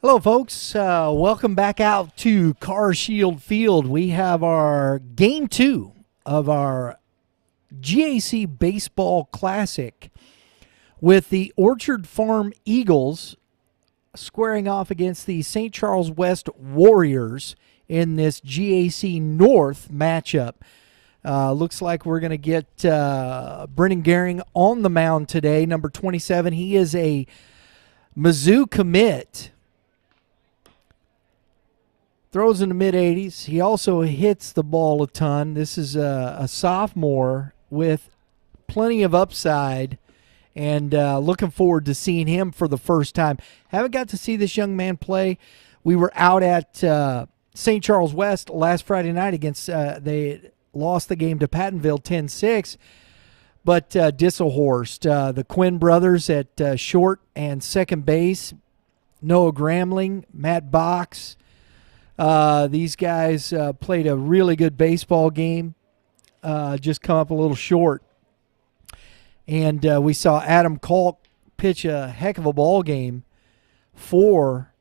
Hello, folks. Welcome back out to Carshield Field. We have our game 2 of our GAC Baseball Classic with the Orchard Farm Eagles squaring off against the St. Charles West Warriors in this GAC North matchup. Looks like we're going to get Brennan Gehring on the mound today, number 27. He is a Mizzou commit. Throws in the mid-80s. He also hits the ball a ton. This is a sophomore with plenty of upside, and looking forward to seeing him for the first time. Haven't got to see this young man play. We were out at St. Charles West last Friday night against they lost the game to Pattonville 10-6. But Disselhorst, the Quinn brothers at short and second base, Noah Gramling, Matt Box. These guys played a really good baseball game, just come up a little short. And we saw Adam Kalk pitch a heck of a ball game for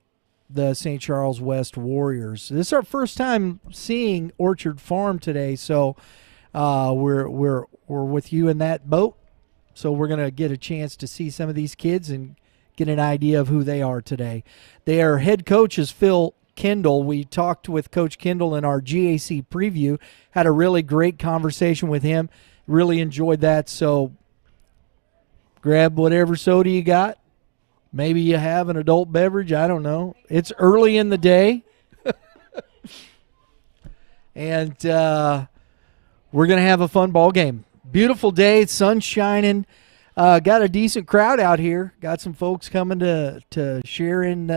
the St. Charles West Warriors. This is our first time seeing Orchard Farm today, so we're with you in that boat. So we're going to get a chance to see some of these kids and get an idea of who they are today. Their head coach is Phil Kendall. We talked with Coach Kendall in our GAC preview, had a really great conversation with him, really enjoyed that. So grab whatever soda you got. Maybe you have an adult beverage, I don't know. It's early in the day. And we're going to have a fun ball game. Beautiful day, sun's shining. Got a decent crowd out here. Got some folks coming to share in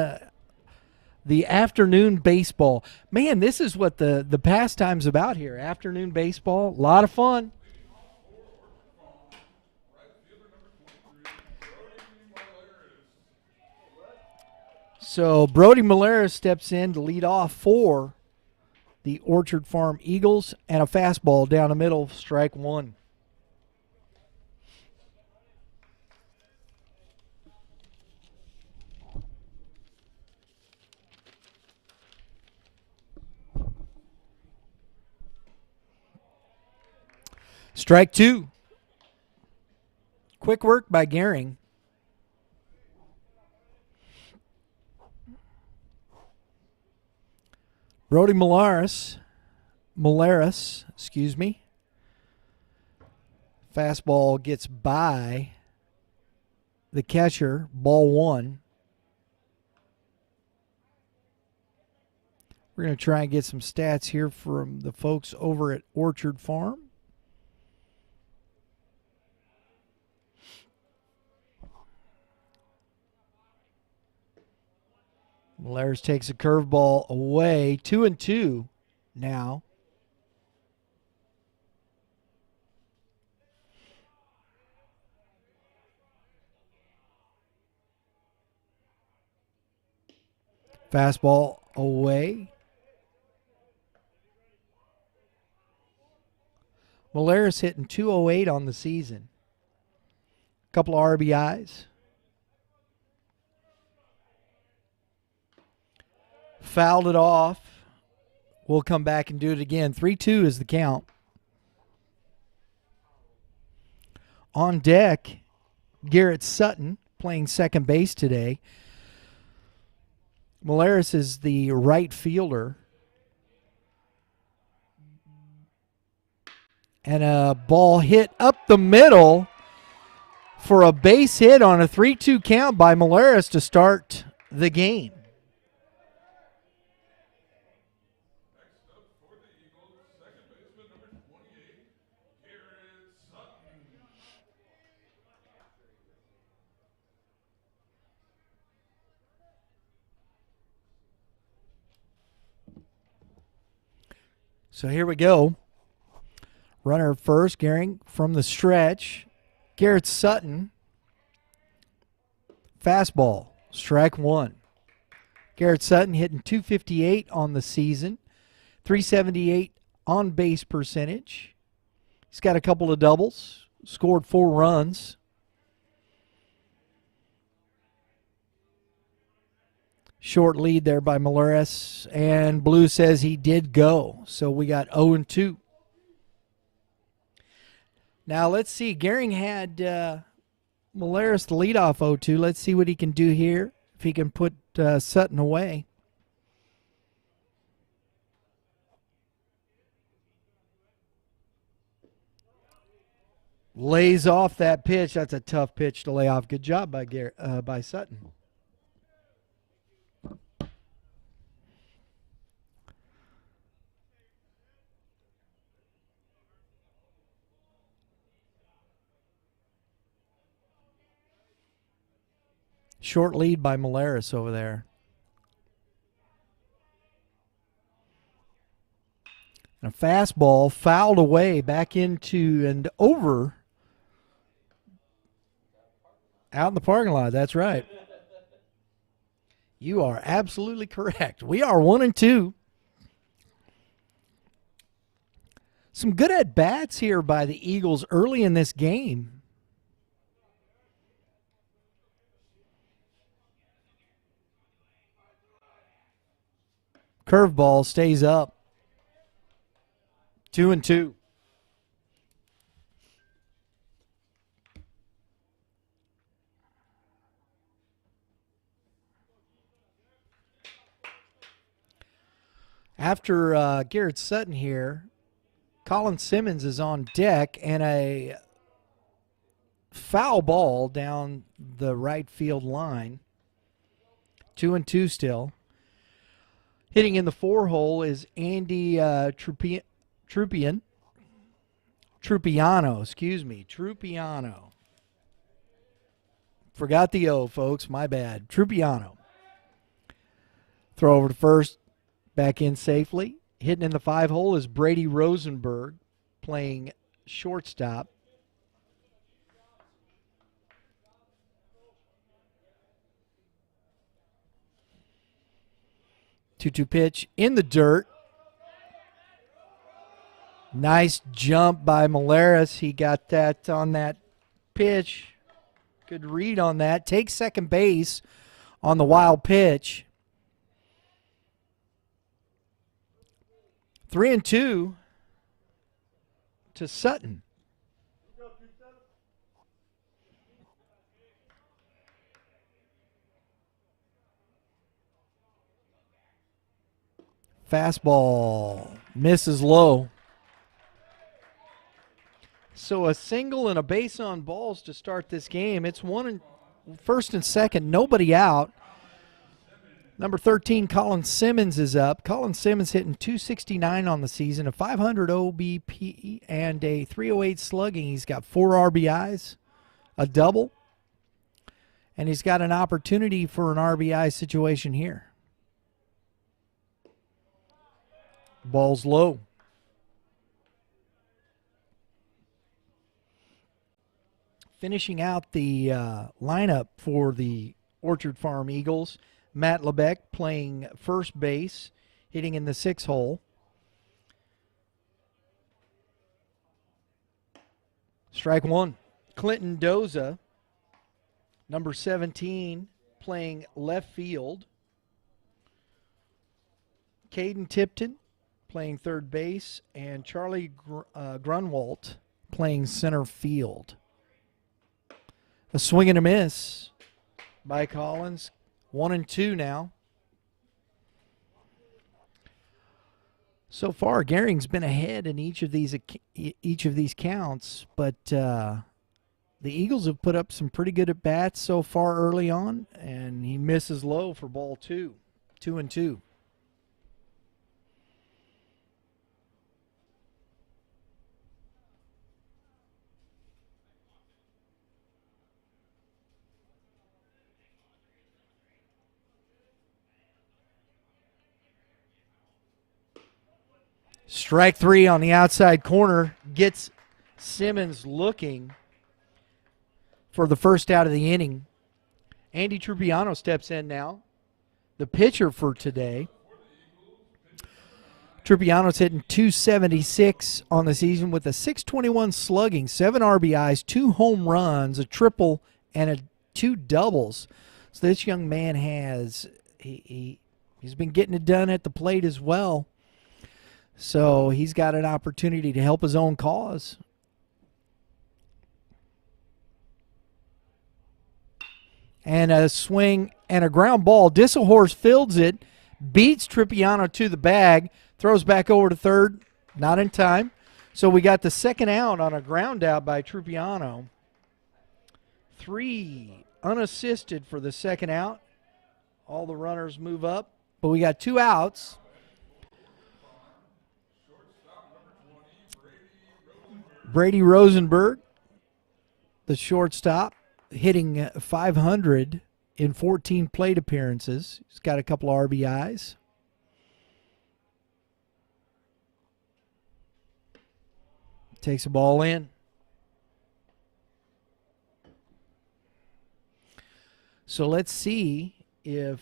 the afternoon baseball. Man, this is what the pastime's about here. Afternoon baseball, a lot of fun. So Brody Malera steps in to lead off for the Orchard Farm Eagles, and a fastball down the middle, strike one. Strike two. Quick work by Gehring. Brody Malaris, excuse me. Fastball gets by the catcher, ball one. We're going to try and get some stats here from the folks over at Orchard Farm. Malaris takes a curveball away. 2-2 now. Fastball away. Malaris hitting 208 on the season. A couple of RBIs. Fouled it off. We'll come back and do it again. 3-2 is the count. On deck, Garrett Sutton playing second base today. Malaris is the right fielder. And a ball hit up the middle for a base hit on a 3-2 count by Malaris to start the game. So here we go. Runner first, Gehring from the stretch. Garrett Sutton. Fastball, strike one. Garrett Sutton hitting 258 on the season, 378 on base percentage. He's got a couple of doubles, scored 4 runs. Short lead there by Molares, and Blue says he did go. So we got 0-2. Now let's see. Gehring had Molares the leadoff 0-2. Let's see what he can do here, if he can put Sutton away. Lays off that pitch. That's a tough pitch to lay off. Good job by Sutton. Short lead by Molares over there. And a fastball fouled away back into and over. Out in the parking lot, that's right. You are absolutely correct. We are 1-2. Some good at-bats here by the Eagles early in this game. Curveball stays up. 2-2. After Garrett Sutton here, Colin Simmons is on deck, and a foul ball down the right field line. 2-2 still. Hitting in the 4-hole is Andy Trupiano. Forgot the O, folks. My bad. Trupiano. Throw over to first. Back in safely. Hitting in the 5-hole is Brady Rosenberg, playing shortstop. Two-two pitch in the dirt. Nice jump by Molares. He got that on that pitch. Good read on that. Takes second base on the wild pitch. 3-2 to Sutton. Fastball misses low. So a single and a base on balls to start this game. It's first and second, nobody out. Number 13, Colin Simmons is up. Colin Simmons hitting .269 on the season, a 500 OBP, and a .308 slugging. He's got 4 RBIs, a double, and he's got an opportunity for an RBI situation here. Ball's low. Finishing out the lineup for the Orchard Farm Eagles, Matt Lebeck playing first base, hitting in the 6-hole. Strike one. Clinton Doza, number 17, playing left field. Caden Tipton playing third base, and Charlie Grunwald playing center field. A swing and a miss by Collins. 1-2 now. So far, Gehring's been ahead in each of these counts, but the Eagles have put up some pretty good at bats so far early on, and he misses low for ball 2. 2-2. Strike 3 on the outside corner gets Simmons looking for the first out of the inning. Andy Trupiano steps in now, the pitcher for today. Trupiano's hitting .276 on the season with a .621 slugging, 7 RBIs, 2 home runs, a triple, and 2 doubles. So this young man has he's been getting it done at the plate as well. So he's got an opportunity to help his own cause. And a swing and a ground ball. Disselhorst fields it, beats Tripiano to the bag, throws back over to third, not in time. So we got the second out on a ground out by Tripiano. 3 unassisted for the second out. All the runners move up, but we got 2 outs. Brady Rosenberg, the shortstop, hitting .500 in 14 plate appearances. He's got a couple RBIs. Takes the ball in. So let's see if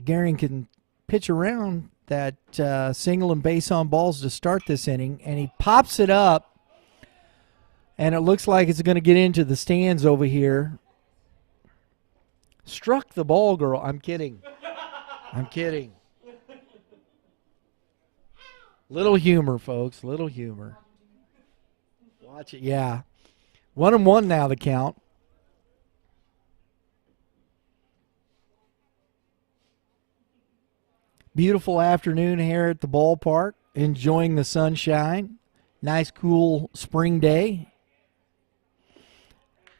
Gehring can pitch around that single and base on balls to start this inning. And he pops it up. And it looks like it's going to get into the stands over here. Struck the ball, girl. I'm kidding. I'm kidding. Little humor, folks. Little humor. Watch it. Yeah. 1-1 now, the count. Beautiful afternoon here at the ballpark. Enjoying the sunshine. Nice, cool spring day.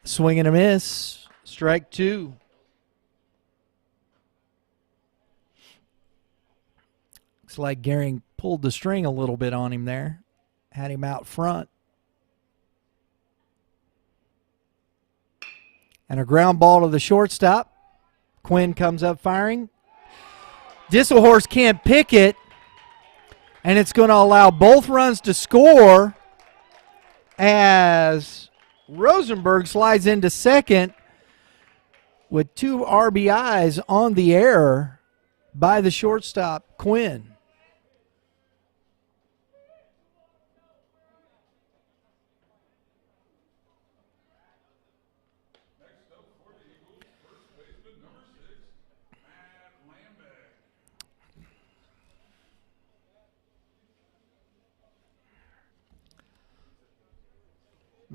Swing and a miss. Strike 2. Looks like Gehring pulled the string a little bit on him there. Had him out front. And a ground ball to the shortstop. Quinn comes up firing. Disselhorst can't pick it. And it's going to allow both runs to score as Rosenberg slides into second with 2 RBIs on the error by the shortstop, Quinn.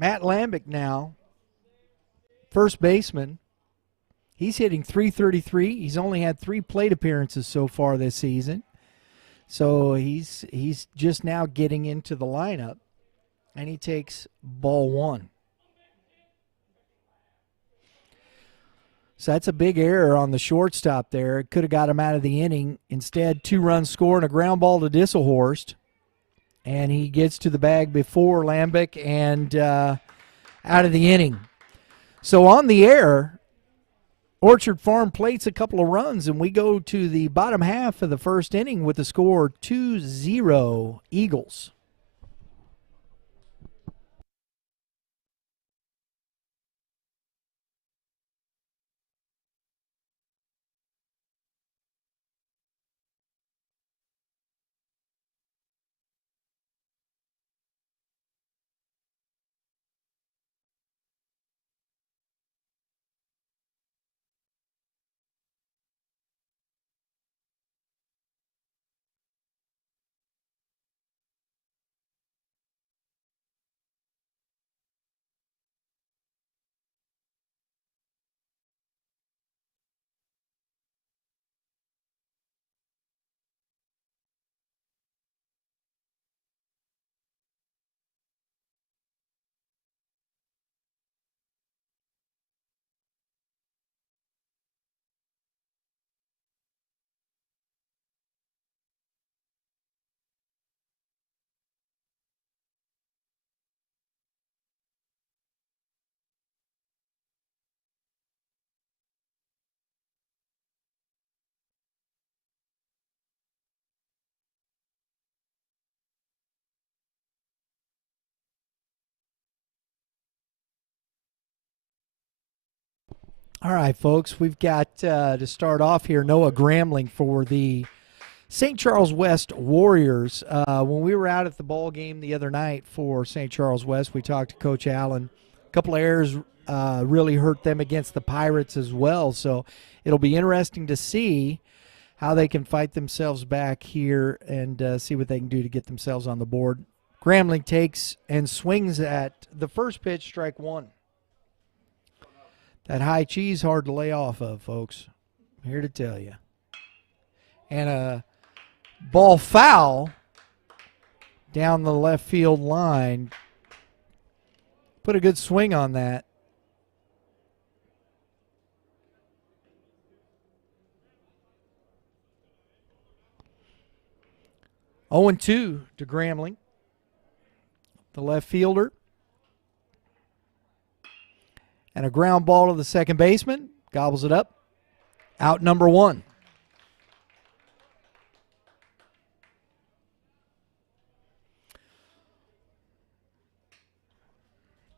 Matt Lambic now, first baseman. He's hitting .333. He's only had 3 plate appearances so far this season. So he's just now getting into the lineup. And he takes ball 1. So that's a big error on the shortstop there. It could have got him out of the inning. Instead, 2 runs score and a ground ball to Disselhorst. And he gets to the bag before Lambic and out of the inning. So on the air, Orchard Farm plates a couple of runs, and we go to the bottom half of the first inning with the score 2-0 Eagles. All right, folks, we've got to start off here Noah Gramling for the St. Charles West Warriors. When we were out at the ball game the other night for St. Charles West, we talked to Coach Allen. A couple of errors really hurt them against the Pirates as well. So it'll be interesting to see how they can fight themselves back here and see what they can do to get themselves on the board. Grambling takes and swings at the first pitch, strike one. That high cheese hard to lay off of, folks. I'm here to tell you. And a ball foul down the left field line. Put a good swing on that. Oh, 0-2 to Grambling, the left fielder. And a ground ball to the second baseman. Gobbles it up. Out number one.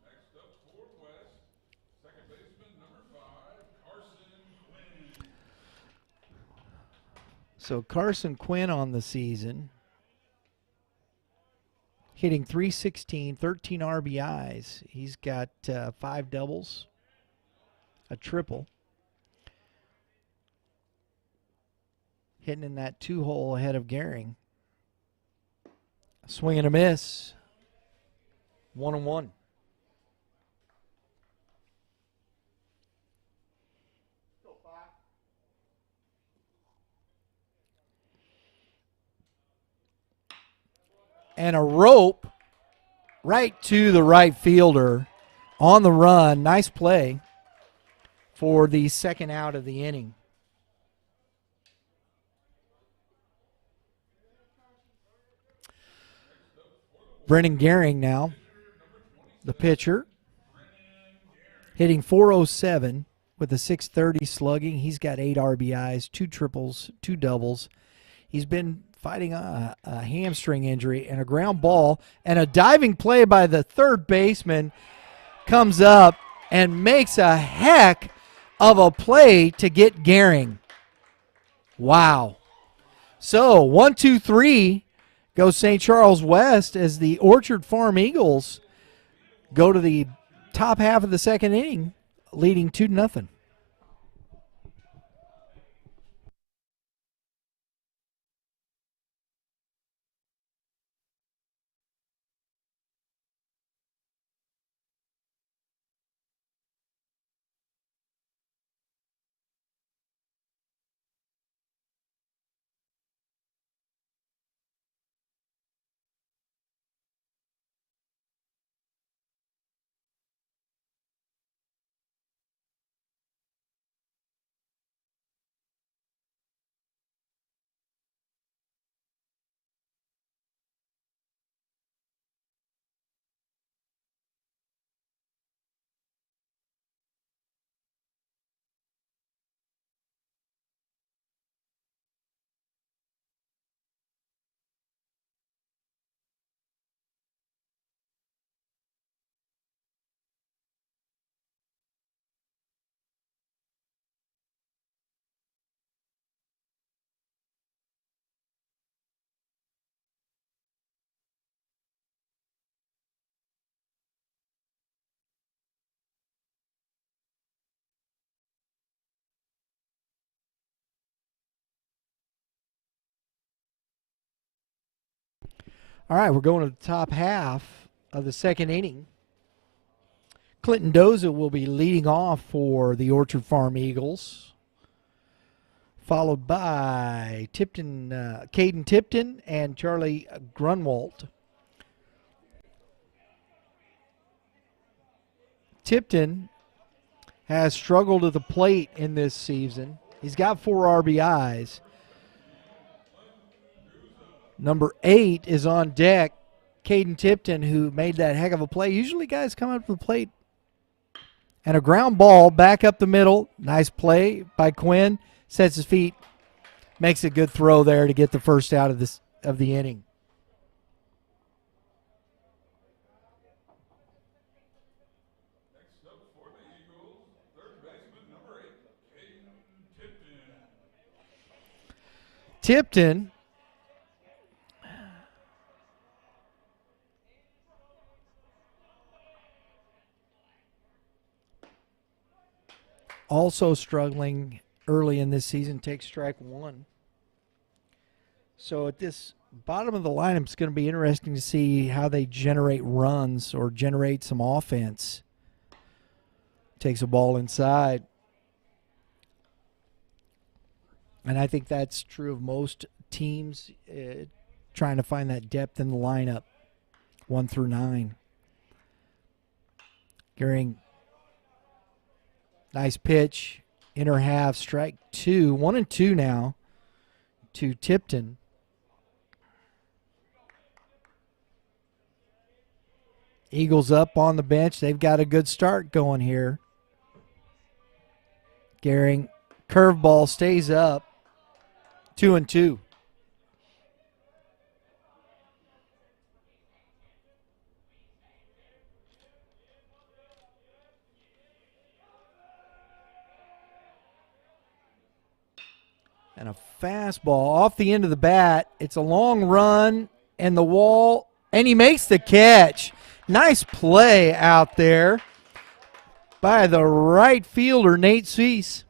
Next up for West, second baseman number 5, Carson Quinn. So Carson Quinn on the season, hitting .316, 13 RBIs. He's got 5 doubles, a triple. Hitting in that 2-hole ahead of Gehring. Swing and a miss. 1-1. And a rope right to the right fielder on the run. Nice play for the second out of the inning. Brennan Gehring now, the pitcher, hitting .407 with a .630 slugging. He's got 8 RBIs, 2 triples, 2 doubles. He's been fighting a hamstring injury, and a ground ball and a diving play by the third baseman comes up and makes a heck of a play to get Gehring. Wow. So 1-2-3 goes St. Charles West as the Orchard Farm Eagles go to the top half of the second inning, leading 2-0. All right, we're going to the top half of the second inning. Clinton Doza will be leading off for the Orchard Farm Eagles, followed by Caden Tipton and Charlie Grunwald. Tipton has struggled at the plate in this season. He's got 4 RBIs. Number 8 is on deck, Caden Tipton, who made that heck of a play. Usually guys come up to the plate. And a ground ball back up the middle. Nice play by Quinn. Sets his feet. Makes a good throw there to get the first out of the inning. Next up for the Eagles, third baseman number 8, Caden Tipton. Tipton also struggling early in this season takes strike one. So at this bottom of the lineup, it's going to be interesting to see how they generate runs or generate some offense. Takes a ball inside. And I think that's true of most teams trying to find that depth in the lineup, 1 through 9. Gehring, nice pitch, inner half, strike 2. 1-2 now to Tipton. Eagles up on the bench. They've got a good start going here. Gehring, curveball stays up. 2-2. And a fastball off the end of the bat. It's a long run and the wall, and he makes the catch. Nice play out there by the right fielder, Nate Cease.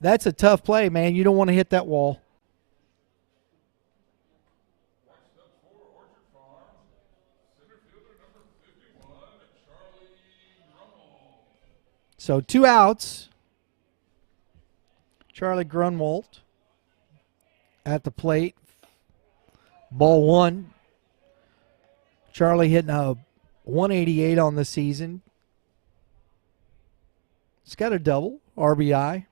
That's a tough play, man. You don't want to hit that wall. Next up for Orchard Farm, center fielder number 51, Charlie Grunwald. So 2 outs. Charlie Grunwald at the plate. Ball 1. Charlie hitting a 188 on the season. It's got a double, RBI.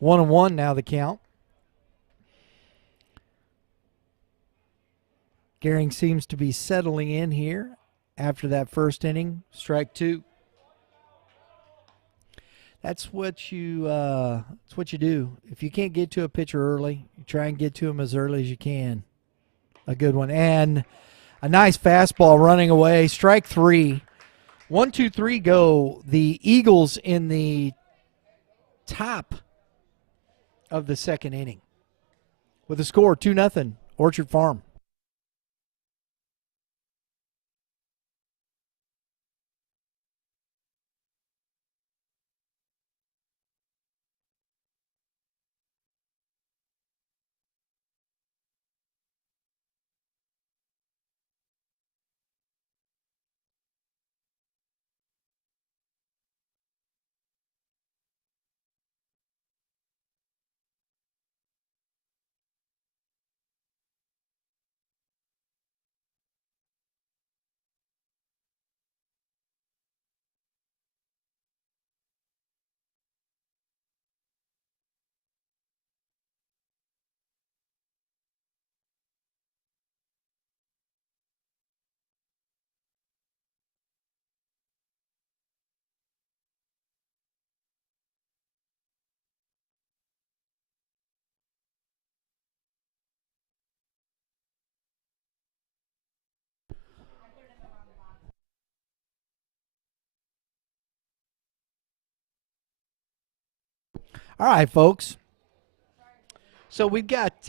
1-1 now the count. Gehring seems to be settling in here after that first inning. Strike 2. That's what you do. If you can't get to a pitcher early, you try and get to him as early as you can. A good one. And a nice fastball running away. Strike 3. 1, 2, 3 go. The Eagles in the top of the second inning with a score 2-0, Orchard Farm. All right, folks. So we've got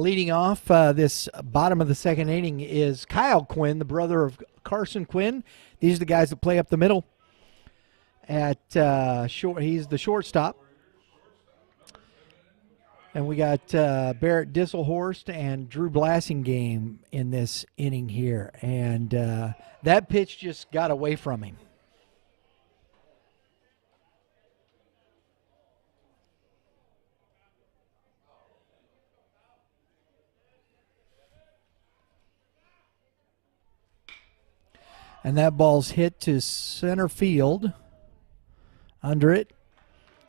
leading off this bottom of the second inning is Kyle Quinn, the brother of Carson Quinn. These are the guys that play up the middle at short. He's the shortstop. And we got Barrett Disselhorst and Drew Blassingame in this inning here. And that pitch just got away from him. And that ball's hit to center field. Under it.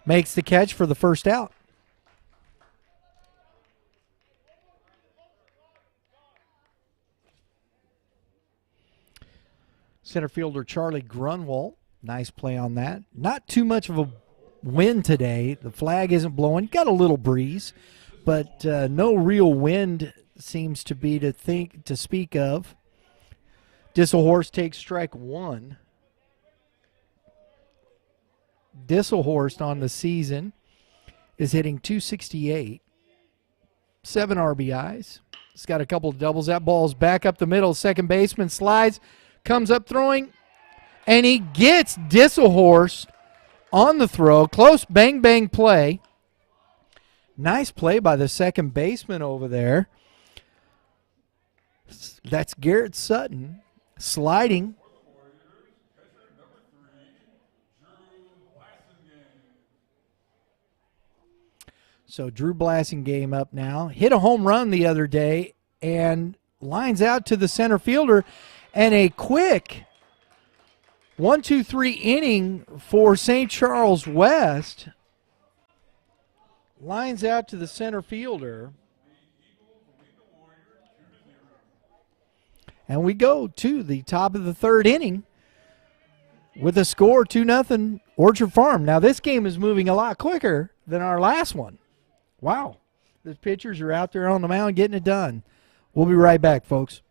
Makes the catch for the first out. Center fielder Charlie Grunwald. Nice play on that. Not too much of a wind today. The flag isn't blowing. Got a little breeze, but no real wind seems to be to speak of. Disselhorst takes strike 1. Disselhorst on the season is hitting .268, 7 RBIs. He's got a couple of doubles. That ball's back up the middle. Second baseman slides, comes up throwing, and he gets Disselhorst on the throw. Close bang-bang play. Nice play by the second baseman over there. That's Garrett Sutton sliding. So Drew Blassingame up now. Hit a home run the other day and lines out to the center fielder. And a quick 1-2-3 inning for St. Charles West. Lines out to the center fielder. And we go to the top of the third inning with a score 2-0 Orchard Farm. Now this game is moving a lot quicker than our last one. Wow. The pitchers are out there on the mound getting it done. We'll be right back, folks.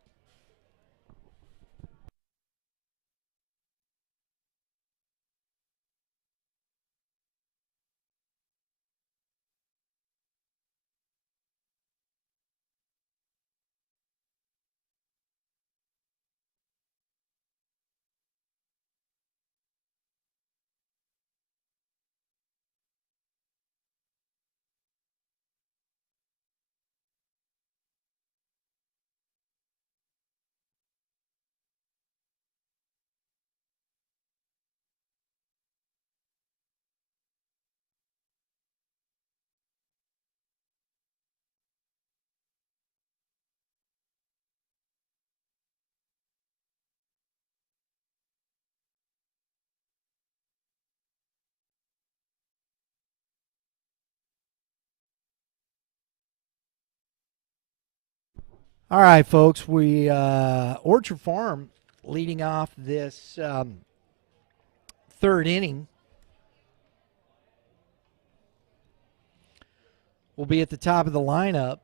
All right, folks. We Orchard Farm leading off this third inning. Will be at the top of the lineup.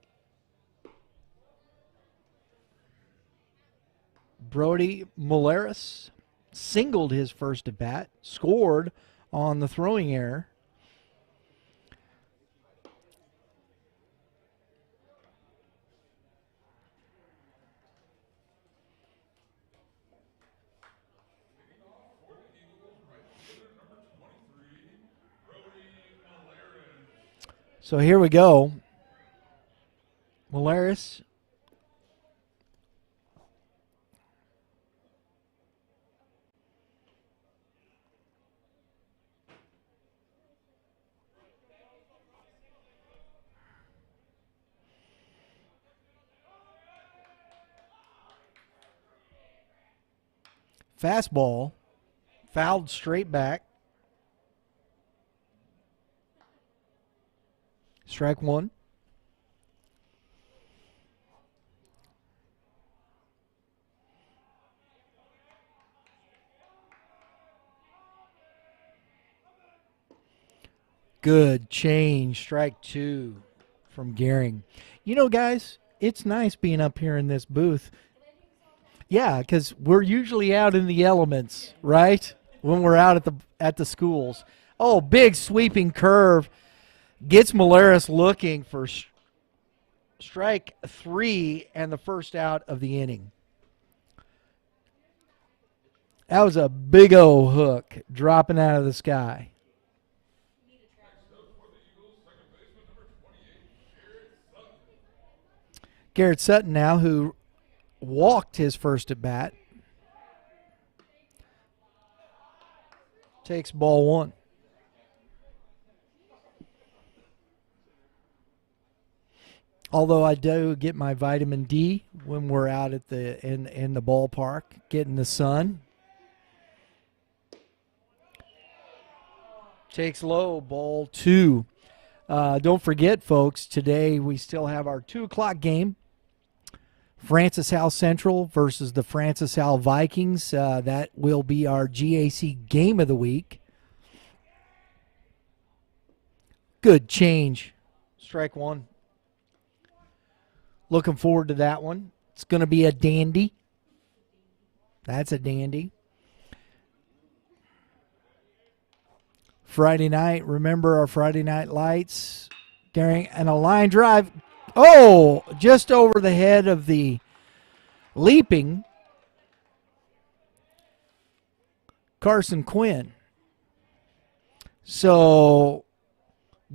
Brody Moularis singled his first at bat, scored on the throwing error. So here we go. Moularis. Fastball. Fouled straight back. Strike one. Good change. Strike two from Gehring. You know, guys, it's nice being up here in this booth. Yeah, because we're usually out in the elements, right? When we're out at the schools. Oh, big sweeping curve. Gets Moularis looking for strike three and the first out of the inning. That was a big old hook dropping out of the sky. Garrett Sutton now, who walked his first at bat, takes ball one. Although I do get my vitamin D when we're out at in the ballpark, getting the sun. Takes low, ball two. Don't forget, folks, today we still have our 2 o'clock game. Francis Howell Central versus the Francis Howell Vikings. That will be our GAC game of the week. Good change. Strike one. Looking forward to that one. It's going to be a dandy. That's a dandy. Friday night, remember our Friday night lights. And a line drive. Oh, just over the head of the leaping Carson Quinn. So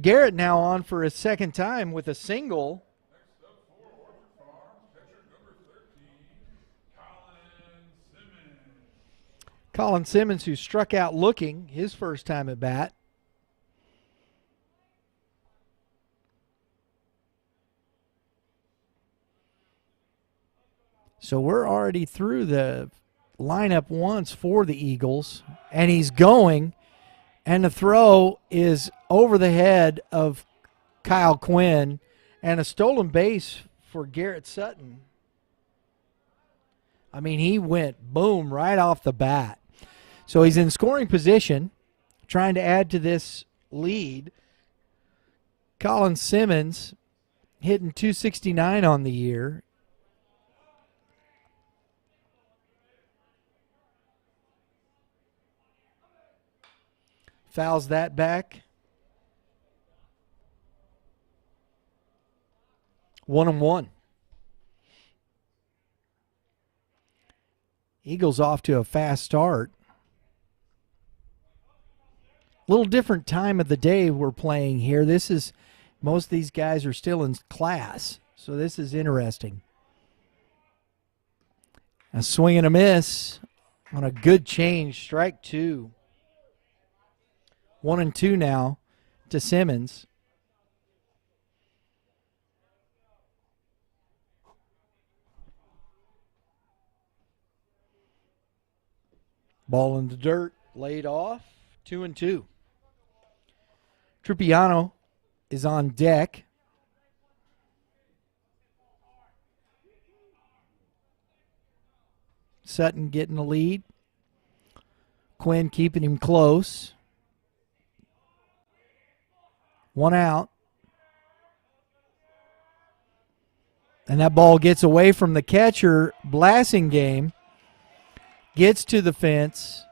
Garrett now on for his second time with a single. Next up for Orchard Farms, catcher number 13, Colin Simmons. Colin Simmons, who struck out looking his first time at bat. So we're already through the lineup once for the Eagles, and he's going, and the throw is over the head of Kyle Quinn, and a stolen base for Garrett Sutton. I mean, he went boom right off the bat. So he's in scoring position, trying to add to this lead. Colin Simmons hitting .269 on the year. Fouls that back. 1-1. Eagles off to a fast start. Little different time of the day we're playing here. Most of these guys are still in class, so this is interesting. A swing and a miss on a good change. Strike two. 1-2 now to Simmons. Ball in the dirt, laid off. 2-2. Trupiano is on deck. Sutton getting the lead. Quinn keeping him close. One out. And that ball gets away from the catcher. Blasingame gets to the fence.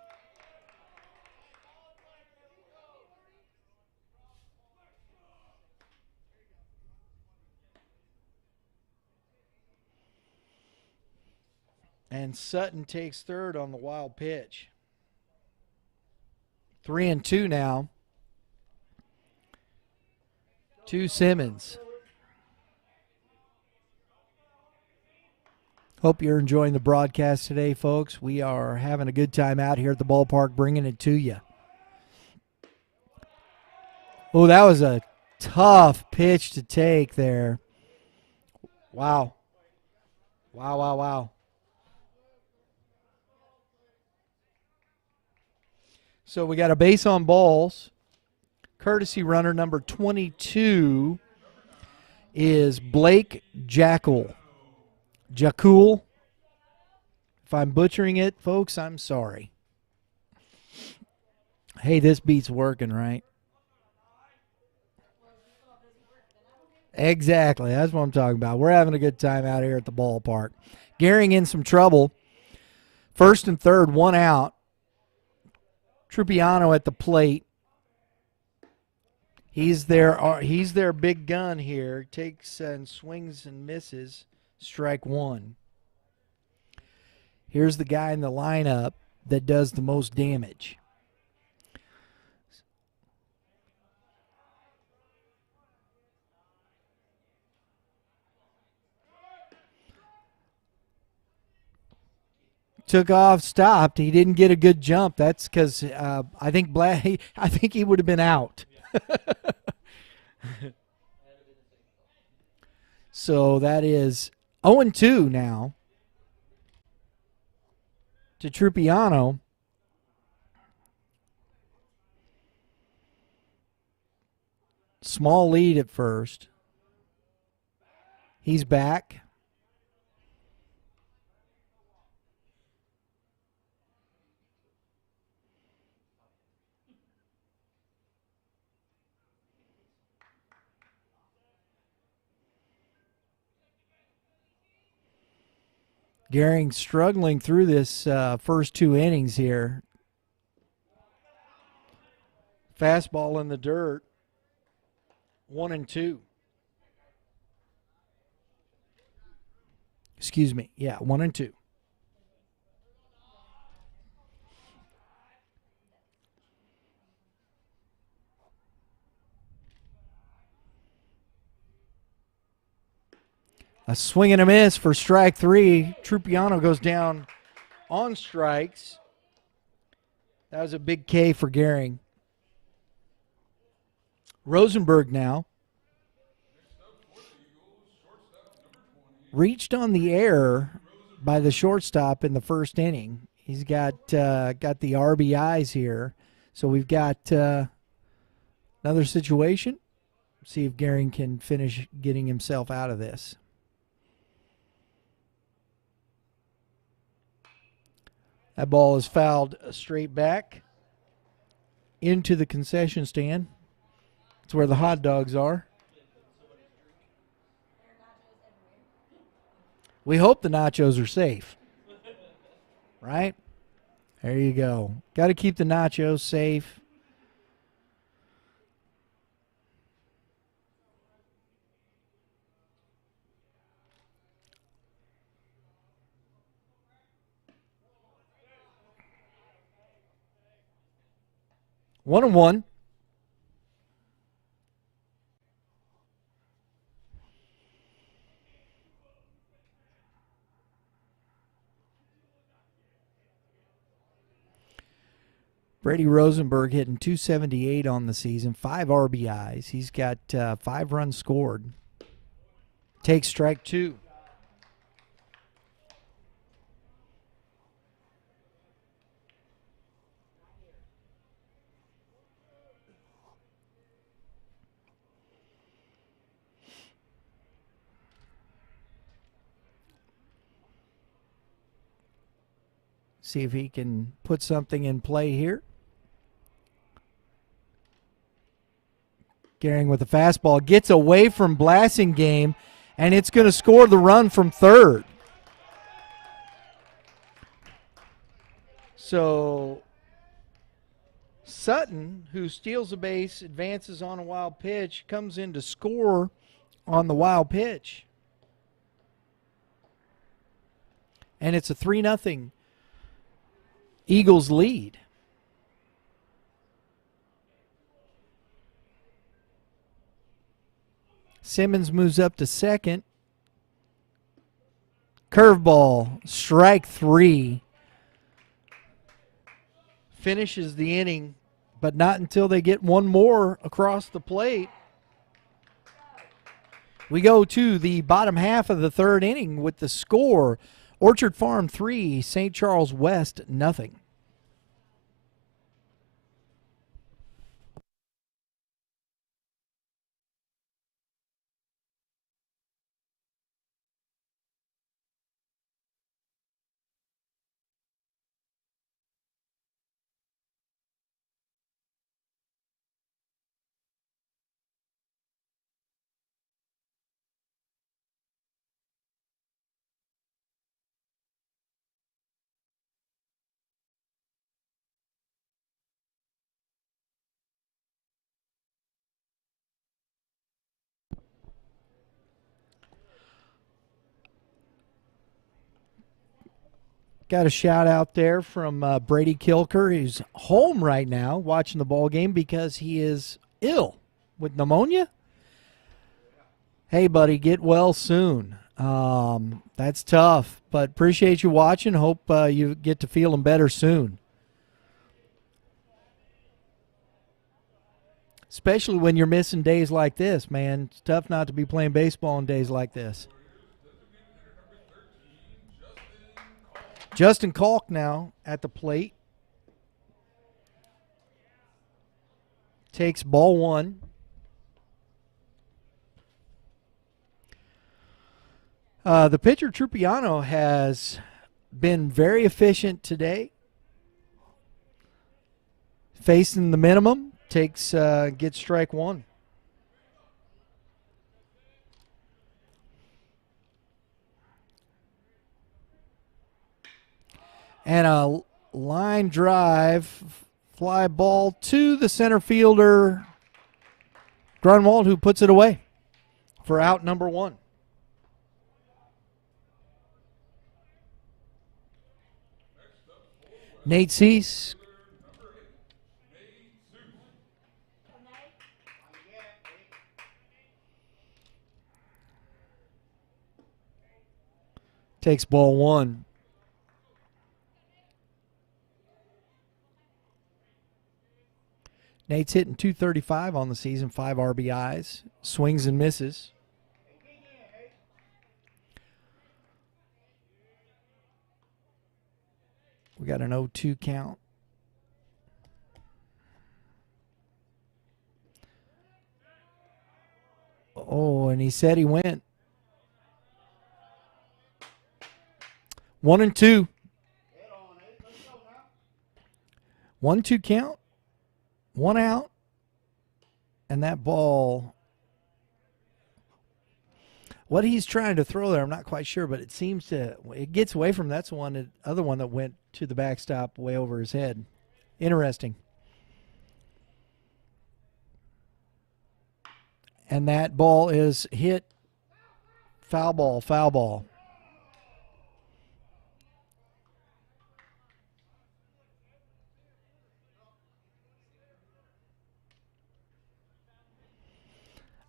And Sutton takes third on the wild pitch. 3-2 now to Simmons. Hope you're enjoying the broadcast today, folks. We are having a good time out here at the ballpark, bringing it to you. Oh, that was a tough pitch to take there. Wow. Wow. So we got a base on balls. Courtesy runner number 22 is Blake Jackal. Jakul. If I'm butchering it, folks, I'm sorry. Hey, this beat's working, right? Exactly. That's what I'm talking about. We're having a good time out here at the ballpark. Gehring in some trouble. First and third, one out. Trupiano at the plate. He's their big gun here. Takes and swings and misses. Strike one. Here's the guy in the lineup that does the most damage. Took off, stopped. He didn't get a good jump. That's because I think he would have been out. So that is 0-2 now to Trupiano. Small lead at first. He's back. Gehring struggling through this first two innings here. Fastball in the dirt. 1-2. Excuse me. Yeah, 1-2. A swing and a miss for strike 3. Trupiano goes down on strikes. That was a big K for Gehring. Rosenberg now. Reached on the air by the shortstop in the first inning. He's got the RBIs here. So we've got another situation. See if Gehring can finish getting himself out of this. That ball is fouled straight back into the concession stand. It's where the hot dogs are. We hope the nachos are safe. Right? There you go. Got to keep the nachos safe. One and one. Brady Rosenberg hitting .278 on the season, 5 RBIs. He's got 5 runs scored. Takes strike 2. See if he can put something in play here. Gehring with a fastball. Gets away from Blassingame, and it's going to score the run from third. So Sutton, who steals a base, advances on a wild pitch, comes in to score on the wild pitch. And it's a 3-0 Eagles lead. Simmons moves up to second. Curveball, strike 3. Finishes the inning, but not until they get one more across the plate. We go to the bottom half of the third inning with the score. Orchard Farm 3, St. Charles West 0. Got a shout out there from Brady Kilker. He's home right now watching the ball game because he is ill with pneumonia. Hey, buddy, get well soon. That's tough, but appreciate you watching. Hope you get to feeling better soon. Especially when you're missing days like this, man. It's tough not to be playing baseball on days like this. Justin Kalk now at the plate. Takes ball 1. The pitcher, Trupiano, has been very efficient today. Facing the minimum, gets strike 1. And a line drive, fly ball to the center fielder, Grunwald, who puts it away for out number 1. Nate Cease. Takes ball one. Nate's hitting .235 on the season, 5 RBIs, swings and misses. We got an 0-2 count. Oh, and he said he went. 1-2. 1-2 count. 1 out. And that ball, what he's trying to throw there, I'm not quite sure, but it seems to, it gets away from, that's the other one that went to the backstop way over his head. Interesting. And that ball is hit. Foul ball, foul ball.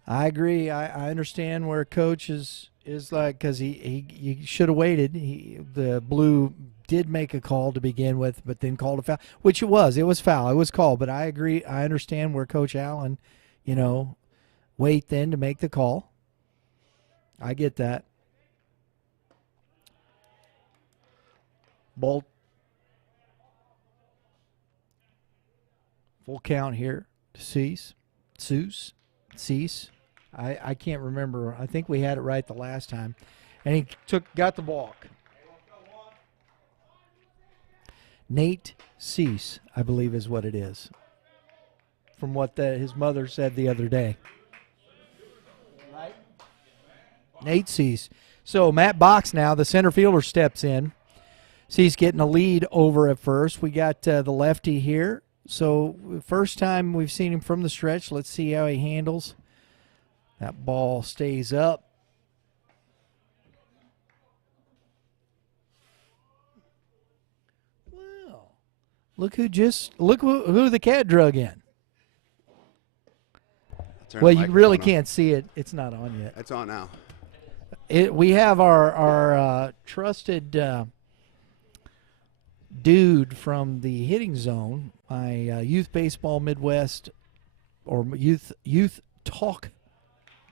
I agree. I understand where coach is like, because he should have waited. The blue did make a call to begin with, but then called a foul, which it was. It was foul. It was called. But I agree. I understand where Coach Allen, wait then to make the call. I get that. Bolt. Full count here to Cease. I can't remember. I think we had it right the last time. And he got the walk. Nate Cease, I believe is what it is. From what his mother said the other day. Right? Nate Cease. So Matt Box now, the center fielder, steps in. Cease getting a lead over at first. We got the lefty here. So first time we've seen him from the stretch. Let's see how he handles. That ball stays up. Well, look who the cat drug in. Well, you really can't see it. It's not on yet. It's on now. We have our trusted dude from the hitting zone, my Youth Baseball Midwest or Youth Talk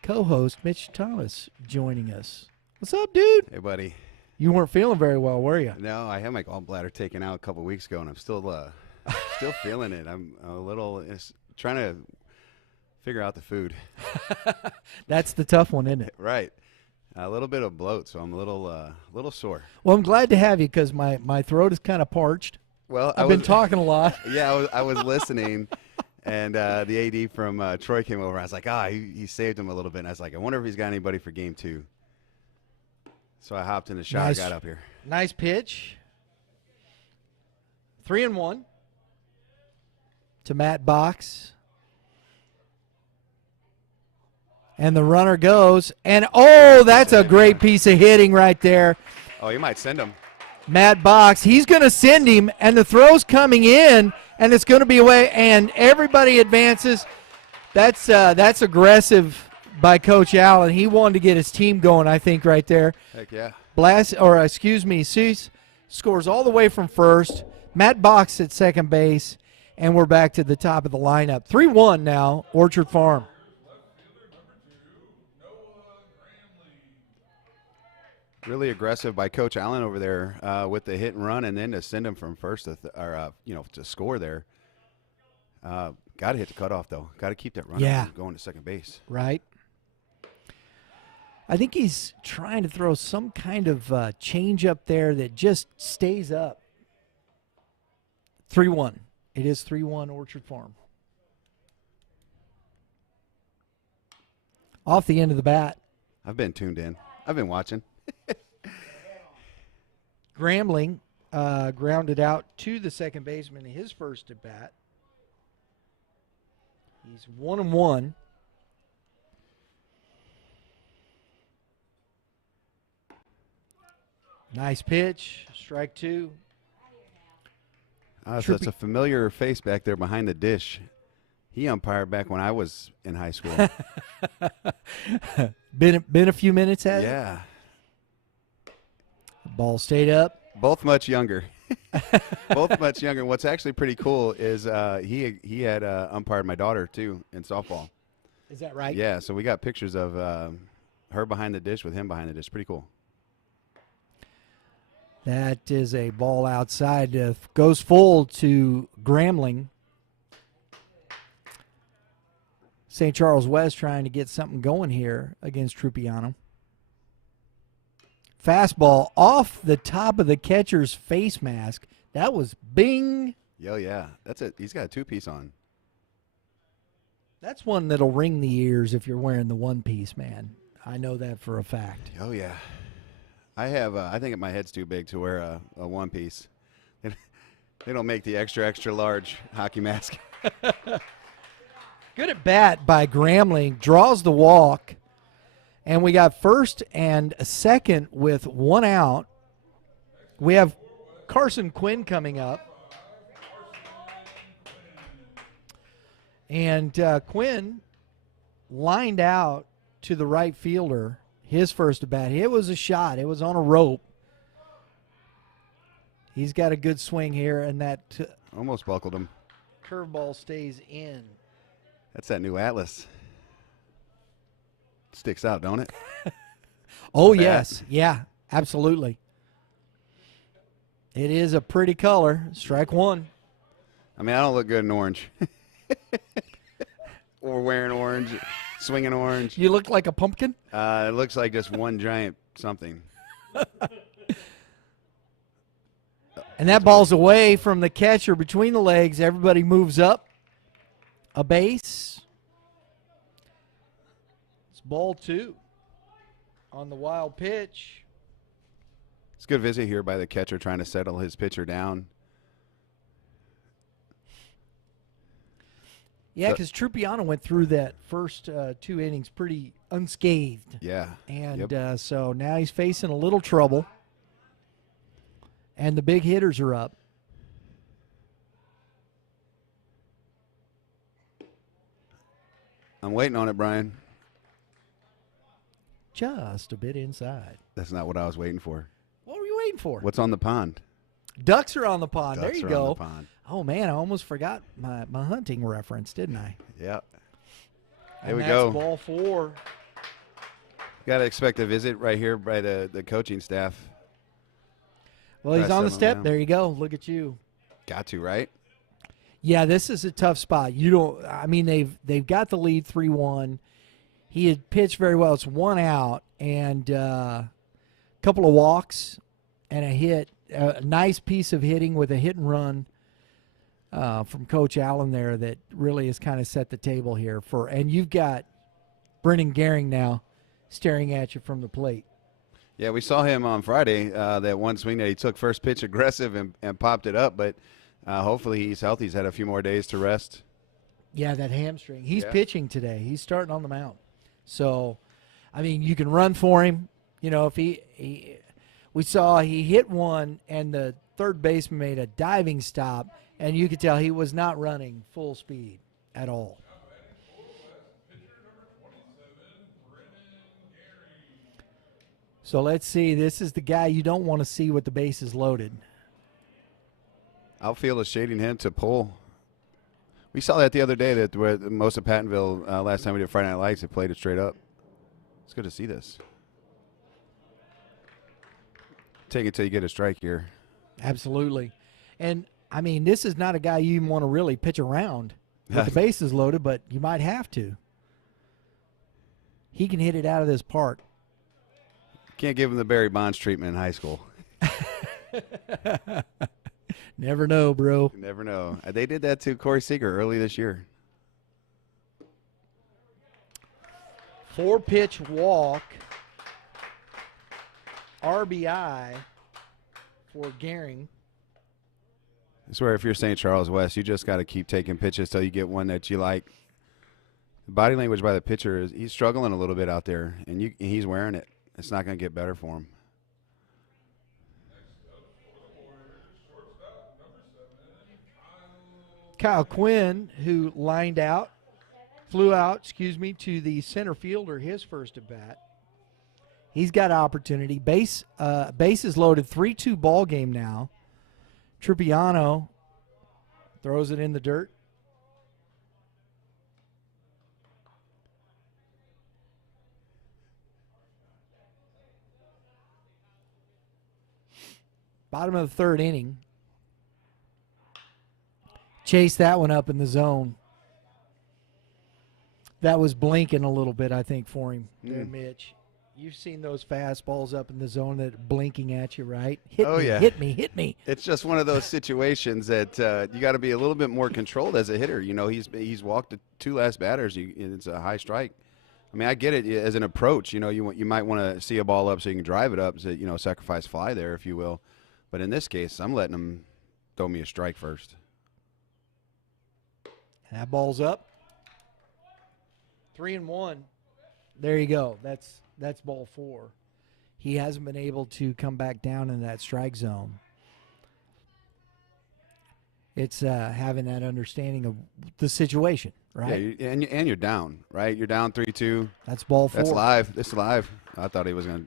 co-host, Mitch Thomas, joining us. What's up, dude? Hey, buddy. You weren't feeling very well, were you? No, I had my gallbladder taken out a couple of weeks ago, and I'm still feeling it. I'm a little trying to figure out the food. That's the tough one, isn't it? Right. A little bit of bloat, so I'm a little sore. Well, I'm glad to have you because my throat is kind of parched. Well, I've been talking a lot. Yeah, I was listening, and the AD from Troy came over. I was like, he saved him a little bit. And I was like, I wonder if he's got anybody for game 2. So I hopped in the shower, got up here. Nice pitch. 3-1 to Matt Box. And the runner goes. And, that's a great piece of hitting right there. Oh, you might send him. Matt Box, he's going to send him, and the throw's coming in, and it's going to be away, and everybody advances. That's aggressive by Coach Allen. He wanted to get his team going, I think, right there. Heck yeah. Cease scores all the way from first. Matt Box at second base, and we're back to the top of the lineup. 3-1 now, Orchard Farm. Really aggressive by Coach Allen over there with the hit and run, and then to send him from first to score there. Got to hit the cutoff though. Got to keep that run going to second base. Right. I think he's trying to throw some kind of change up there that just stays up. 3-1. It is 3-1 Orchard Farm. Off the end of the bat. I've been tuned in. I've been watching. Grambling grounded out to the second baseman in his first at bat. He's 1-1. Nice pitch, strike 2. So it's a familiar face back there behind the dish. He umpired back when I was in high school. Been a few minutes, has it? Yeah. Ball stayed up. Both much younger. Both much younger. What's actually pretty cool is he had umpired my daughter, too, in softball. Is that right? Yeah, so we got pictures of her behind the dish with him behind the dish. Pretty cool. That is a ball outside. Goes full to Grambling. St. Charles West trying to get something going here against Trupiano. Fastball off the top of the catcher's face mask. That was bing. Yo, yeah. That's it. He's got a two-piece on. That's one that'll ring the ears if you're wearing the one-piece, man. I know that for a fact. Oh, yeah. I have. I think my head's too big to wear a one-piece. They don't make the extra large hockey mask. Good at bat by Grambling. Draws the walk. And we got first and a second with one out. We have Carson Quinn coming up. And Quinn lined out to the right fielder, his first at bat. It was a shot. It was on a rope. He's got a good swing here, and that Almost buckled him. curveball stays in. That's that new Atlas. Sticks out, don't it? Oh, yes. Yeah, absolutely. It is a pretty color. Strike one. I mean, I don't look good in orange. Or wearing orange, swinging orange. You look like a pumpkin? It looks like just one giant something. And that ball's away from the catcher between the legs. Everybody moves up a base. It's ball two on the wild pitch. It's a good visit here by the catcher trying to settle his pitcher down. Yeah, because Trupiano went through that first 2 innings pretty unscathed. Yeah. And Yep. so now he's facing a little trouble. And the big hitters are up. I'm waiting on it, Brian. Just a bit inside. That's not what I was waiting for. What were you waiting for? What's on the pond? Ducks are on the pond. Ducks there you are go. on the pond. Oh, man, I almost forgot my hunting reference, didn't I? Yeah. There And we that's go. ball four. Got to expect a visit right here by the coaching staff. Well, he's Try to on the settle step. down. There you go. Look at you. Got to, right? Yeah, this is a tough spot. You don't. I mean, they've got the lead 3-1. He had pitched very well. It's one out and a couple of walks and a hit. A nice piece of hitting with a hit and run from Coach Allen there that really has kind of set the table here for. And you've got Brennan Gehring now staring at you from the plate. Yeah, we saw him on Friday, that one swing that he took first pitch aggressive and popped it up, but hopefully he's healthy. He's had a few more days to rest. Yeah, that hamstring. He's Yeah. pitching today. He's starting on the mound. So, I mean, you can run for him. You know, if we saw he hit one and the third baseman made a diving stop, and you could tell he was not running full speed at all. So let's see. This is the guy you don't want to see with the bases loaded. Outfield is shading him to pull. We saw that the other day that where most of Pattonville, last time we did Friday Night Lights, they played it straight up. It's good to see this. Take it till you get a strike here. Absolutely. And, I mean, this is not a guy you even want to really pitch around with the bases loaded, but you might have to. He can hit it out of this park. Can't give him the Barry Bonds treatment in high school. Never know, bro. You never know. They did that to Corey Seager early this year. 4-pitch walk. RBI for Gehring. I swear, if you're St. Charles West, you just got to keep taking pitches till you get one that you like. The body language by the pitcher is he's struggling a little bit out there, and he's wearing it. It's not going to get better for him. Kyle Quinn, who flew out, to the center fielder his first at bat. He's got opportunity. Base is loaded. 3-2 ball game now. Tripiano throws it in the dirt. Bottom of the third inning. Chase that one up in the zone. That was blinking a little bit, I think, for him there, Mitch. You've seen those fastballs up in the zone that are blinking at you, right? Hit me, hit me. It's just one of those situations that you got to be a little bit more controlled as a hitter. You know, he's walked the 2 last batters. It's a high strike. I mean, I get it as an approach. You know, you might want to see a ball up so you can drive it up, so, you know, sacrifice fly there, if you will. But in this case, I'm letting him throw me a strike first. And that ball's up. 3-1. There you go. That's ball 4. He hasn't been able to come back down in that strike zone. It's having that understanding of the situation, right? Yeah, and you're down, right? You're down 3-2. That's ball 4. That's live. It's live. I thought he was going to.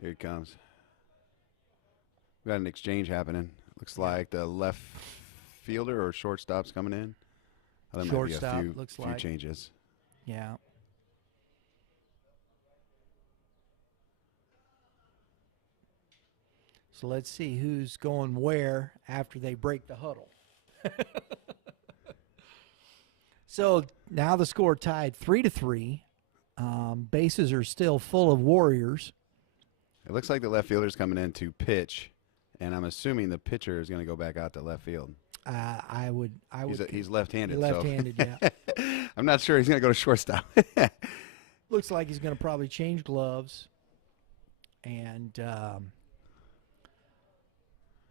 Here he comes. We got an exchange happening. Looks like the left fielder or shortstop's coming in. Oh, there Shortstop, might be a looks few like. changes. Yeah. So let's see who's going where after they break the huddle. So now the score tied 3-3. Bases are still full of Warriors. It looks like the left fielder's coming in to pitch, and I'm assuming the pitcher is going to go back out to left field. I would. He's left-handed. Left-handed, so. yeah. I'm not sure he's going to go to shortstop. Looks like he's going to probably change gloves, and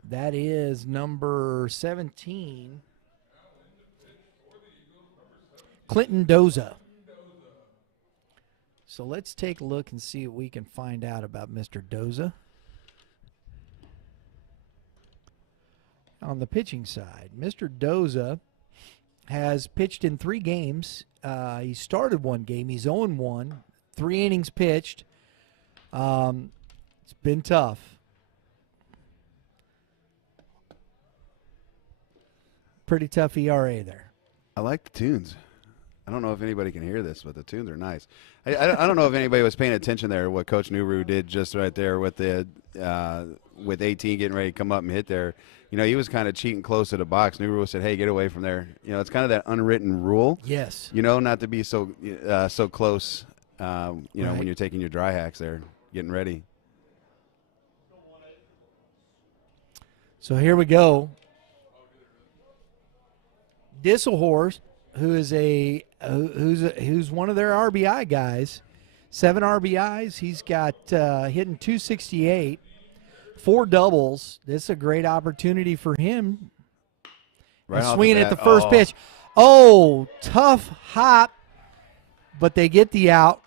that is number 17, Clinton Doza. So let's take a look and see what we can find out about Mr. Doza. On the pitching side, Mr. Doza has pitched in 3 games. He started 1 game. He's 0-1, 3 innings pitched. It's been tough. Pretty tough ERA there. I like the tunes. I don't know if anybody can hear this, but the tunes are nice. I don't know if anybody was paying attention there, what Coach Nuru did just right there with the with 18 getting ready to come up and hit there. You know, he was kind of cheating close to the box. Nuru said, hey, get away from there. You know, it's kind of that unwritten rule. Yes. You know, not to be so close, you know, Right. when you're taking your dry hacks there, getting ready. So here we go. Disselhorst, who is who's one of their RBI guys, 7 RBIs. He's got hitting 268, 4 doubles. This is a great opportunity for him. Right off swinging the at the bat. first pitch. Oh, tough hop, but they get the out.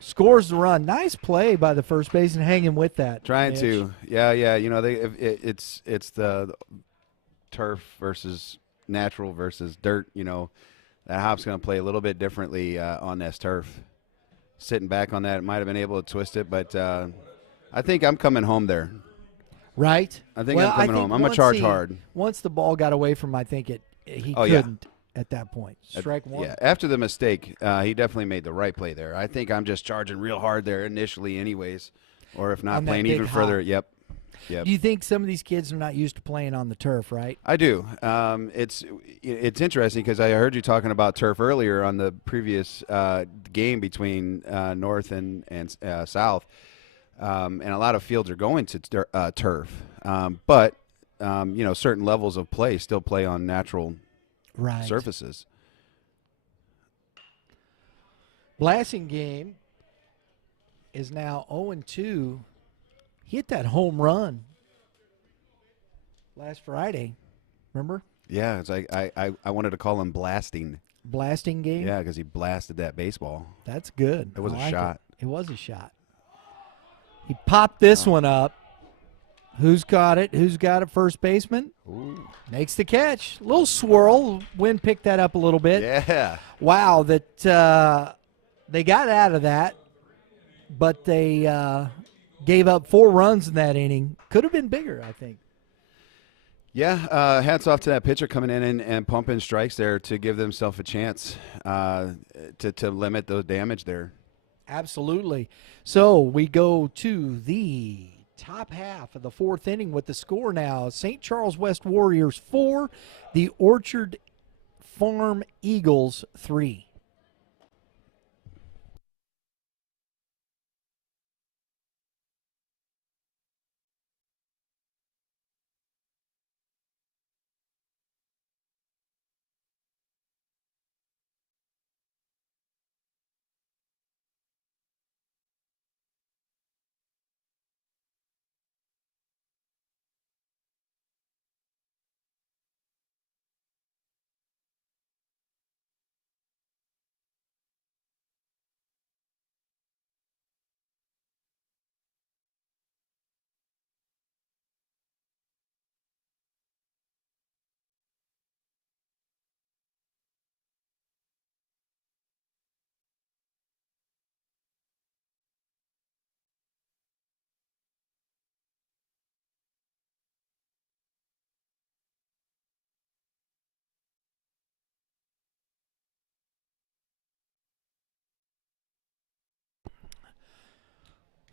Scores the run. Nice play by the first baseman, hanging with that. Trying Mitch. to, yeah. You know, it's the turf versus natural versus dirt. You know, that hop's going to play a little bit differently on this turf. Sitting back on that, it might have been able to twist it, but I think I'm coming home there. Right. I think I'm coming home. I'm going to charge hard. Once the ball got away from him, I think he Oh, yeah. couldn't at that point. Strike 1. Yeah, after the mistake, he definitely made the right play there. I think I'm just charging real hard there initially anyways, or if not On that playing big even further. hop. Yep. Do you think some of these kids are not used to playing on the turf, right? I do. It's interesting because I heard you talking about turf earlier on the previous game between North and South, and a lot of fields are going to turf, but you know, certain levels of play still play on natural surfaces. Blasting game is now 0-2. He hit that home run last Friday. Remember? Yeah, it's like I wanted to call him blasting. Blasting game? Yeah, because he blasted that baseball. That's good. It was I a like shot. It was a shot. He popped this one up. Who's got it? Who's got it? First baseman Ooh. makes the catch. A little swirl. Wind picked that up a little bit. Yeah. Wow, that they got out of that, but they gave up 4 runs in that inning. Could have been bigger, I think. Yeah, hats off to that pitcher coming in and pumping strikes there to give themselves a chance to limit the damage there. Absolutely. So we go to the top half of the 4th inning with the score now. St. Charles West Warriors 4, the Orchard Farm Eagles 3.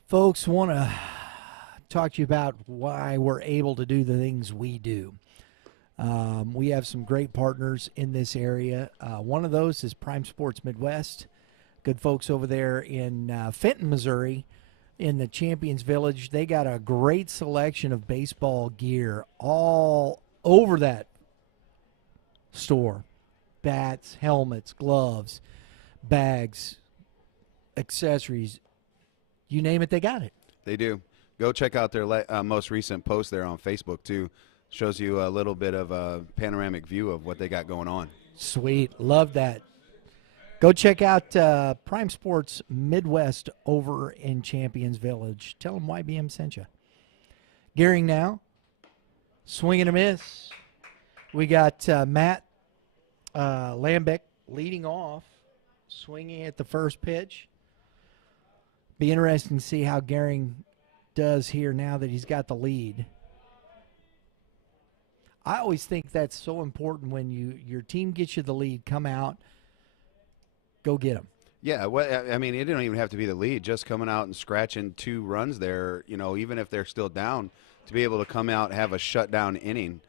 Folks, want to talk to you about why we're able to do the things we do. We have some great partners in this area. One of those is Prime Sports Midwest. Good folks over there in Fenton, Missouri, in the Champions Village. They got a great selection of baseball gear all over that store. Bats, helmets, gloves, bags, accessories. You name it, they got it. They do. Go check out their most recent post there on Facebook, too. Shows you a little bit of a panoramic view of what they got going on. Sweet. Love that. Go check out Prime Sports Midwest over in Champions Village. Tell them YBM sent you. Gearing now. Swing and a miss. We got Matt Lambeck leading off, swinging at the first pitch. Be interesting to see how Gehring does here now that he's got the lead. I always think that's so important when your team gets you the lead, come out, go get them. Yeah, well, I mean, it didn't even have to be the lead. Just coming out and scratching 2 runs there, you know, even if they're still down, to be able to come out and have a shutdown inning,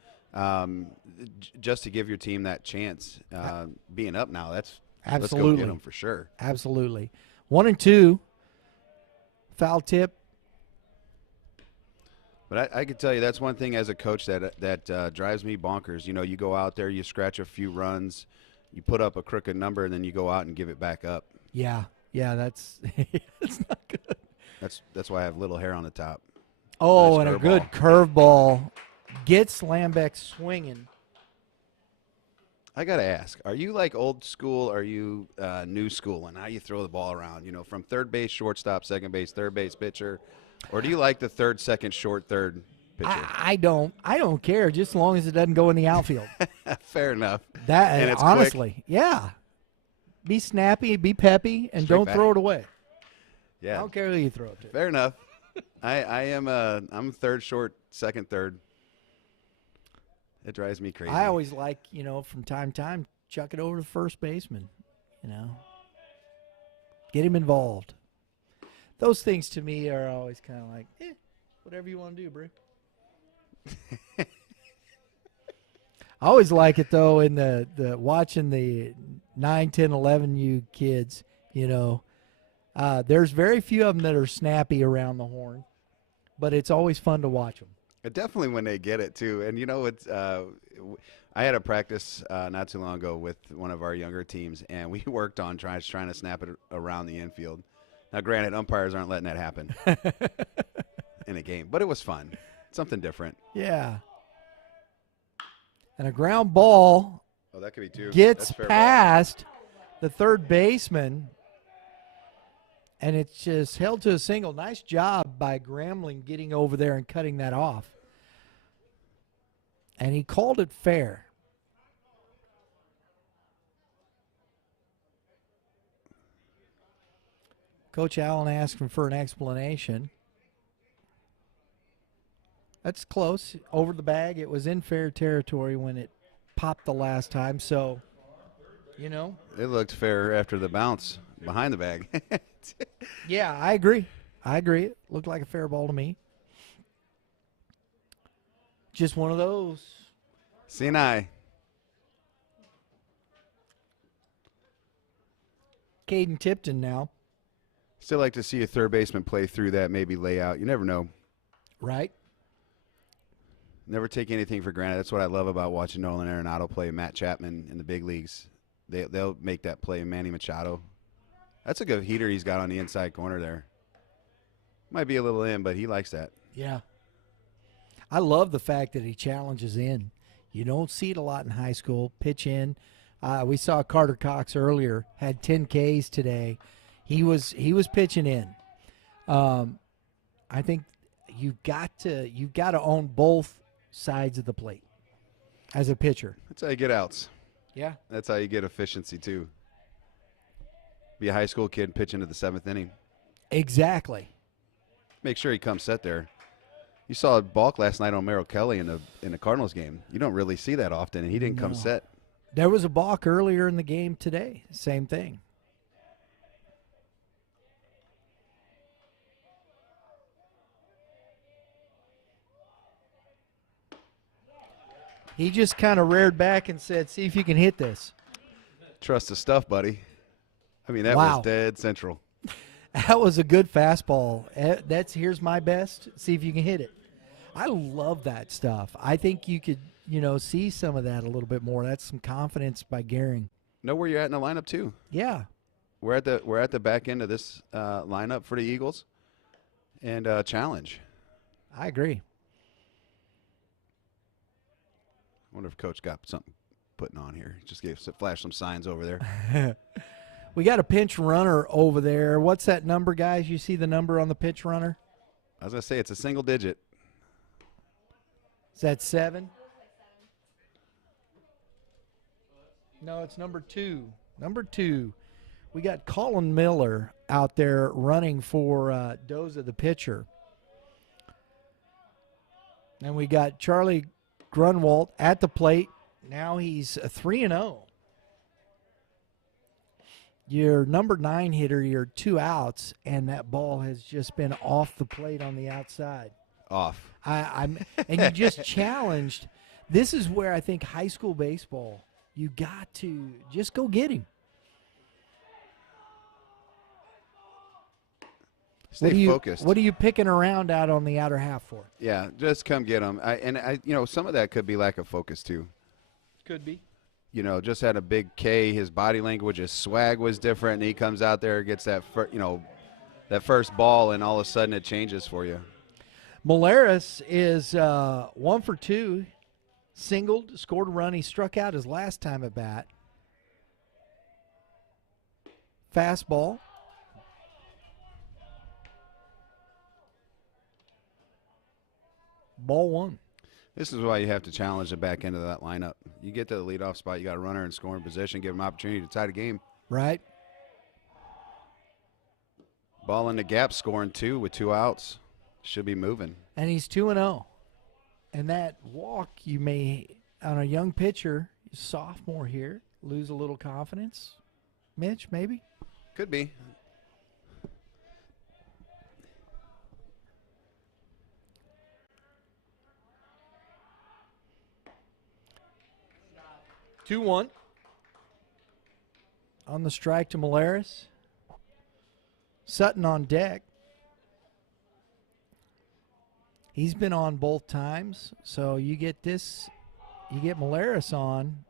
just to give your team that chance. Being up now, that's absolutely. Let's go get them for sure. Absolutely. 1-2. Foul tip. But I could tell you that's one thing as a coach that drives me bonkers. You know, you go out there, you scratch a few runs, you put up a crooked number, and then you go out and give it back up. Yeah, that's that's not good. That's why I have little hair on the top. Oh, Nice and a curveball. good curveball gets Lambeck swinging. I got to ask, are you like old school or are you new school and how you throw the ball around? You know, from third base, shortstop, second base, third base pitcher? Or do you like the third, second, short, third pitcher? I don't care, just as long as it doesn't go in the outfield. Fair enough. That And it's honestly, quick. Yeah. Be snappy, be peppy, and Straight don't back. throw it away. I Yeah, don't care who you throw it to. fair enough. I'm third, short, second, third. It drives me crazy. I always like, from time to time, chuck it over to first baseman, Get him involved. Those things to me are always kind of like, whatever you want to do, bro. I always like it, though, in the watching the 9, 10, 11U kids, there's very few of them that are snappy around the horn, but it's always fun to watch them. Definitely when they get it, too. And, it's I had a practice not too long ago with one of our younger teams, and we worked on trying to snap it around the infield. Now, granted, umpires aren't letting that happen in a game, but it was fun. Something different. Yeah. And a ground ball Oh, that could be two. gets That's fair ball. past the third baseman. And it's just held to a single. Nice job by Grambling getting over there and cutting that off. And he called it fair. Coach Allen asked him for an explanation. That's close. Over the bag. It was in fair territory when it popped the last time. So, you know. It looked fair after the bounce behind the bag. Yeah, I agree. It looked like a fair ball to me. Just one of those. C&I. Caden Tipton now. Still like to see a third baseman play through that, maybe lay out. You never know. Right. Never take anything for granted. That's what I love about watching Nolan Arenado play Matt Chapman in the big leagues. They'll make that play. Manny Machado. That's a good heater he's got on the inside corner there. Might be a little in, but he likes that. Yeah. I love the fact that he challenges in. You don't see it a lot in high school. Pitch in. We saw Carter Cox earlier, had 10 Ks today. He was pitching in. I think you've got to own both sides of the plate as a pitcher. That's how you get outs. Yeah. That's how you get efficiency too. Be a high school kid pitch into the 7th inning. Exactly. Make sure he comes set there. You saw a balk last night on Merrill Kelly in the Cardinals game. You don't really see that often, and he didn't come set. There was a balk earlier in the game today. Same thing. He just kind of reared back and said, see if you can hit this. Trust the stuff, buddy. I mean, that Wow. was dead central. That was a good fastball. Here's my best. See if you can hit it. I love that stuff. I think you could, see some of that a little bit more. That's some confidence by Gehring. Know where you're at in the lineup too. Yeah. We're at the back end of this lineup for the Eagles, and challenge. I agree. I wonder if Coach got something putting on here. Just flash some signs over there. We got a pinch runner over there. What's that number, guys? You see the number on the pinch runner? I was going to say, it's a single digit. Is that 7? No, it's number 2. Number 2. We got Colin Miller out there running for Doza, the pitcher. And we got Charlie Grunwald at the plate. Now he's a 3-0. Your number 9 hitter, you're 2 outs, and that ball has just been off the plate on the outside. Off. And you just challenged. This is where I think high school baseball, you got to just go get him. Stay focused. What are you picking around out on the outer half for? Yeah, just come get him. Some of that could be lack of focus too. Could be. Just had a big K. His body language, his swag was different, and he comes out there, gets that that first ball, and all of a sudden it changes for you. Molaris is 1 for 2, singled, scored a run. He struck out his last time at bat. Fastball. Ball 1. This is why you have to challenge the back end of that lineup. You get to the leadoff spot, you got a runner in scoring position, give him opportunity to tie the game. Right. Ball in the gap, scoring 2 with 2 outs. Should be moving. And he's 2-0. And that walk, you may, on a young pitcher, sophomore here, lose a little confidence. Mitch, maybe? Could be. Two 2-1. On the strike to Molaris. Sutton on deck. He's been on both times, so you get Molaris on.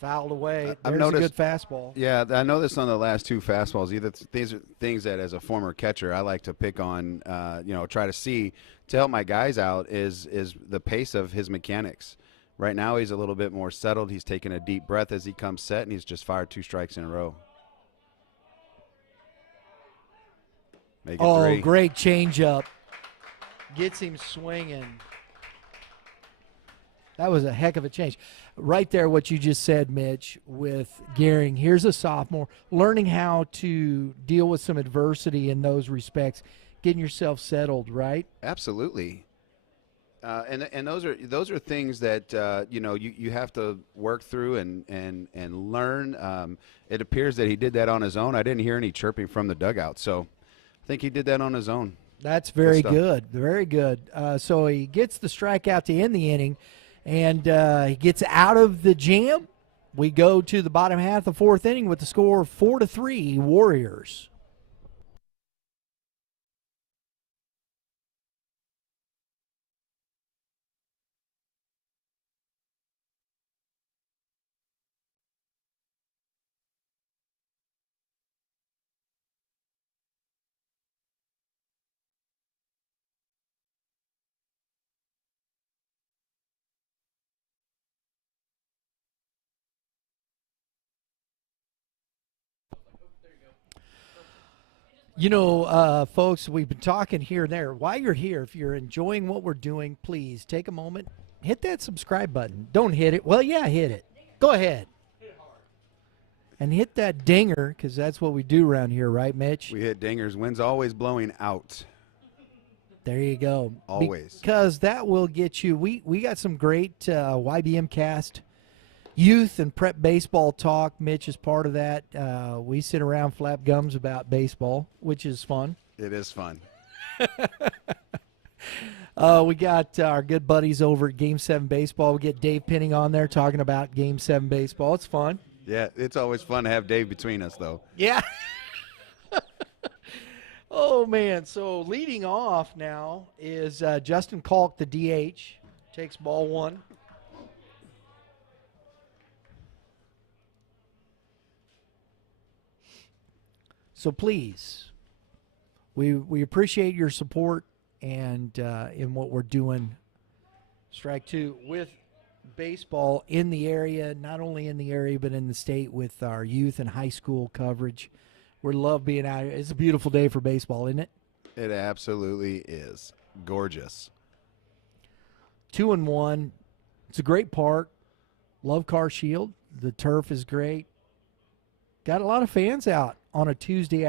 Fouled away. There's a good fastball. Yeah, I noticed on the last 2 fastballs. These are things that, as a former catcher, I like to pick on. Try to see to help my guys out is the pace of his mechanics. Right now, he's a little bit more settled. He's taking a deep breath as he comes set, and he's just fired 2 strikes in a row. Make it Oh, 3. great changeup. Gets him swinging. That was a heck of a change. Right there, what you just said, Mitch, with Gehring. Here's a sophomore learning how to deal with some adversity in those respects, getting yourself settled, right? Absolutely. And those are things that you have to work through and learn. It appears that he did that on his own. I didn't hear any chirping from the dugout, so I think he did that on his own. That's very stuff. good, very good. So he gets the strikeout to end the inning, and he gets out of the jam. We go to the bottom half of the 4th inning with the score 4-3 Warriors. You know, folks, we've been talking here and there. While you're here, if you're enjoying what we're doing, please take a moment, hit that subscribe button. Don't hit it. Well, yeah, hit it. Go ahead. And hit that dinger, because that's what we do around here, right, Mitch? We hit dingers. Wind's always blowing out. There you go. Always. Because that will get you. We got some great YBMcast youth and prep baseball talk. Mitch is part of that. We sit around, flap gums about baseball, which is fun. It is fun. We got our good buddies over at Game 7 Baseball. We get Dave Penning on there talking about Game 7 Baseball. It's fun. Yeah, it's always fun to have Dave between us, though. Yeah. Oh, man. So leading off now is Justin Kalk, the DH. Takes ball 1. So please, we appreciate your support and in what we're doing. Strike 2 with baseball in the area, not only in the area but in the state with our youth and high school coverage. We love being out here. It's a beautiful day for baseball, isn't it? It absolutely is. Gorgeous. 2-1. It's a great park. Love Carshield. The turf is great. Got a lot of fans out on a Tuesday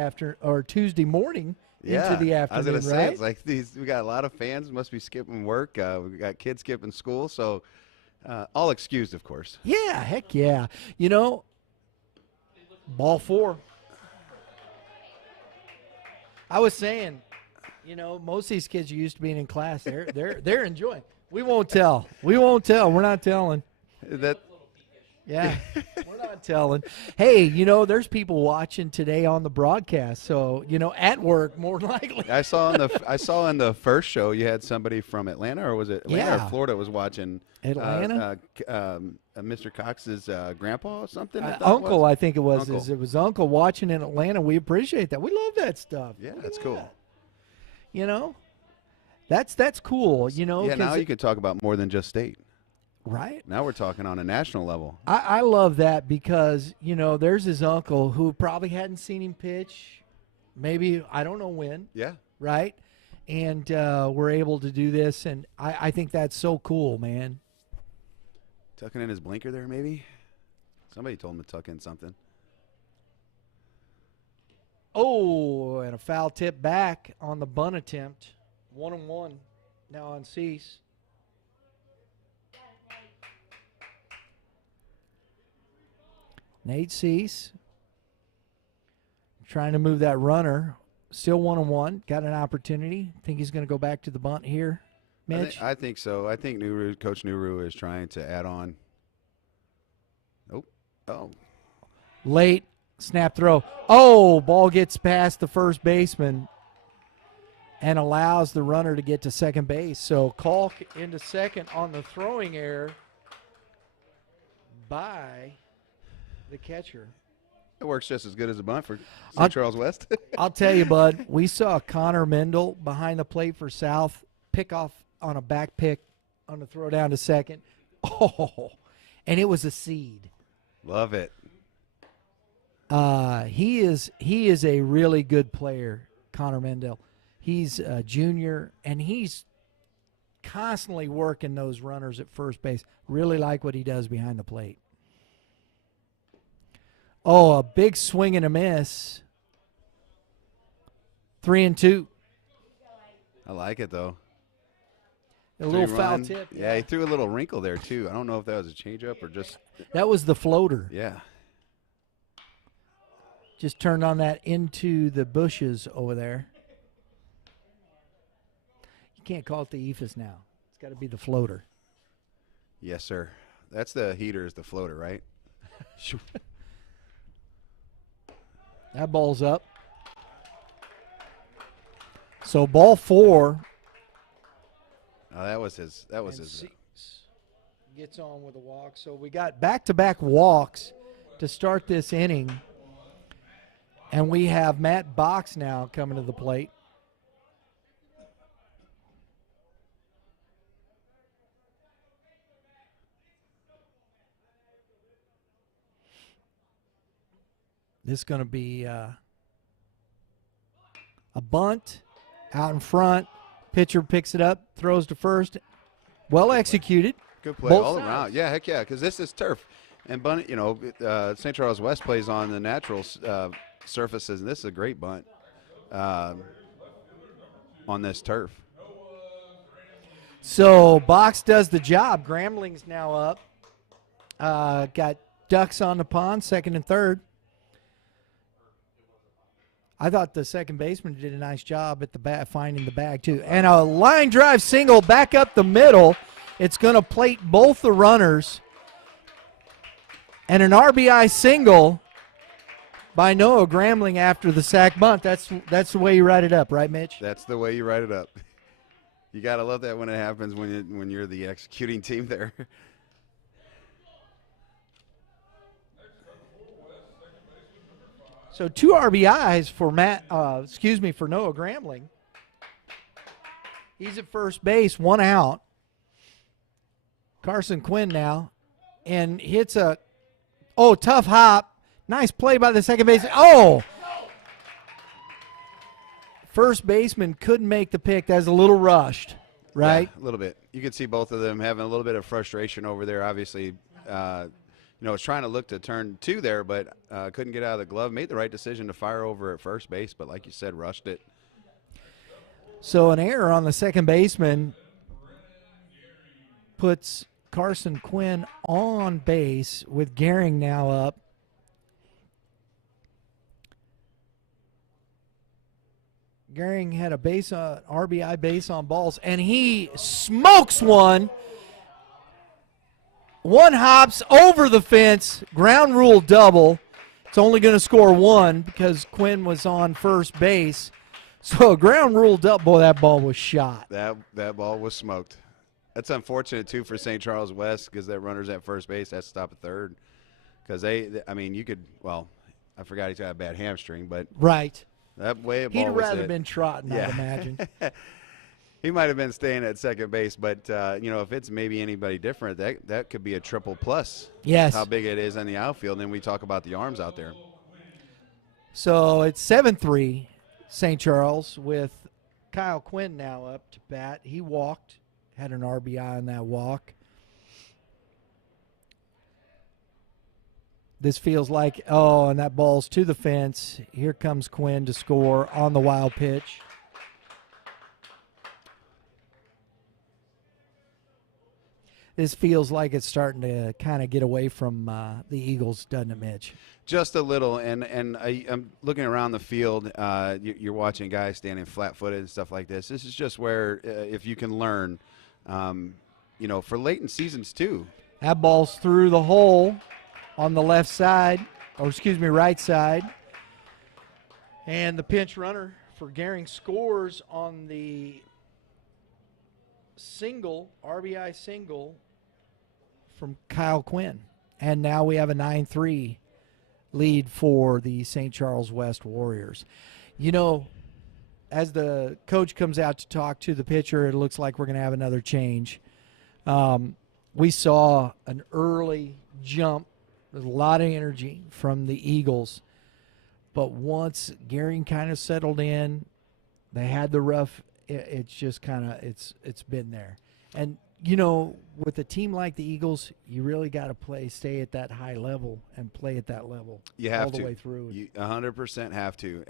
morning into the afternoon, I was gonna say, right? it's like we got a lot of fans. Must be skipping work. We got kids skipping school, so all excused, of course. Yeah, heck yeah. You know, ball 4. I was saying, you know, most of these kids are used to being in class. They're enjoying. We won't tell. We're not telling. That Yeah, we're not telling. Hey, you know, there's people watching today on the broadcast, so you know, at work more likely. I saw in the first show you had somebody from Atlanta, or was it Atlanta Yeah. or Florida was watching Atlanta? Mr. Cox's grandpa or something. Uncle, I think it was. Uncle. It was Uncle watching in Atlanta. We appreciate that. We love that stuff. Yeah, that's cool. You know, that's cool. You know, Yeah, now 'cause you could talk about more than just state. right. Now we're talking on a national level. I love that because, you know, there's his uncle who probably hadn't seen him pitch, maybe, I don't know when, Yeah. right? And we're able to do this, and I think that's so cool, man. Tucking in his blinker there, maybe? Somebody told him to tuck in something. Oh, and a foul tip back on the bunt attempt. 1-1 now on Cease. Nate Cease trying to move that runner. Still 1-1. Got an opportunity. Think he's going to go back to the bunt here, Mitch? I think so. I think Coach Nuru is trying to add on. Oh. Late snap throw. Oh, ball gets past the first baseman and allows the runner to get to second base. So Kalk into second on the throwing error by the catcher. It works just as good as a bunt for St. Charles West. I'll tell you, bud, we saw Connor Mendel behind the plate for South pick off on a back pick on the throw down to second. Oh, and it was a seed. Love it. He is a really good player, Connor Mendel. He's a junior, and he's constantly working those runners at first base. Really like what he does behind the plate. Oh, a big swing and a miss. 3-2. I like it, though. A little 3 foul run. tip. Yeah, he threw a little wrinkle there, too. I don't know if that was a changeup or just. That was the floater. Yeah. Just turned on that into the bushes over there. You can't call it the ephus now. It's got to be the floater. Yes, sir. That's the heater is the floater, right? That ball's up. So ball 4. Oh, that was his. That was And his. Six gets on with a walk. So we got back-to-back walks to start this inning. And we have Matt Box now coming to the plate. This is going to be a bunt out in front. Pitcher picks it up, throws to first. Well executed. Good play Both all sides. around. Yeah, heck yeah, because this is turf. And bunt, St. Charles West plays on the natural surfaces, and this is a great bunt on this turf. So Box does the job. Grambling's now up. Got ducks on the pond, second and third. I thought the second baseman did a nice job at the bat, finding the bag, too. And a line drive single back up the middle. It's going to plate both the runners. And an RBI single by Noah Grambling after the sack bunt. That's the way you write it up, right, Mitch? That's the way you write it up. You got to love that when it happens when you're the executing team there. So 2 RBIs for for Noah Grambling. He's at first base, 1 out. Carson Quinn now, and hits a tough hop. Nice play by the second base. Oh! First baseman couldn't make the pick. That's a little rushed, right? Yeah, a little bit. You could see both of them having a little bit of frustration over there. Obviously, was trying to look to turn 2 there, but couldn't get out of the glove. Made the right decision to fire over at first base, but like you said, rushed it. So an error on the second baseman puts Carson Quinn on base with Gehring now up. Gehring had a RBI base on balls, and he smokes one. One hops over the fence, ground rule double. It's only going to score 1 because Quinn was on first base. So ground rule double. Boy, that ball was shot. That ball was smoked. That's unfortunate, too, for St. Charles West because that runner's at first base. Has to stop at third. Because I forgot he's got a bad hamstring, but right. That way a ball He'd was rather hit. been trotting, Yeah. I'd imagine. He might have been staying at second base, but, if it's maybe anybody different, that could be a triple plus. Yes. How big it is in the outfield. And then we talk about the arms out there. So it's 7-3 St. Charles with Kyle Quinn now up to bat. He walked, had an RBI on that walk. This feels like, and that ball's to the fence. Here comes Quinn to score on the wild pitch. This feels like it's starting to kind of get away from the Eagles, doesn't it, Mitch? Just a little, and I'm looking around the field. You're watching guys standing flat-footed and stuff like this. This is just where, if you can learn, for late in seasons too. That ball's through the hole on the left side, right side. And the pinch runner for Gehring scores on the RBI single from Kyle Quinn. And now we have a 9-3 lead for the St. Charles West Warriors. As the coach comes out to talk to the pitcher, it looks like we're going to have another change. We saw an early jump. There's a lot of energy from the Eagles. But once Gehring kind of settled in, They had the rough. It's just kind of it's been there, and with a team like the Eagles, you really got to stay at that high level and play at that level. You have all the to. way through. You 100% have to.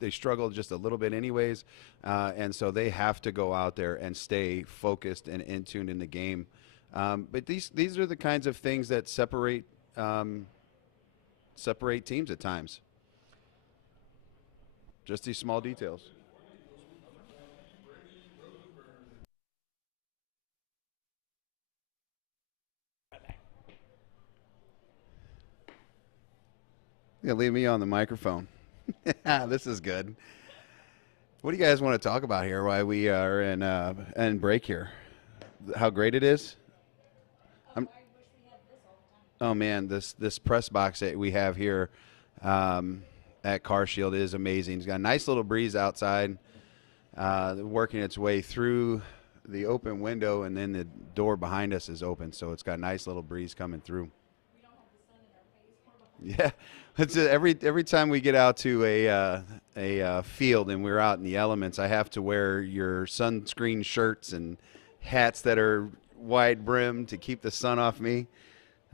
They struggled just a little bit anyways, and so they have to go out there and stay focused and in tune in the game. But these are the kinds of things that separate teams at times. Just these small details. Yeah, leave me on the microphone. This is good. What do you guys want to talk about here while we are in break here? How great it is? Oh man, this press box that we have here at Carshield is amazing. It's got a nice little breeze outside, working its way through the open window, and then the door behind us is open, so it's got a nice little breeze coming through. Yeah, it's every time we get out to a field and we're out in the elements, I have to wear your sunscreen shirts and hats that are wide brim to keep the sun off me.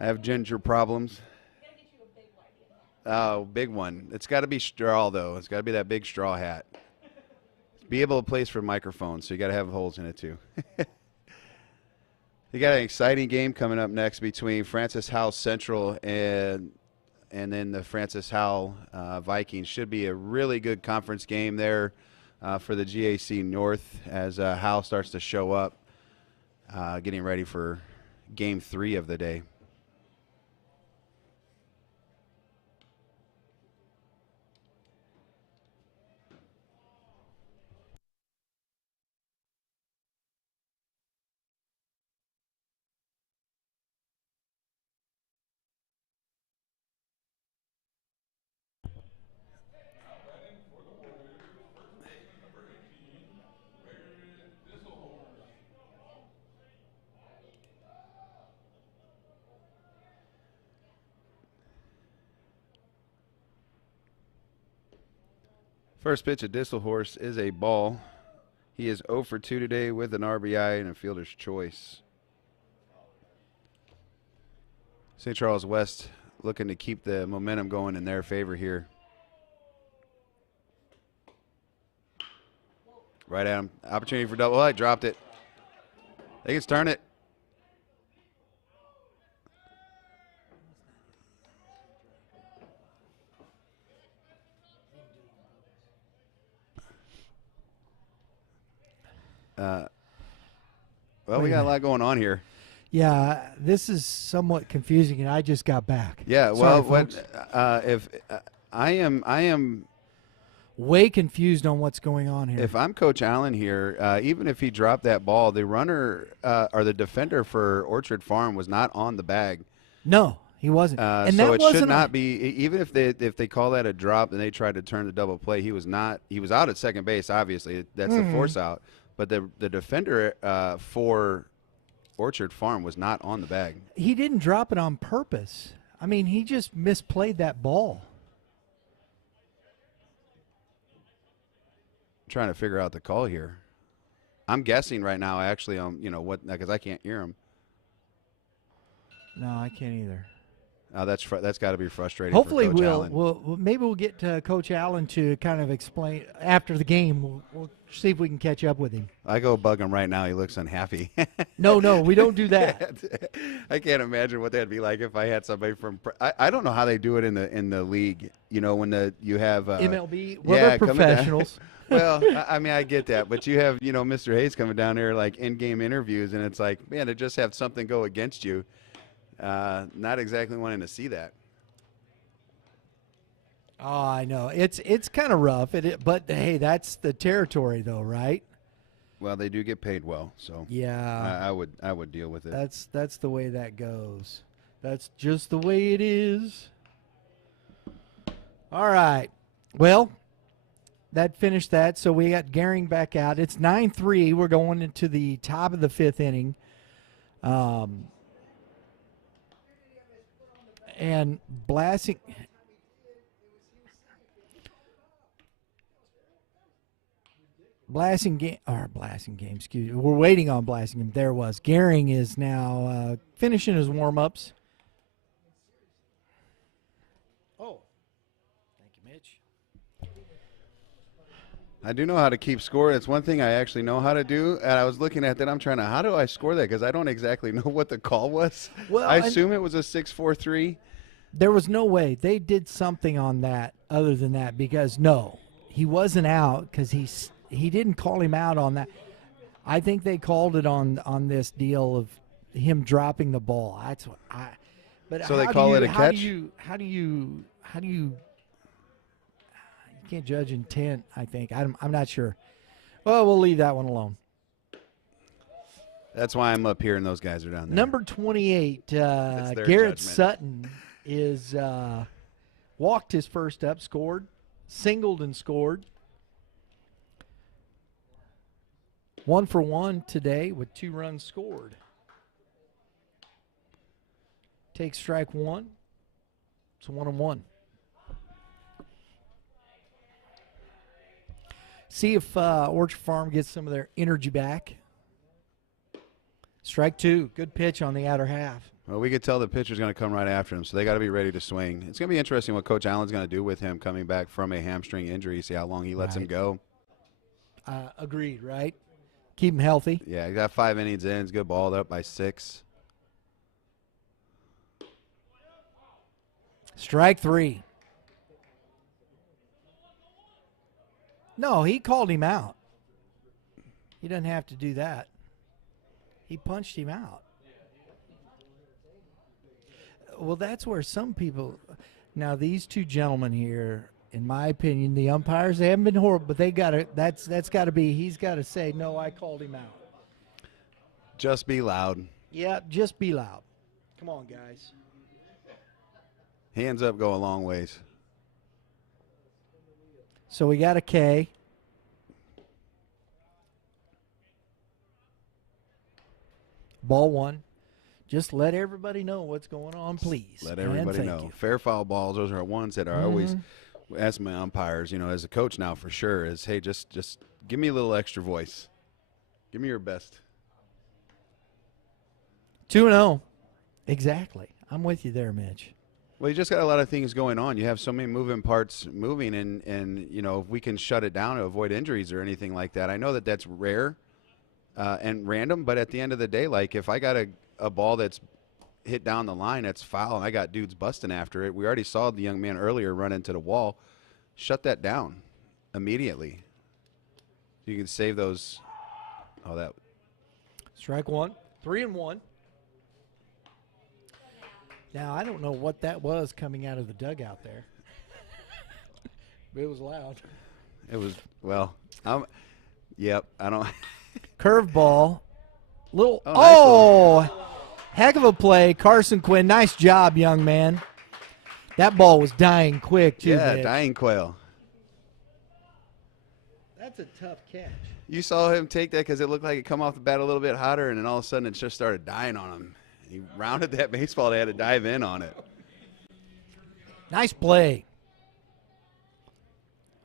I have ginger problems. Oh, big one. It's got to be straw though. It's got to be that big straw hat. Be able to place for microphones, so you got to have holes in it too. You got an exciting game coming up next between Francis Howell Central and then the Francis Howell Vikings. Should be a really good conference game there for the GAC North as Howell starts to show up, getting ready for Game 3 of the day. First pitch of Disselhorst is a ball. He is 0 for 2 today with an RBI and a fielder's choice. St. Charles West looking to keep the momentum going in their favor here. Right at him. Opportunity for double. I dropped it. They can turn it. Well, we got a lot going on here. Yeah, this is somewhat confusing, and I just got back. Yeah, Sorry, well, folks. if I am way confused on what's going on here. If I'm Coach Allen here, even if he dropped that ball, the runner or the defender for Orchard Farm was not on the bag. No, he wasn't. And so that it wasn't should not be. Even if they call that a drop and they tried to turn the double play, he was not. He was out at second base. Obviously, that's the force out. But the defender for Orchard Farm was not on the bag. He didn't drop it on purpose. I mean, he just misplayed that ball. Trying to figure out the call here. I'm guessing right now, actually, what, because I can't hear him. No, I can't either. That's got to be frustrating. Hopefully, for Coach Allen. maybe we'll get Coach Allen to kind of explain after the game. We'll see if we can catch up with him. I go bug him right now. He looks unhappy. No, we don't do that. I can't imagine what that'd be like if I had somebody from. I don't know how they do it in the league. When you have MLB. Well, they're professionals. Well, I mean, I get that, but you have Mr. Hayes coming down here like in-game interviews, and it's like, man, to just have something go against you. Not exactly wanting to see that. Oh, I know. It's kind of rough, but hey, that's the territory, though, right? Well, they do get paid well, so yeah, I would deal with it. That's the way that goes. That's just the way it is. All right. Well, that finished that. So we got Gehring back out. It's 9-3. We're going into the top of the fifth inning. And Blasting. Blassingame, excuse me. We're waiting on Blassingame. There was. Gehring is now finishing his warm-ups. Oh. Thank you, Mitch. I do know how to keep score. It's one thing I actually know how to do. And I was looking at that. I'm trying to, how do I score that? Because I don't exactly know what the call was. Well, I assume it was a 6-4-3. There was no way. They did something on that other than that because, no, he wasn't out because he didn't call him out on that. I think they called it on this deal of him dropping the ball. That's what I. But so they call it a catch? How do you can't judge intent, I think. I'm not sure. Well, we'll leave that one alone. That's why I'm up here and those guys are down there. Number 28, Garrett judgment. Sutton is walked his first up, scored, singled and scored. 1 for 1 today with 2 runs scored. Takes strike 1. It's 1-1. See if Orchard Farm gets some of their energy back. Strike 2. Good pitch on the outer half. Well, we could tell the pitcher's going to come right after him, so they got to be ready to swing. It's going to be interesting what Coach Allen's going to do with him coming back from a hamstring injury, see how long he lets him go. Agreed, right? Keep him healthy. Yeah, he got 5 innings in. It's good ball, up by 6. Strike 3. No, he called him out. He doesn't have to do that. He punched him out. Well, that's where some people. Now, these two gentlemen here, in my opinion, the umpires, they haven't been horrible, but they got to. That's got to be. He's got to say, no, I called him out. Just be loud. Yeah, just be loud. Come on, guys. Hands up go a long ways. So we got a K. Ball 1. Just let everybody know what's going on, please. Let everybody know. Fair foul balls, those are ones that are always, as my umpires, you know, as a coach now for sure, is, hey, just give me a little extra voice. Give me your best. 2-0. Exactly. I'm with you there, Mitch. Well, you just got a lot of things going on. You have so many moving parts moving, and you know, if we can shut it down to avoid injuries or anything like that. I know that that's rare and random, but at the end of the day, like if I got a ball that's hit down the line, that's foul, and I got dudes busting after it. We already saw the young man earlier run into the wall. Shut that down immediately. You can save those. Oh, that. Strike 1. 3-1. Now, I don't know what that was coming out of the dugout there. But it was loud. It was, well, yep, I don't. Curveball. Little. Nice Heck of a play. Carson Quinn, nice job, young man. That ball was dying quick, too. Yeah, Mitch. dying quail. That's a tough catch. You saw him take that because it looked like it come off the bat a little bit hotter, and then all of a sudden it just started dying on him. He rounded that baseball. They had to dive in on it. Nice play.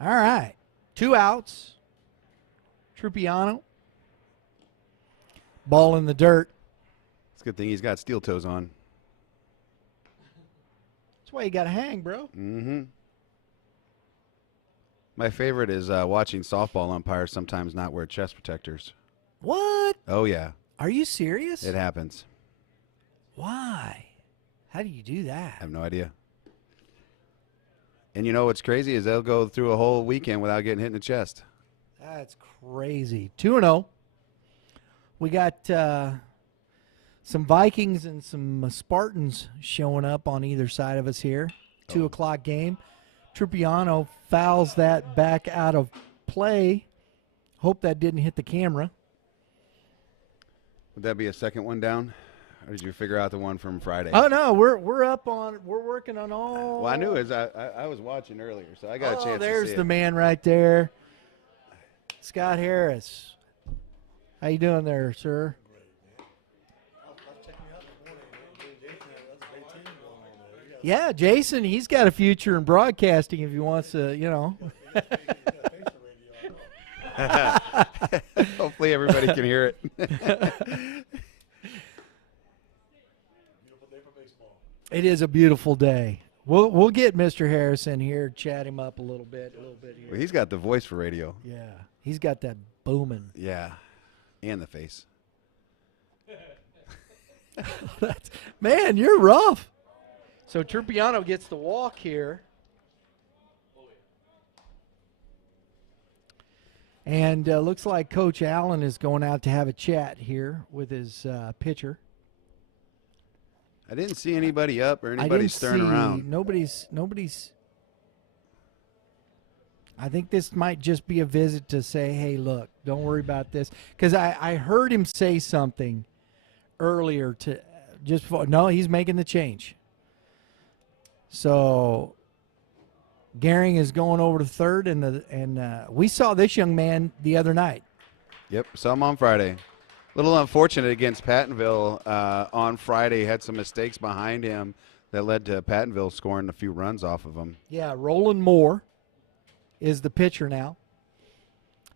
All right. 2 outs. Trupiano. Ball in the dirt. It's a good thing he's got steel toes on. That's why you got to hang, bro. Mm-hmm. My favorite is watching softball umpires sometimes not wear chest protectors. What? Oh, yeah. Are you serious? It happens. Why? How do you do that? I have no idea. And you know what's crazy is they'll go through a whole weekend without getting hit in the chest. That's crazy. 2-0. We got some Vikings and some Spartans showing up on either side of us here. 2 o'clock game. Trupiano fouls that back out of play. Hope that didn't hit the camera. Would that be a second one down? Or did you figure out the one from Friday? Oh no, we're up on. We're working on all. Well, I knew it. I was watching earlier, so I got a chance to see there's it. the man right there, Scott Harris. How you doing there, sir? Yeah, Jason, he's got a future in broadcasting if he wants to, you know. Hopefully everybody can hear it. Beautiful day for baseball. It is a beautiful day. We'll get Mr. Harrison here, chat him up a little bit here. Well, he's got the voice for radio. Yeah, he's got that booming. Yeah, and the face. Man, you're rough. So Trupiano gets the walk here. And looks like Coach Allen is going out to have a chat here with his pitcher. I didn't see anybody up or anybody stirring around. Nobody's. I think this might just be a visit to say, hey, look, don't worry about this. Because I heard him say something earlier to just before. No, he's making the change. So Gehring is going over to third, and we saw this young man the other night. Yep, saw him on Friday. A little unfortunate against Pattonville on Friday. Had some mistakes behind him that led to Pattonville scoring a few runs off of him. Yeah, Roland Moore is the pitcher now.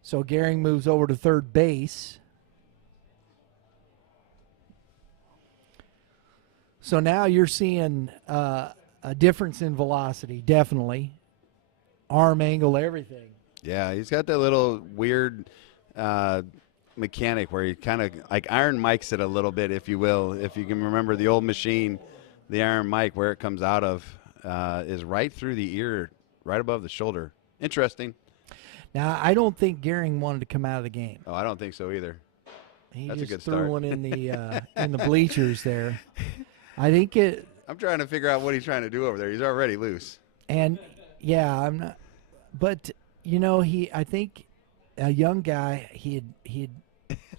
So Gehring moves over to third base. So now you're seeing a difference in velocity, definitely. Arm angle, everything. Yeah, he's got that little weird mechanic where he kind of like Iron Mike's it a little bit, if you will. If you can remember the old machine, the Iron Mike, where it comes out of is right through the ear, right above the shoulder. Interesting. Now, I don't think Gehring wanted to come out of the game. Oh, I don't think so either. He That's a just good threw start. one in the bleachers there. I think it. I'm trying to figure out what he's trying to do over there. He's already loose. And yeah, I'm not. But you know, I think a young guy.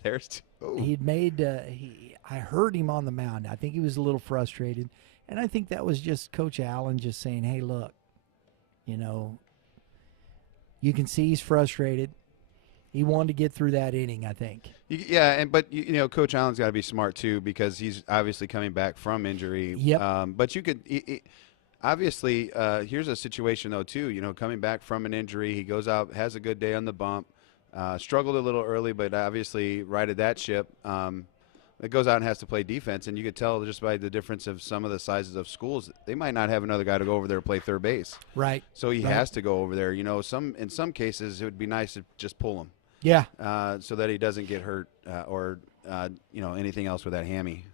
There's two. Oh. He'd made. I heard him on the mound. I think he was a little frustrated, and I think that was just Coach Allen just saying, "Hey, look, you know, you can see he's frustrated. He wanted to get through that inning, I think." Yeah, but you know, Coach Allen's got to be smart too because he's obviously coming back from injury. Yep. But you could obviously here's a situation though too. You know, coming back from an injury, he goes out, has a good day on the bump. Struggled a little early, but obviously righted that ship. It goes out and has to play defense, and you could tell just by the difference of some of the sizes of schools, they might not have another guy to go over there to play third base. Right. So he has to go over there. You know, in some cases it would be nice to just pull him. Yeah. So that he doesn't get hurt or you know, anything else with that hammy,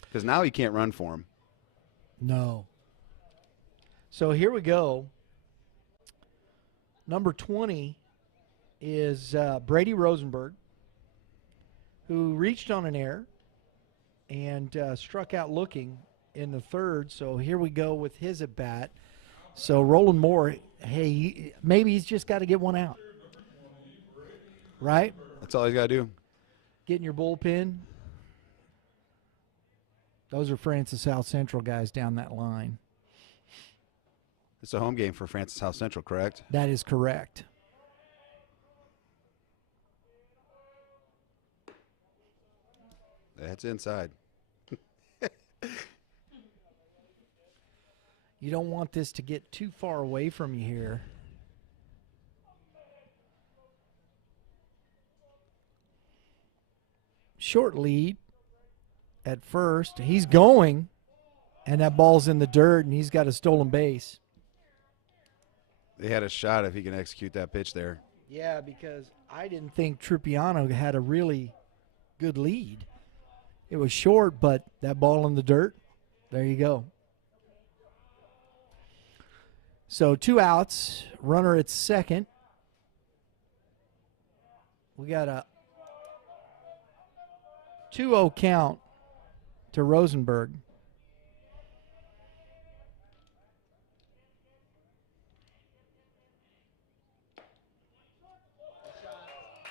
because now he can't run for him. No. So here we go. Number 20 is Brady Rosenberg, who reached on an error and struck out looking in the third. So here we go with his at bat. So Roland Moore, hey, maybe he's just got to get one out. Right? That's all he's got to do. Get in your bullpen. Those are Francis South Central guys down that line. It's a home game for Francis South Central, correct? That is correct. That's inside. You don't want this to get too far away from you here. Short lead at first. He's going, and that ball's in the dirt, and he's got a stolen base. They had a shot if he can execute that pitch there. Yeah, because I didn't think Trupiano had a really good lead. It was short, but that ball in the dirt, there you go. So 2 outs, runner at second. We got a 2-0 count to Rosenberg.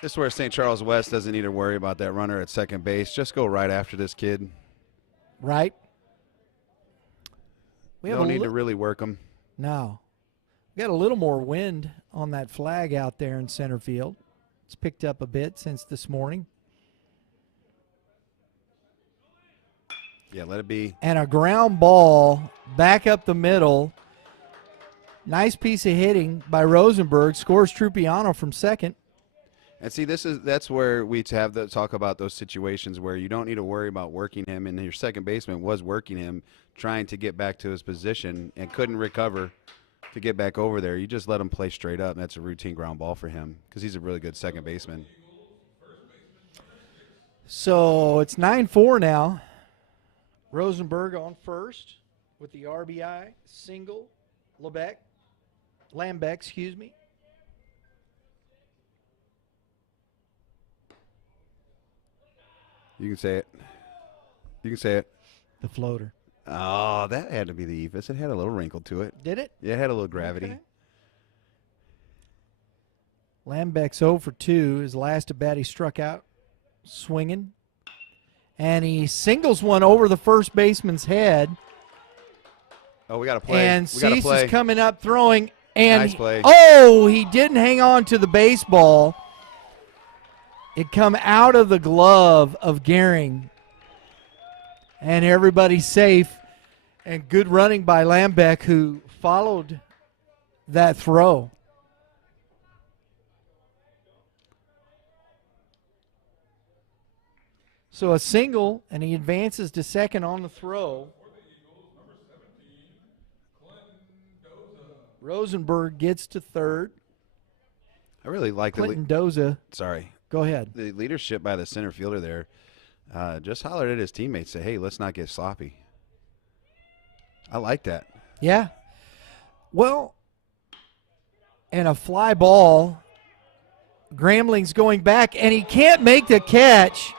This is where St. Charles West doesn't need to worry about that runner at second base. Just go right after this kid. Right. We don't need to really work him. No. We got a little more wind on that flag out there in center field. It's picked up a bit since this morning. Yeah, let it be. And a ground ball back up the middle. Nice piece of hitting by Rosenberg. Scores Trupiano from second. And see, that's where we have to talk about those situations where you don't need to worry about working him, and your second baseman was working him, trying to get back to his position and couldn't recover to get back over there. You just let him play straight up, and that's a routine ground ball for him because he's a really good second baseman. So it's 9-4 now. Rosenberg on first with the RBI single. Lambeck, excuse me. You can say it. You can say it. The floater. Oh, that had to be the Ephus. It had a little wrinkle to it. Did it? Yeah, it had a little gravity. Okay. Lambeck's 0 for 2. His last at bat, he struck out swinging. And he singles one over the first baseman's head. Oh, we got to play. And we got to Cease play. is coming up throwing. And Nice play. He didn't hang on to the baseball. It come out of the glove of Gehring. And everybody's safe. And good running by Lambeck, who followed that throw. So a single, and he advances to second on the throw. Rosenberg gets to third. I really like Clinton Doza. Sorry. Go ahead. The leadership by the center fielder there. Just hollered at his teammates, say, hey, let's not get sloppy. I like that. Yeah. Well, and a fly ball. Gramling's going back, and he can't make the catch.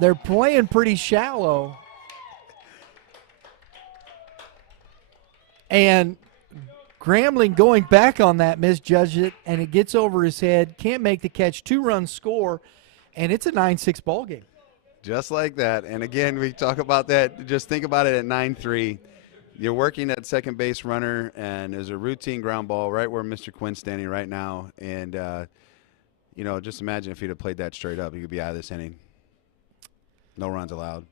They're playing pretty shallow. And Gramling going back on that, misjudged it, and it gets over his head. Can't make the catch. 2-run score, and it's a 9-6 ball game. Just like that. And, again, we talk about that. Just think about it at 9-3. You're working at second base runner, and there's a routine ground ball right where Mr. Quinn's standing right now. And, just imagine if he'd have played that straight up. He could be out of this inning. No runs allowed.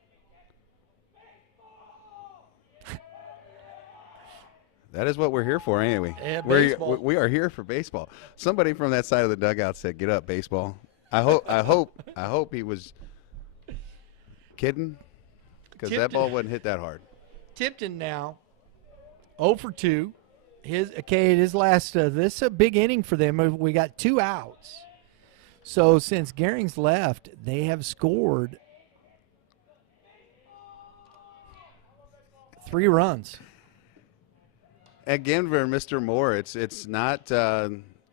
That is what we're here for, anyway. Yeah, baseball. We are here for baseball. Somebody from that side of the dugout said, "Get up, baseball." I hope he was kidding, because that ball wouldn't hit that hard. Tipton now, 0 for 2. His last. This is a big inning for them. We got 2 outs. So since Gehring's left, they have scored 3 runs. Again, for Mr. Moore, it's not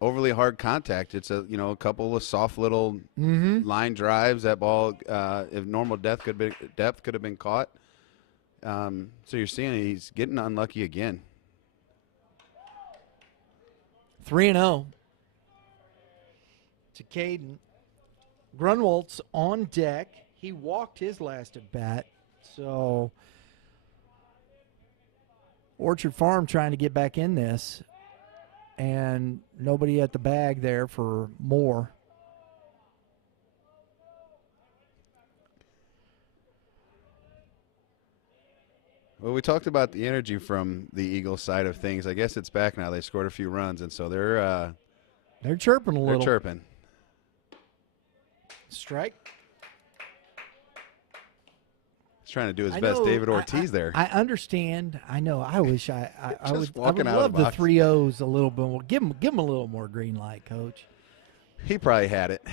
overly hard contact. It's a couple of soft little line drives. That ball, if normal depth could have been caught. So you're seeing he's getting unlucky again. 3-0 to Caden. Grunwald's on deck. He walked his last at bat. So Orchard Farm trying to get back in this, and nobody at the bag there for Moore. Well, we talked about the energy from the Eagles side of things. I guess it's back now. They scored a few runs, and so they're chirping a little. They're chirping. Strike. He's trying to do his best David Ortiz there. I understand. I know. I wish I would walking out love of the the box. 3 O's a little bit more. Give him a little more green light, Coach. He probably had it.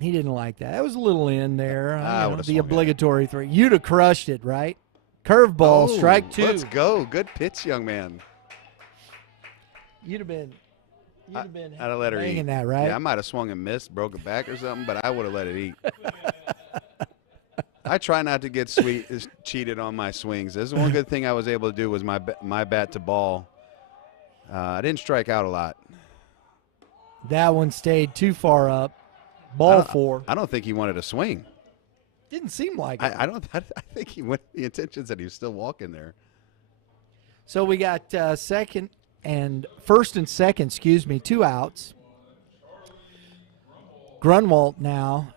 He didn't like that. That was a little in there. would've The swung at it. obligatory 3. You'd have crushed it, right? Curveball, strike 2. Let's go. Good pitch, young man. You'd have been I'd have let her banging eat. that, right? Yeah, I might have swung and missed, broke a back or something, but I would have let it eat. I try not to get cheated on my swings. This is one good thing I was able to do was my bat to ball. I didn't strike out a lot. That one stayed too far up. Ball 4. I don't think he wanted to swing. Didn't seem like it. I think he went the intentions that he was still walking there. So we got first and second, 2 outs. Grunwald now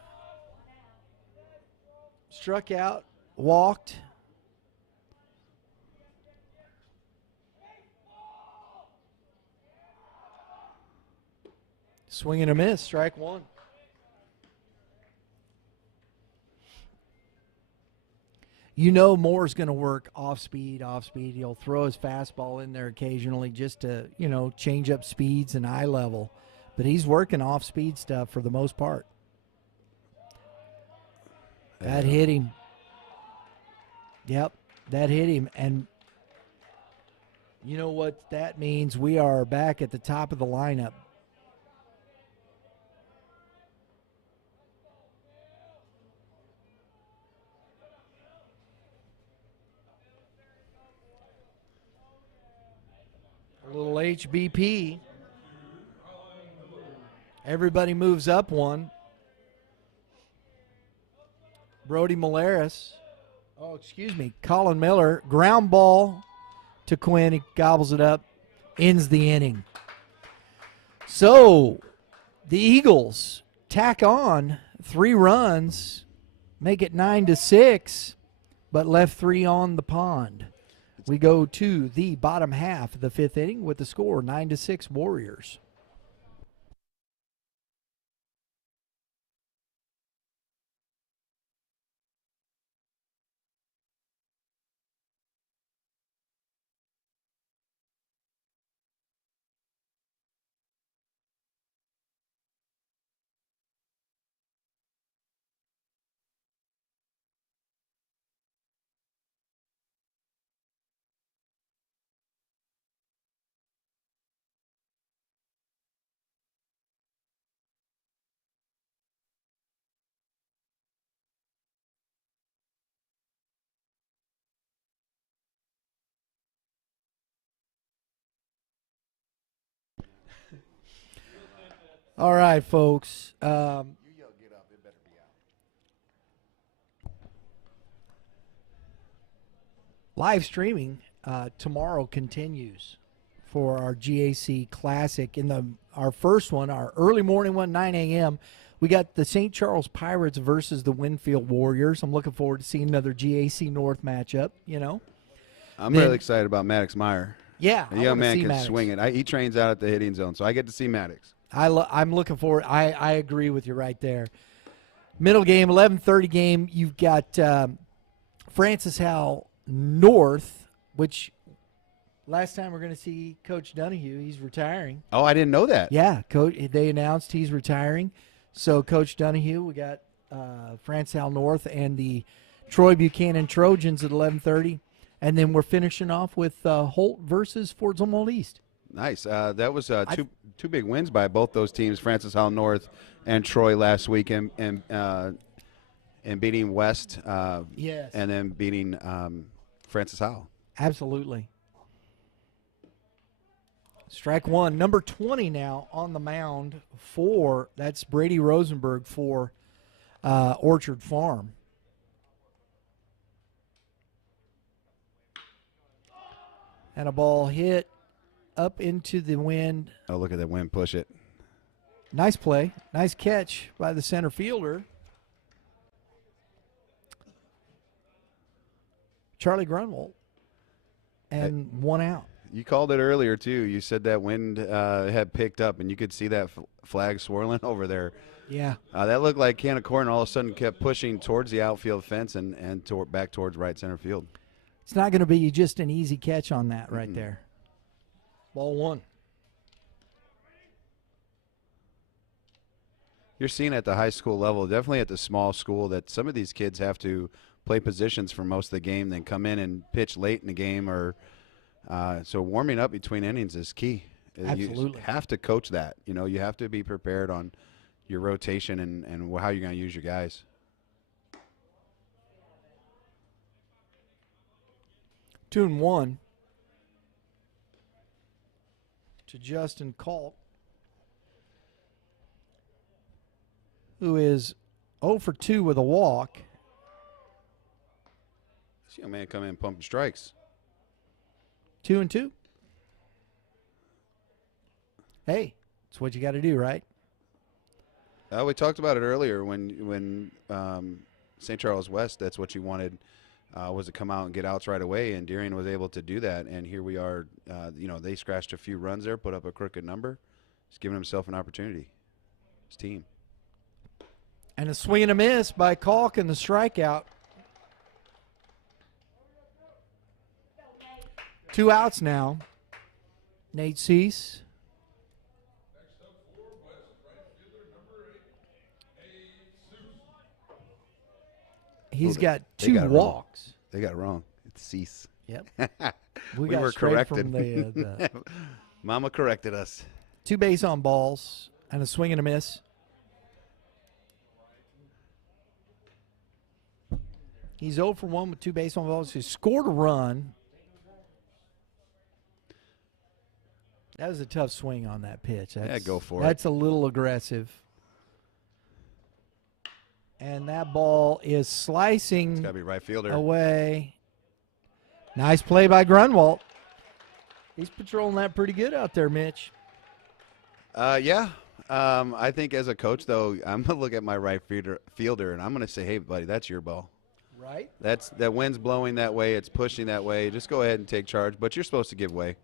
struck out, walked. Swing and a miss, strike one. You know Moore's going to work off speed. He'll throw his fastball in there occasionally just to, change up speeds and eye level. But he's working off speed stuff for the most part. That hit him. Yep, that hit him. And you know what that means? We are back at the top of the lineup. A little HBP. Everybody moves up one. Brody Malaris. Colin Miller. Ground ball to Quinn. He gobbles it up. Ends the inning. So the Eagles tack on 3 runs, make it 9-6, but left 3 on the pond. We go to the bottom half of the 5th inning with the score 9-6 Warriors. All right, folks. Live streaming tomorrow continues for our GAC Classic. In our first one, our early morning one, 9 a.m., we got the St. Charles Pirates versus the Winfield Warriors. I'm looking forward to seeing another GAC North matchup, I'm really excited about Maddox Meyer. Yeah, A young man can Maddox. swing it. He trains out at the hitting zone, so I get to see Maddox. I'm looking forward. I agree with you right there. Middle game, 11:30 game. You've got Francis Howell North, which last time we're going to see Coach Donahue. He's retiring. Oh, I didn't know that. Yeah, Coach. They announced he's retiring. So Coach Donahue, we got Francis Howell North and the Troy Buchanan Trojans at 11:30, and then we're finishing off with Holt versus Fort Zumwalt East. Nice. That was two big wins by both those teams, Francis Howell North and Troy last week, and beating West. Yes. And then beating Francis Howell. Absolutely. Strike one. Number 20 now on the mound that's Brady Rosenberg for Orchard Farm. And a ball hit up into the wind. Oh, look at that wind push it. Nice play. Nice catch by the center fielder. Charlie Grunwald. And 1 out. You called it earlier, too. You said that wind had picked up, and you could see that flag swirling over there. Yeah. That looked like can of corn all of a sudden kept pushing towards the outfield fence and back towards right center field. It's not going to be just an easy catch on that right there. Ball one. You're seeing at the high school level, definitely at the small school, that some of these kids have to play positions for most of the game, then come in and pitch late in the game. So warming up between innings is key. Absolutely. You have to coach that. You have to be prepared on your rotation and how you're going to use your guys. 2-1 to Justin Culp, who is 0 for 2 with a walk. This young man come in pumping strikes. 2-2. Hey, it's what you got to do, right? We talked about it earlier when St. Charles West, that's what you wanted, was to come out and get outs right away, and Deering was able to do that. And here we are. They scratched a few runs there, put up a crooked number. Just giving himself an opportunity. his team. And a swing and a miss by Kalk and the strikeout. 2 outs now. Nate Cease. Next up for West, right fielder number 8, Jesus. He's got They 2 got it wrong. walks. They got it wrong. It's Cease. Yep. We got were straight corrected. from the Mama corrected us. 2 base on balls and a swing and a miss. He's 0 for 1 with 2 base on balls. He scored a run. That was a tough swing on that pitch. Go for it. That's a little aggressive. And that ball is It's slicing got to be right fielder. away. Nice play by Grunwald. He's patrolling that pretty good out there, Mitch. Yeah. I think as a coach, though, I'm going to look at my right fielder, and I'm going to say, hey, buddy, that's your ball. Right? That wind's blowing that way. It's pushing that way. Just go ahead and take charge, but you're supposed to give way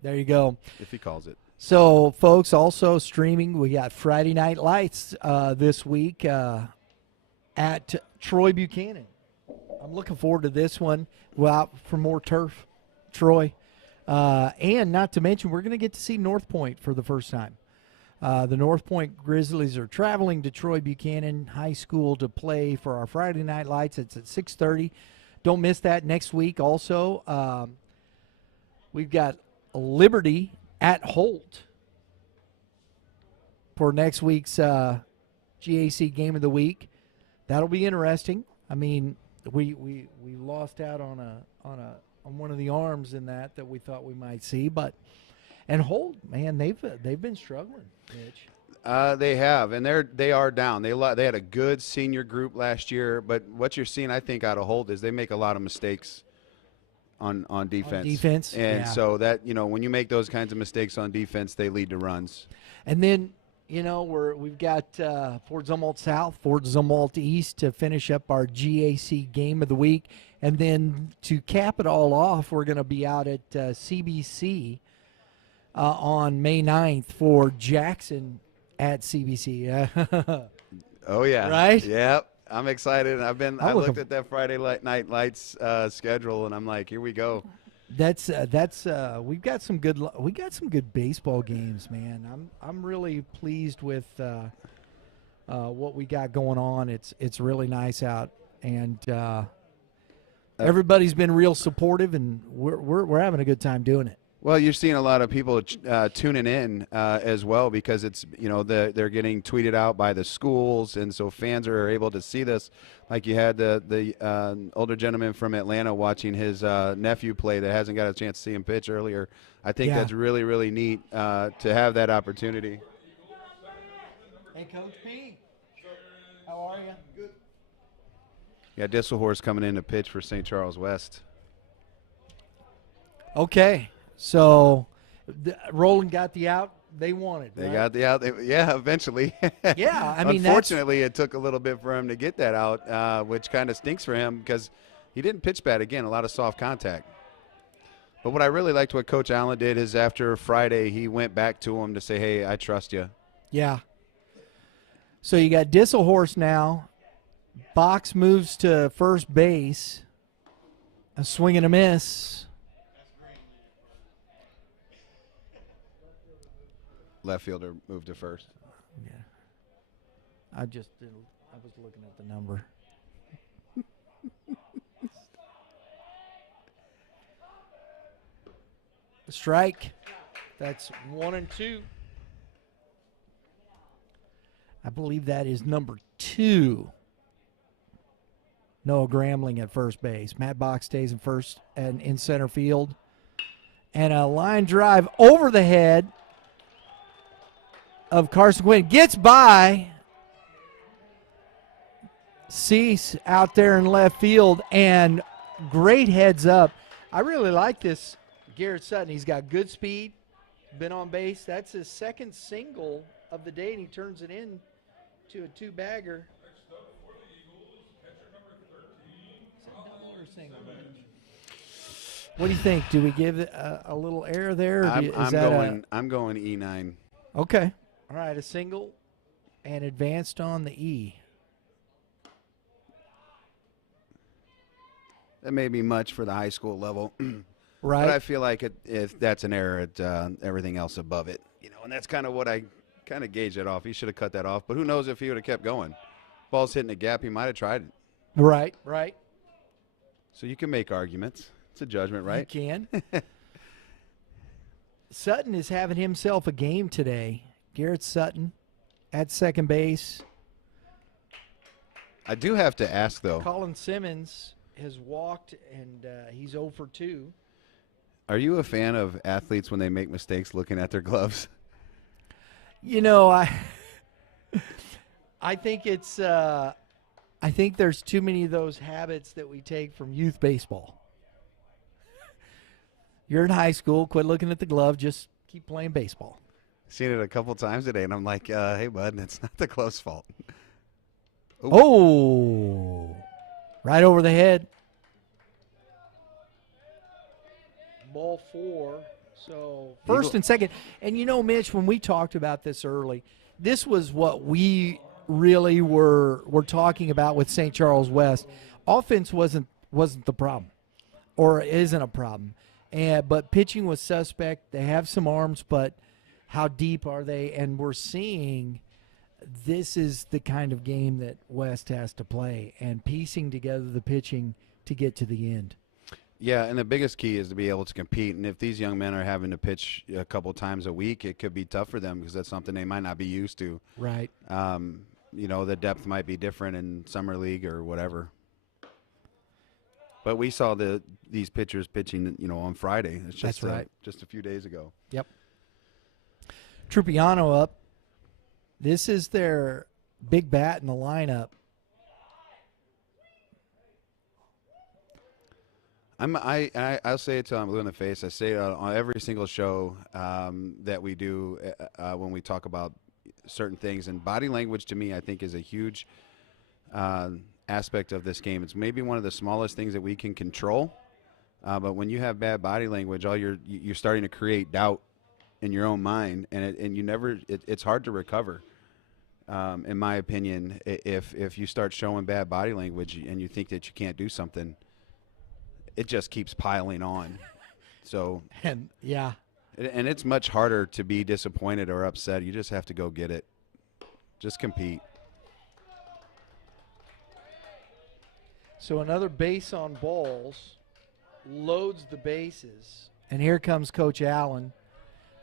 There you go. if he calls it. So, folks, also streaming, we got Friday Night Lights this week at Troy Buchanan. I'm looking forward to this one. We're out for more turf, Troy. And not to mention, we're going to get to see North Point for the first time. The North Point Grizzlies are traveling to Troy Buchanan High School to play for our Friday Night Lights. It's at 6:30. Don't miss that next week. Also, we've got Liberty at Holt for next week's GAC Game of the Week. That'll be interesting. I mean, we lost out on one of the arms in that we thought we might see, but and Holt, man, they've been struggling, Mitch. They have, and they are down. They had a good senior group last year, but what you're seeing, I think, out of Holt is they make a lot of mistakes on defense. And yeah. so that, when you make those kinds of mistakes on defense, they lead to runs. And then, we've got Fort Zumwalt South, Fort Zumwalt East to finish up our GAC Game of the Week. And then to cap it all off, we're going to be out at CBC on May 9th for Jackson at CBC. Oh, yeah. Right? Yep. I'm excited. I looked at that Friday Night Lights schedule, and I'm like, here we go. That's we've got some good baseball games, man. I'm really pleased with what we got going on. It's really nice out, and everybody's been real supportive, and we're having a good time doing it. Well, you're seeing a lot of people tuning in as well because it's they're getting tweeted out by the schools, and so fans are able to see this. Like you had the older gentleman from Atlanta watching his nephew play that hasn't got a chance to see him pitch earlier. I think that's really, really neat to have that opportunity. Hey, Coach P, how are you? Good. Yeah, Disselhorst coming in to pitch for St. Charles West. Okay. So, Roland got the out they wanted. They right? got the out. Eventually. Yeah, I mean, unfortunately, it took a little bit for him to get that out, which kind of stinks for him because he didn't pitch bad. Again, a lot of soft contact. But what I really liked what Coach Allen did is after Friday, he went back to him to say, hey, I trust you. Yeah. So you got Disselhorst now. Box moves to first base. A swing and a miss. Left fielder moved to first. Yeah. I was looking at the number. The strike. That's 1 and 2. I believe that is number 2. Noah Gramling at first base. Matt Box stays in first and in center field. And a line drive over the head of Carson Quinn. Gets by Cease out there in left field, and great heads up. I really like this Garrett Sutton. He's got good speed, been on base. That's his second single of the day, and he turns it in to a 2-bagger. Next up for the Eagles, catcher number 13. Is that double or single, Mitch? What do you think? Do we give it a little error there? I'm going E9. Okay. All right, a single and advanced on the E. That may be much for the high school level. Right. But I feel like if that's an error at everything else above it, and that's kind of what I kind of gauge it off. He should have cut that off, but who knows if he would have kept going. Ball's hitting a gap, he might have tried it. Right. So you can make arguments. It's a judgment, right? You can. Sutton is having himself a game today. Garrett Sutton at second base. I do have to ask, though. Colin Simmons has walked, and he's 0 for 2. Are you a fan of athletes when they make mistakes looking at their gloves? I think it's I think there's too many of those habits that we take from youth baseball. You're in high school, quit looking at the glove, just keep playing baseball. Seen it a couple times today, and I'm like, hey, bud, it's not the glove's fault. Oh, right over the head. Ball 4. So first and second. And Mitch, when we talked about this early, this was what we really were talking about with St. Charles West. Offense wasn't the problem, or isn't a problem. But pitching was suspect. They have some arms, but how deep are they? And we're seeing this is the kind of game that West has to play, and piecing together the pitching to get to the end. Yeah, and the biggest key is to be able to compete. And if these young men are having to pitch a couple times a week, it could be tough for them because that's something they might not be used to. Right. The depth might be different in summer league or whatever. But we saw these pitchers pitching, on Friday. It's just, that's right. Just a few days ago. Yep. Trupiano up. This is their big bat in the lineup. I'll say it till I'm blue in the face. I say it on every single show that we do when we talk about certain things. And body language, to me, I think is a huge aspect of this game. It's maybe one of the smallest things that we can control. But when you have bad body language, you're starting to create doubt in your own mind, and it's hard to recover. In my opinion, if you start showing bad body language and you think that you can't do something, it just keeps piling on. So and it's much harder to be disappointed or upset. You just have to go get it. Just compete. So another base on balls, loads the bases. And here comes Coach Allen.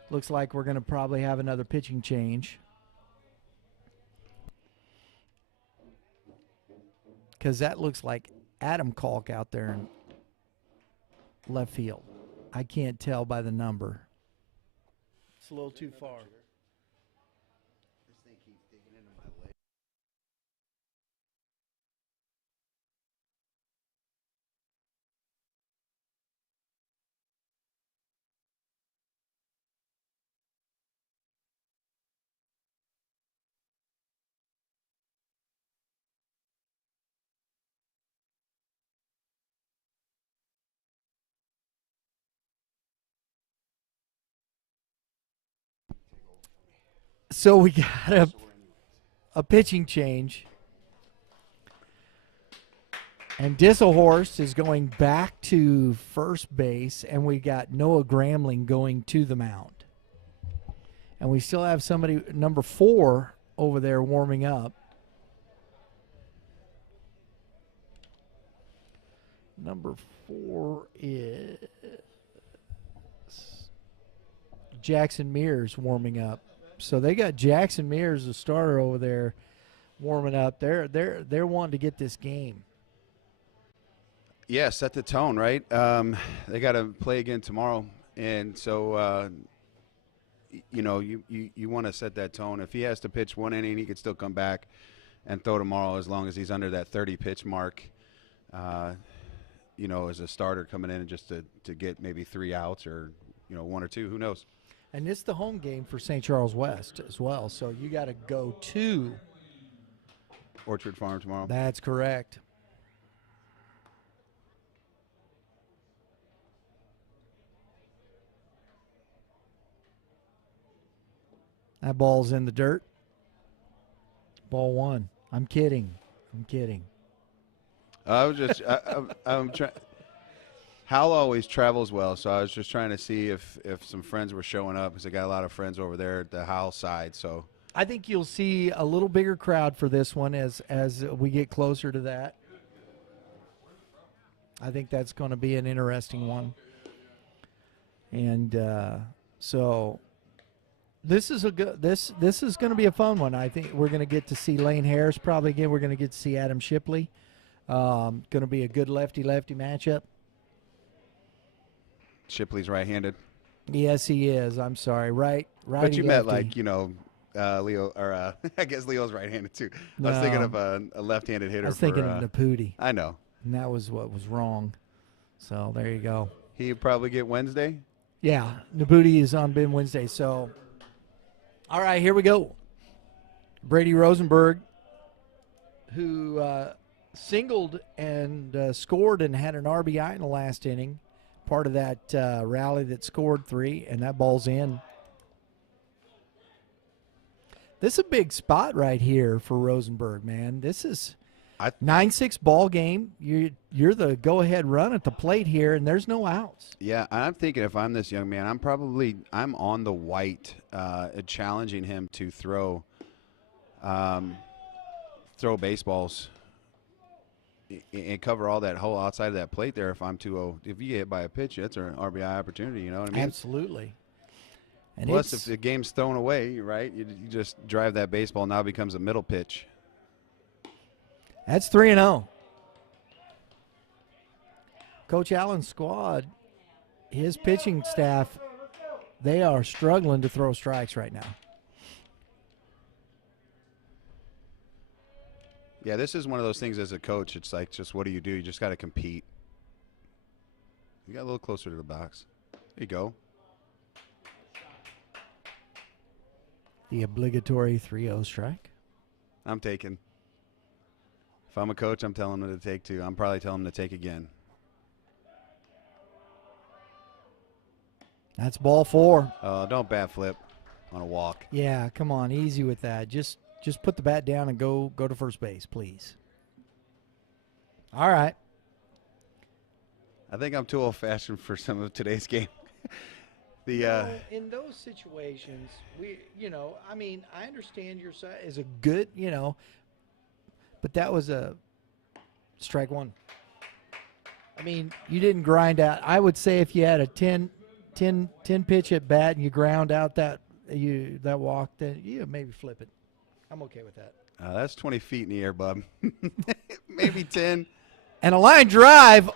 Looks like we're going to probably have another pitching change. Because that looks like Adam Kalk out there in left field. I can't tell by the number. It's a little too far. So we got a pitching change. And Disselhorst is going back to first base, and we got Noah Gramling going to the mound. And we still have somebody, number 4, over there warming up. Number 4 is Jackson Mears warming up. So they got Jackson Mears, the starter, over there warming up. They're wanting to get this game. Yeah, set the tone, right? They got to play again tomorrow, and so you want to set that tone. If he has to pitch one inning, he could still come back and throw tomorrow as long as he's under that 30 pitch mark. As a starter coming in just to get maybe 3 outs or 1 or 2, who knows? And it's the home game for St. Charles West as well, so you got to go to Orchard Farm tomorrow. That's correct. That ball's in the dirt. Ball 1. I'm kidding. I was just I'm trying. Hal always travels well, so I was just trying to see if some friends were showing up because I got a lot of friends over there at the Hal side. So I think you'll see a little bigger crowd for this one as we get closer to that. I think that's going to be an interesting one. And so this is this is going to be a fun one. I think we're going to get to see Lane Harris probably again. We're going to get to see Adam Shipley. Going to be a good lefty-lefty matchup. Shipley's right-handed. Yes, he is. I'm sorry. Right. But you meant lefty. Leo, or I guess Leo's right-handed too. No. I was thinking of a left-handed hitter. I was thinking of Naputi. I know. And that was what was wrong. So there you go. He'd probably get Wednesday. Yeah, Naputi is on Ben Wednesday. So, all right, here we go. Brady Rosenberg, who singled and scored and had an RBI in the last inning, part of that rally that scored 3, and that ball's in. This is a big spot right here for Rosenberg, man. This is 9-6 ball game. You're the go-ahead run at the plate here, and there's no outs. Yeah, I'm thinking if I'm this young man, I'm on the white, challenging him to throw baseballs and cover all that hole outside of that plate there. If if you get hit by a pitch, that's an RBI opportunity. You know what I mean? Absolutely. And plus, if the game's thrown away, right, you just drive that baseball. Now becomes a middle pitch. That's 3-0. Coach Allen's squad, his pitching staff, they are struggling to throw strikes right now. Yeah, this is one of those things as a coach. It's like, just what do? You just got to compete. You got a little closer to the box. There you go. The obligatory 3-0 strike. I'm taking. If I'm a coach, I'm telling him to take 2. I'm probably telling him to take again. That's ball 4. Don't bat flip on a walk. Yeah, come on, easy with that. Just put the bat down and go to first base, please. All right. I think I'm too old-fashioned for some of today's game. In those situations, I understand your side is a good, but that was a strike 1. I mean, you didn't grind out. I would say if you had a 10 pitch at bat and you ground out that walk, then maybe flip it. I'm okay with that. That's 20 feet in the air, bub. Maybe 10. And a line drive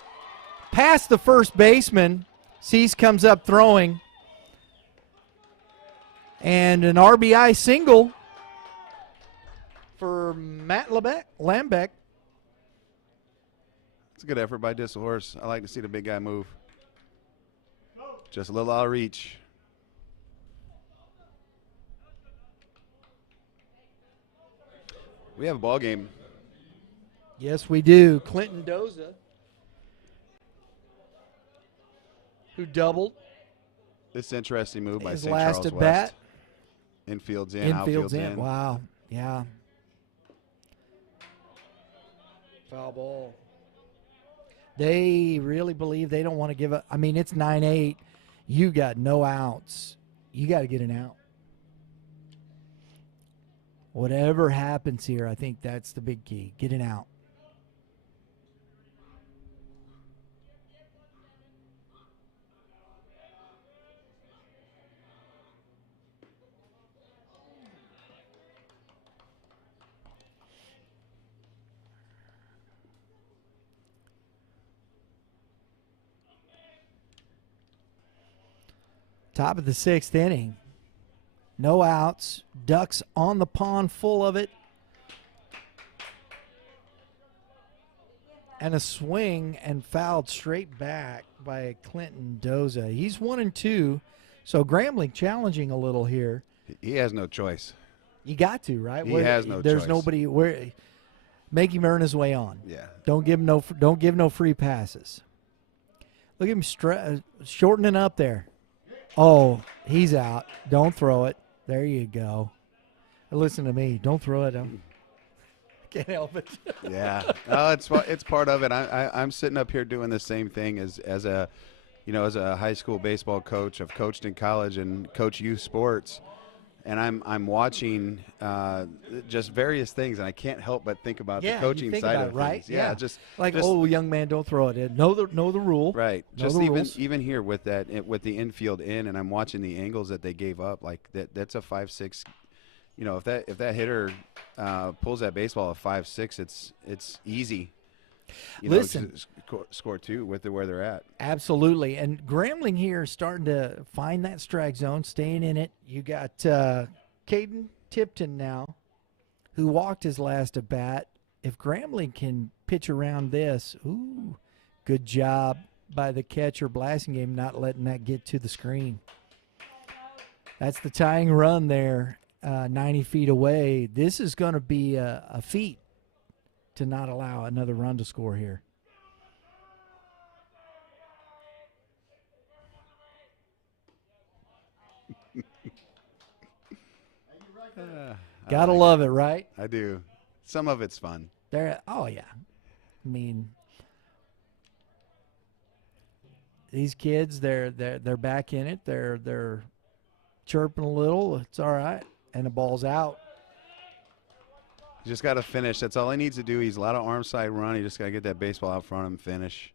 past the first baseman. Cease comes up throwing. And an RBI single for Matt Lambeck. It's a good effort by Disselhorst. I like to see the big guy move. Just a little out of reach. We have a ball game. Yes, we do. Clinton Doza, who doubled This interesting move by his St. last Charles at West. bat. Infield's in, outfield's in. Wow. Yeah. Foul ball. They really believe they don't want to give up. I mean, it's 9-8. You got no outs. You got to get an out. Whatever happens here, I think that's the big key. Get an out. Top of the 6th inning. No outs. Ducks on the pond full of it. And a swing and fouled straight back by Clinton Doza. He's 1-2. So Grambling challenging a little here. He has no choice. You got to, right? He has no There's choice. nobody where make him earn his way on. Yeah. Don't give no free passes. Look at him shortening up there. Oh, he's out. Don't throw it. There you go. Listen to me. Don't throw it. Can't help it. Yeah, it's part of it. I'm sitting up here doing the same thing as a as a high school baseball coach. I've coached in college and coach youth sports, and I'm watching just various things, and I can't help but think about the coaching you think side about of it, right? things. Yeah, just oh, young man, don't throw it in. Know the rule. right. Know Just the rules. even here with with the infield in, and I'm watching the angles that they gave up. Like that's a 5-6. If that hitter pulls that baseball at 5-6, it's easy. Listen, to score two with where they're at. Absolutely. And Grambling here is starting to find that strike zone, staying in it. You got Caden Tipton now, who walked his last at bat. If Grambling can pitch around this, good job by the catcher Blasingame not letting that get to the screen. That's the tying run there, 90 feet away. This is going to be a feat to not allow another run to score here. Gotta love it, right? I do. Some of it's fun. Oh yeah. I mean, these kids, they're back in it. They're chirping a little. It's all right, and the ball's out. You just got to finish. That's all he needs to do. He's a lot of arm side run. He just got to get that baseball out front of him and finish.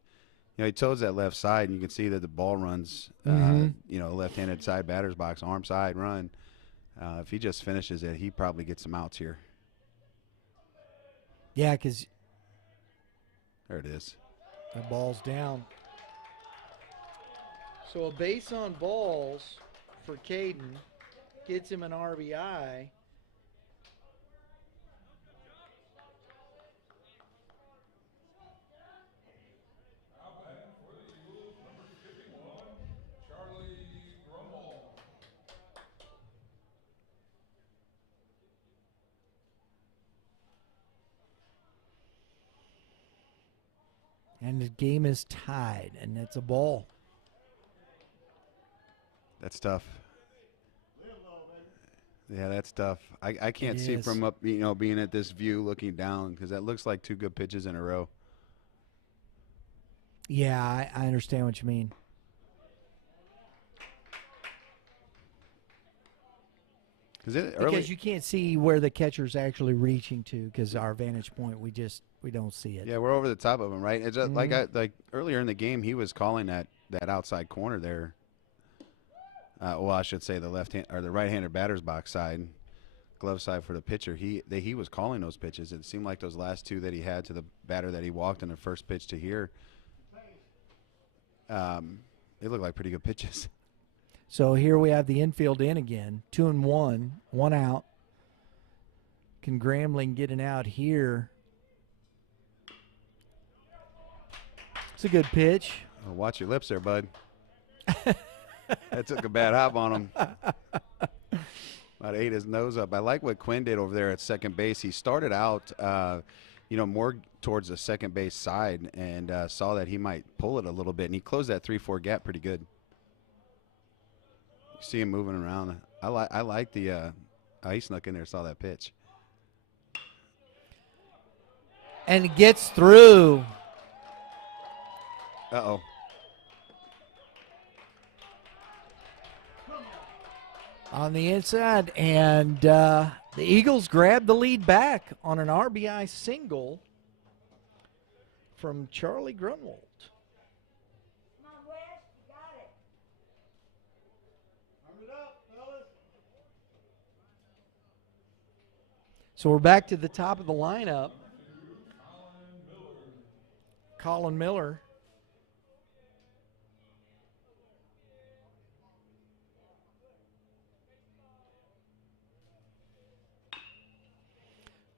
He toes that left side, and you can see that the ball runs, left-handed side batter's box, arm side run. If he just finishes it, he probably gets some outs here. Yeah, because there it is. The ball's down. So a base on balls for Caden gets him an RBI. And the game is tied, and it's a ball. That's tough. Yeah, that's tough. I can't see from up, being at this view looking down, because that looks like two good pitches in a row. Yeah, I understand what you mean. Because you can't see where the catcher's actually reaching to, because our vantage point, we don't see it. Yeah, we're over the top of him, right? It's just like earlier in the game, he was calling that outside corner there. Well, I should say the the right-hander batter's box side, glove side for the pitcher. He was calling those pitches. It seemed like those last two that he had to the batter that he walked in the first pitch to here, they looked like pretty good pitches. So here we have the infield in again, 2-1, 1 out. Can Grambling get an out here? It's a good pitch. Oh, watch your lips there, bud. That took a bad hop on him. About ate his nose up. I like what Quinn did over there at second base. He started out, more towards the second base side, and saw that he might pull it a little bit, and he closed that 3-4 gap pretty good. You see him moving around. I like the he snuck in there, saw that pitch. And it gets through. Uh-oh. On the inside, and the Eagles grab the lead back on an RBI single from Charlie Grunwald. So we're back to the top of the lineup. Colin Miller.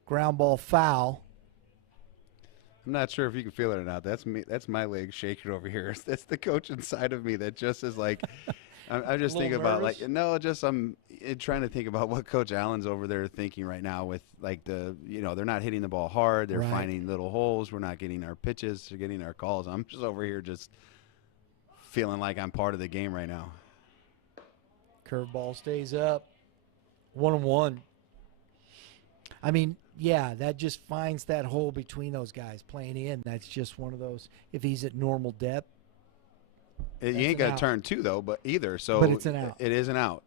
Ground ball foul. I'm not sure if you can feel it or not. That's me. That's my leg shaking over here. That's the coach inside of me that just is like, I'm just thinking about I'm trying to think about what Coach Allen's over there thinking right now with like they're not hitting the ball hard. They're finding little holes. We're not getting our pitches. They're getting our calls. I'm just over here just feeling like I'm part of the game right now. Curveball stays up. 1-1. I mean, yeah, that just finds that hole between those guys playing in. That's just one of those. If he's at normal depth, You That's ain't an got to out. turn two though, but either. So But it's an out. It is an out.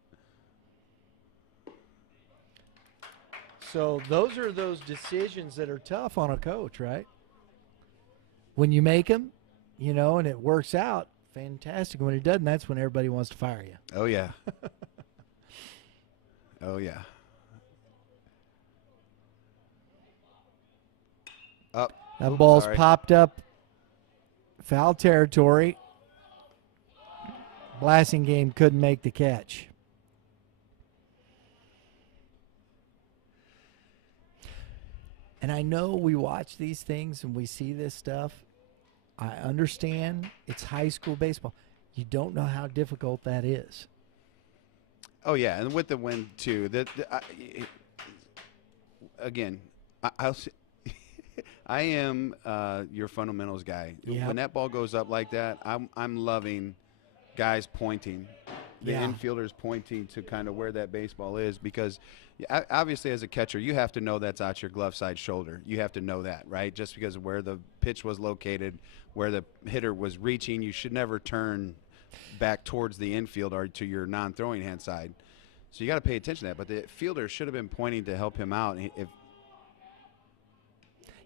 so those are those decisions that are tough on a coach, right? When you make them, and it works out, fantastic. When it doesn't, that's when everybody wants to fire you. Oh yeah. Oh yeah. Up. That ball's sorry. popped up, foul territory. Blasting game couldn't make the catch. And I know we watch these things and we see this stuff. I understand it's high school baseball. You don't know how difficult that is. Oh yeah, and with the wind too. Again, I'll say, I am your fundamentals guy. Yep. When that ball goes up like that, I'm loving guys pointing, the Yeah. infielders pointing to kind of where that baseball is, because obviously as a catcher you have to know that's out your glove side shoulder. You have to know that, right? Just because of where the pitch was located, where the hitter was reaching, you should never turn back towards the infield or to your non-throwing hand side. So you got to pay attention to that. But the fielder should have been pointing to help him out.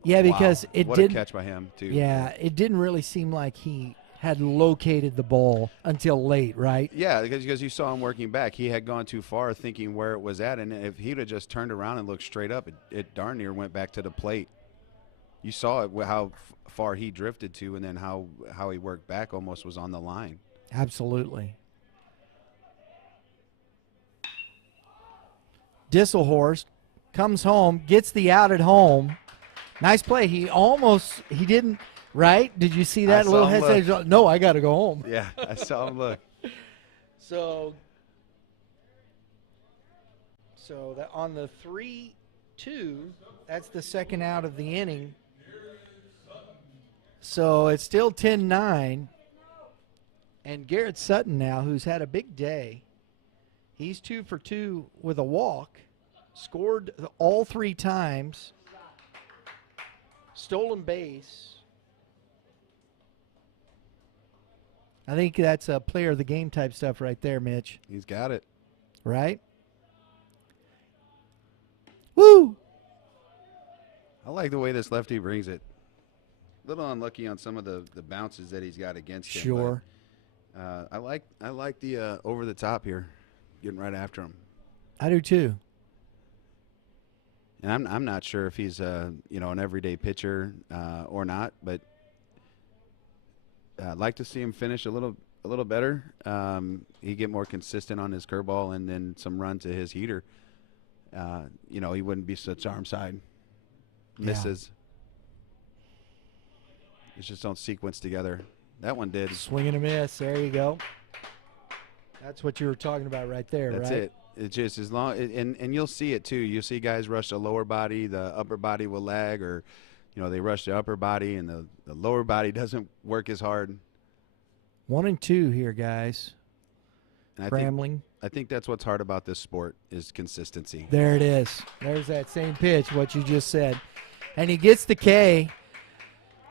Yeah, because wow, it what didn't. a catch by him too. Yeah, it didn't really seem like he had located the ball until late, right? Yeah, because you saw him working back. He had gone too far thinking where it was at, and if he'd have just turned around and looked straight up, it darn near went back to the plate. You saw it, how far he drifted to, and then how he worked back almost was on the line. Absolutely. Disselhorst comes home, gets the out at home. Nice play. He didn't, right? Did you see that I little saw him hesitation? No, I got to go home. Yeah, I saw him look. So that on the 3-2, that's the second out of the inning. So it's still 10-9. And Garrett Sutton now, who's had a big day, he's 2 for 2 with a walk, scored all 3 times, stolen base. I think that's a player of the game type stuff right there, Mitch. He's got it. Right? Woo! I like the way this lefty brings it. A little unlucky on some of the bounces that he's got against him. Sure. But, I like the over the top here, getting right after him. I do too. And I'm not sure if he's an everyday pitcher or not, but I'd like to see him finish a little better. He get more consistent on his curveball and then some run to his heater. He wouldn't be such arm side misses. It just don't sequence together. That one did. Swing and a miss. There you go. That's what you were talking about right there, That's right? it. It's just as long and you'll see it too. You'll see guys rush the lower body, the upper body will lag, or they rush the upper body and the lower body doesn't work as hard. 1 and 2 here, guys. And Grambling. I think that's what's hard about this sport is consistency. There it is. There's that same pitch, what you just said. And he gets the K,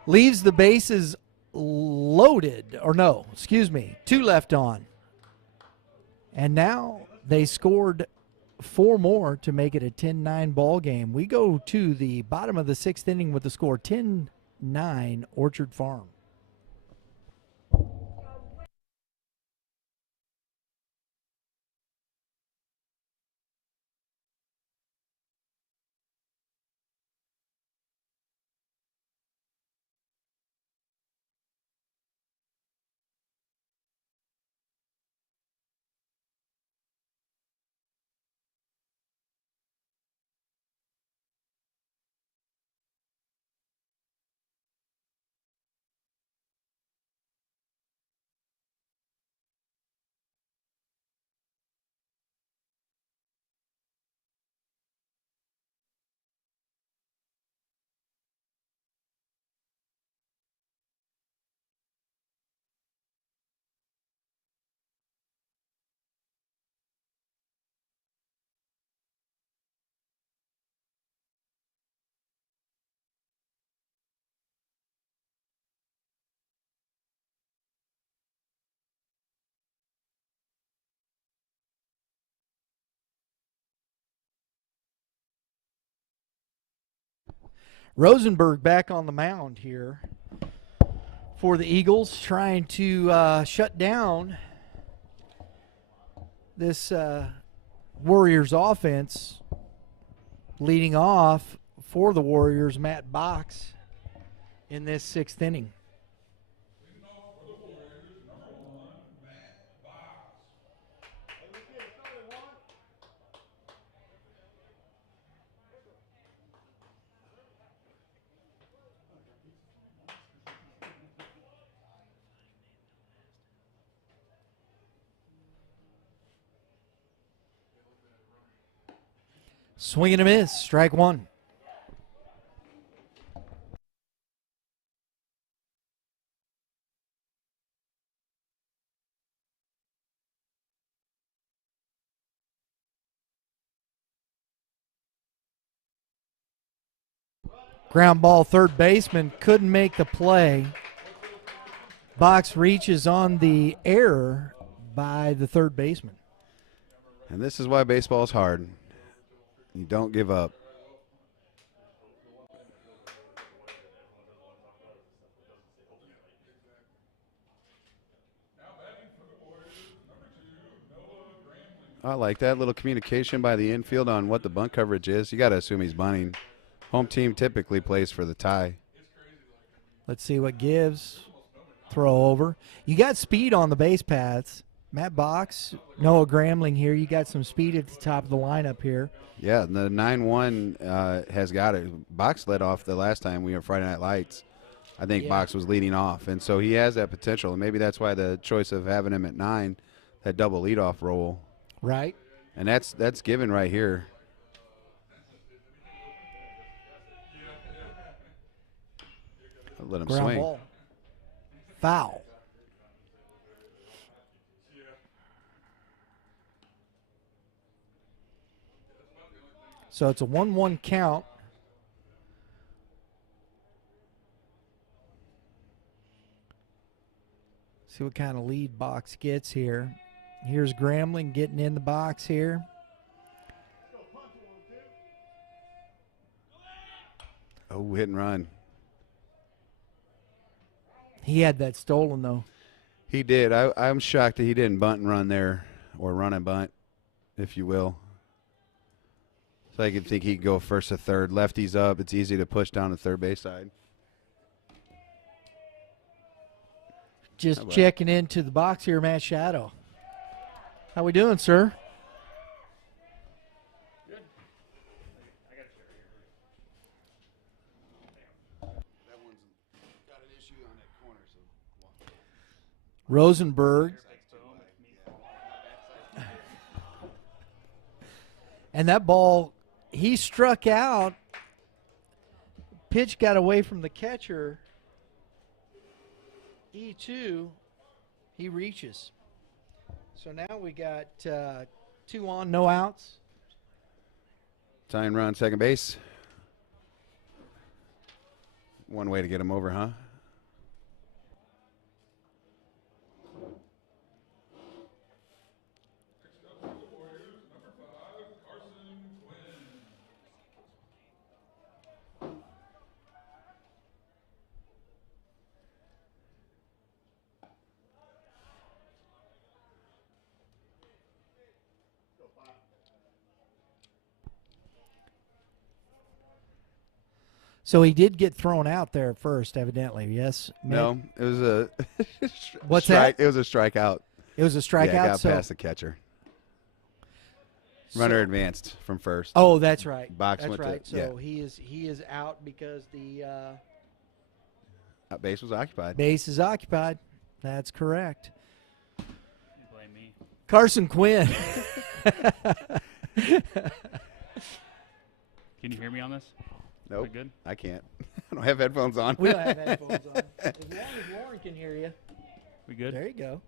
leaves the bases loaded, or no, excuse me, 2 left on. And now they scored 4 more to make it a 10-9 ball game. We go to the bottom of the 6th inning with the score 10-9 Orchard Farm. Rosenberg back on the mound here for the Eagles, trying to shut down this Warriors offense. Leading off for the Warriors, Matt Box, in this 6th inning. Swing and a miss, strike one. Ground ball, third baseman couldn't make the play. Box reaches on the error by the third baseman. And this is why baseball is hard. You don't give up. I like that little communication by the infield on what the bunt coverage is. You got to assume he's bunting. Home team typically plays for the tie. Let's see what gives. Throw over. You got speed on the base paths. Matt Box, Noah Gramling here. You got some speed at the top of the lineup here. Yeah, the 9-1 has got it. Box led off the last time we were Friday Night Lights. I think Box was leading off, and so he has that potential. And maybe that's why the choice of having him at 9, that double leadoff role. Right. And that's given right here. I'll let him Ground swing. ball. Foul. So it's a 1-1 count. See what kind of lead Box gets here. Here's Gramling getting in the box here. Oh, hit and run. He had that stolen, though. He did. I'm shocked that he didn't bunt and run there, or run and bunt, if you will. So I could think he'd go first to third. Lefty's up. It's easy to push down the third base side. Just checking into the box here, Matt Shadow. How we doing, sir? Good. I got a chair here. That one's got an issue on that corner, so. Rosenberg. And that ball, he struck out. Pitch got away from the catcher. E2, he reaches. So now we got 2 on, no outs. Tying run, second base. One way to get him over, huh? So he did get thrown out there first, evidently. Yes. No, it was a What's strike. that? It was a strikeout. It was a strikeout. Yeah, got so, past the catcher. Runner advanced from first. Oh, that's right. Box that's went right. to So he is out because the base was occupied. base is occupied. That's correct. You blame me. Carson Quinn. Can you hear me on this? Nope, We good? I can't. I don't have headphones on. We don't have headphones on. As long as Lauren can hear you. We good? There you go.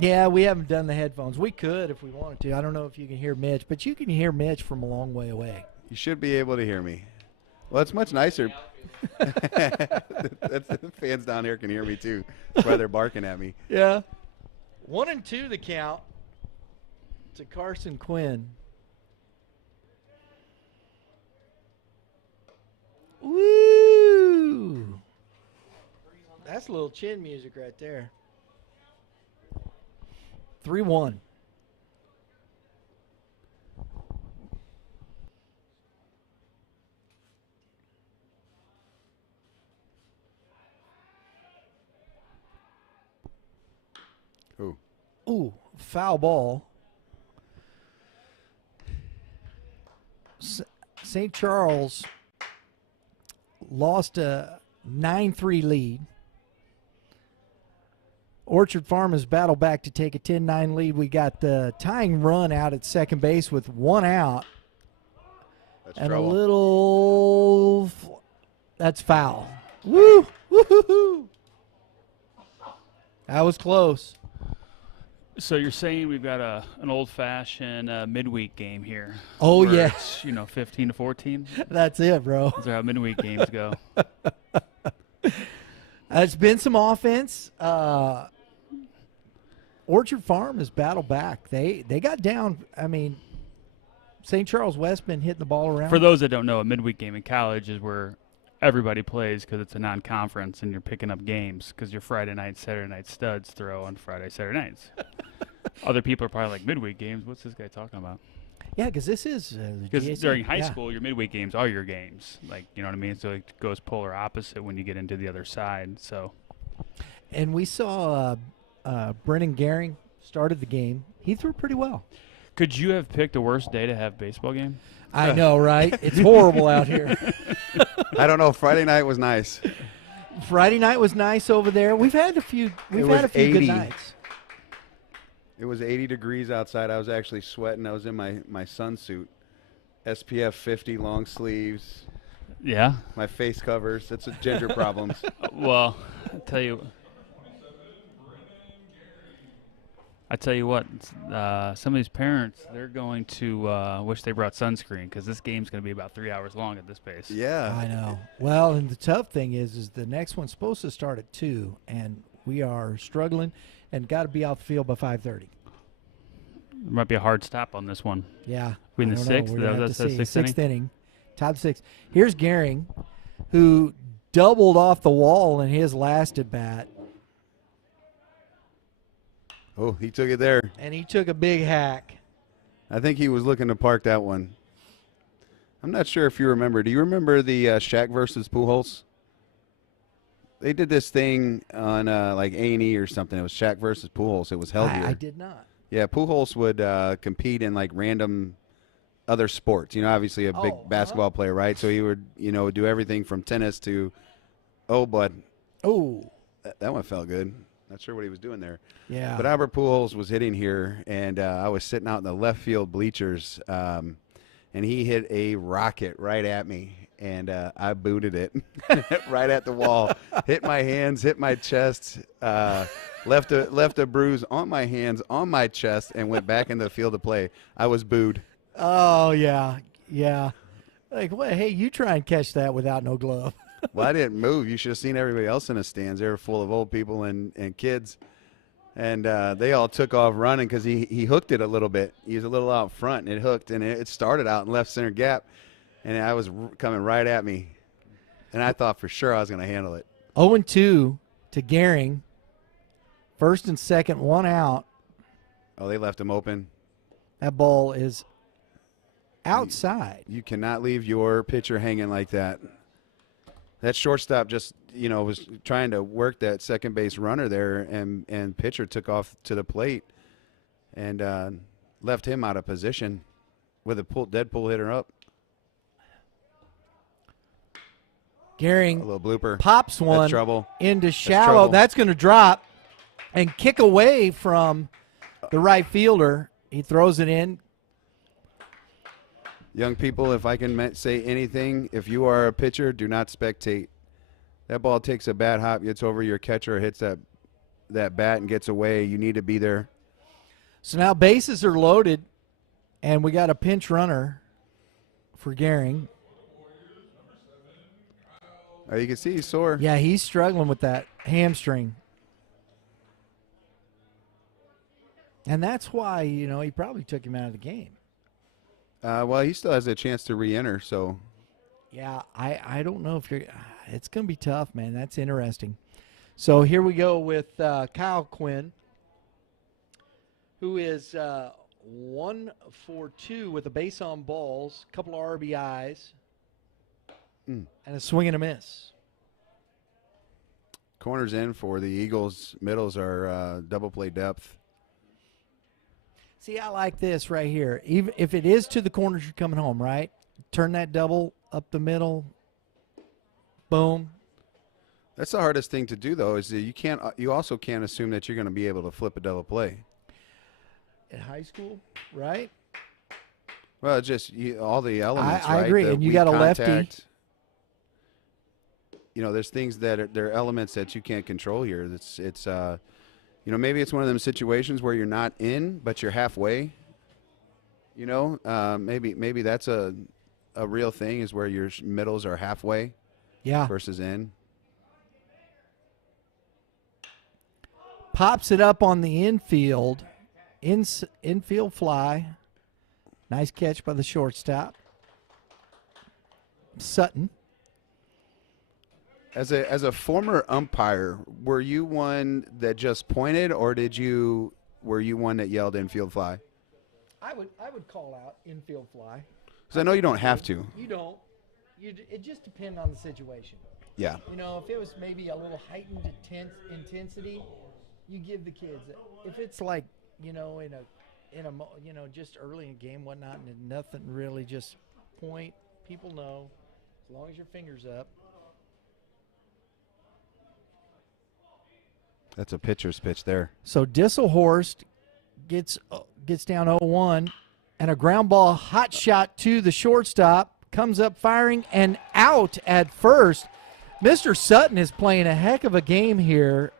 Yeah, we haven't done the headphones. We could if we wanted to. I don't know if you can hear Mitch, but you can hear Mitch from a long way away. You should be able to hear me. Well, it's much nicer. The fans down here can hear me too. That's why they're barking at me. Yeah. 1-2 the count to Carson Quinn. That's a little chin music right there. 3-1. Ooh. Ooh, foul ball. St. Charles lost a 9-3 lead. Orchard Farm has battled back to take a 10-9 lead. We got the tying run out at second base with one out. That's And trouble. a little that's foul. Woo! Woo-hoo-hoo. That was close. So you're saying we've got an old-fashioned midweek game here? Oh, where yeah. It's, 15 to 14. That's it, bro. Those are how midweek games go. It's been some offense. Orchard Farm has battled back. They got down. I mean, St. Charles Westman hitting the ball around. For those that don't know, a midweek game in college is where everybody plays because it's a non-conference and you're picking up games because your Friday night, Saturday night studs throw on Friday, Saturday nights. Other people are probably like, midweek games? What's this guy talking about? Yeah, because this is Because GAC. during high Yeah. school, your midweek games are your games. Like, you know what I mean? So it goes polar opposite when you get into the other side. So And we saw Brennan Gehring started the game. He threw pretty well. could you have picked a worse day to have baseball game? I know, right? It's horrible out here. I don't know. Friday night was nice. Friday night was nice over there. We've had a few. We've It had was a few 80. good nights. It was 80 degrees outside. I was actually sweating. I was in my sunsuit, SPF 50 long sleeves, Yeah. my face covers. It's a ginger problems. Well, I tell you what, some of these parents, they're going to wish they brought sunscreen because this game's going to be about 3 hours long at this pace. Yeah. I know. Well, and the tough thing is the next one's supposed to start at 2, and we are struggling and got to be out the field by 5:30. There might be a hard stop on this one. Yeah. We in I the don't know. sixth? We're gonna have That's to the see. sixth inning. Top 6. Here's Gehring, who doubled off the wall in his last at bat, Oh, he took it there. and he took a big hack. I think he was looking to park that one. I'm not sure if you remember. Do you remember the Shaq versus Pujols? They did this thing on like A&E or something. It was Shaq versus Pujols. It was held here. I did not. Yeah, Pujols would compete in like random other sports. Obviously a big Oh, basketball player, right? So he would, do everything from tennis to, but Oh, that one felt good. Not sure what he was doing there. yeah. But Albert Pujols was hitting here, and I was sitting out in the left field bleachers, and he hit a rocket right at me, and I booted it right at the wall. Hit my hands, hit my chest, left a bruise on my hands, on my chest, and went back in the field to play. I was booed. Oh, yeah. Yeah. Like, what? Hey, you try and catch that without no glove. Well, I didn't move. You should have seen everybody else in the stands. They were full of old people and kids. And they all took off running because he hooked it a little bit. He was a little out front, and it hooked, and it started out in left center gap, and I was coming right at me. And I thought for sure I was going to handle it. 0-2 to Gehring. First and second, one out. Oh, they left him open. That ball is outside. You cannot leave your pitcher hanging like that. That shortstop just, was trying to work that second base runner there, and pitcher took off to the plate and left him out of position with a dead pull hitter up. A Gehring little blooper. pops That's one trouble. into shallow. trouble. That's going to drop and kick away from the right fielder. He throws it in. Young people, if I can say anything, if you are a pitcher, do not spectate. That ball takes a bad hop, gets over your catcher, hits that bat and gets away. You need to be there. So now bases are loaded, and we got a pinch runner for Gehring. Oh, you can see he's sore. Yeah, he's struggling with that hamstring. And that's why, he probably took him out of the game. Well, he still has a chance to re-enter, so. Yeah, I don't know if it's going to be tough, man. That's interesting. So here we go with Kyle Quinn, who is 1 for 2 with a base on balls, a couple of RBIs, and a swing and a miss. Corners in for the Eagles. Middles are double play depth. See, I like this right here. Even if it is to the corners, you're coming home, right? Turn that double up the middle. Boom. That's the hardest thing to do, though, is that you also can't assume that you're going to be able to flip a double play. At high school, right? Well, just all the elements, I right? agree, The and you weak got a lefty. contact. There's things there are elements that you can't control here. It's maybe it's one of them situations where you're not in, but you're halfway. Maybe that's a real thing, is where your middles are halfway versus in. Pops it up on the infield. Infield fly. Nice catch by the shortstop. Sutton. As a former umpire, were you one that just pointed, or were you one that yelled infield fly? I would call out infield fly. Because I know you don't have to. You don't. It just depends on the situation. Yeah. If it was maybe a little heightened intensity, you give the kids. If it's like in a just early in a game, whatnot, and nothing really, just point. People know, as long as your finger's up. That's a pitcher's pitch there. So Disselhorst gets down 0-1, and a ground ball hot shot to the shortstop, comes up firing and out at first. Mr. Sutton is playing a heck of a game here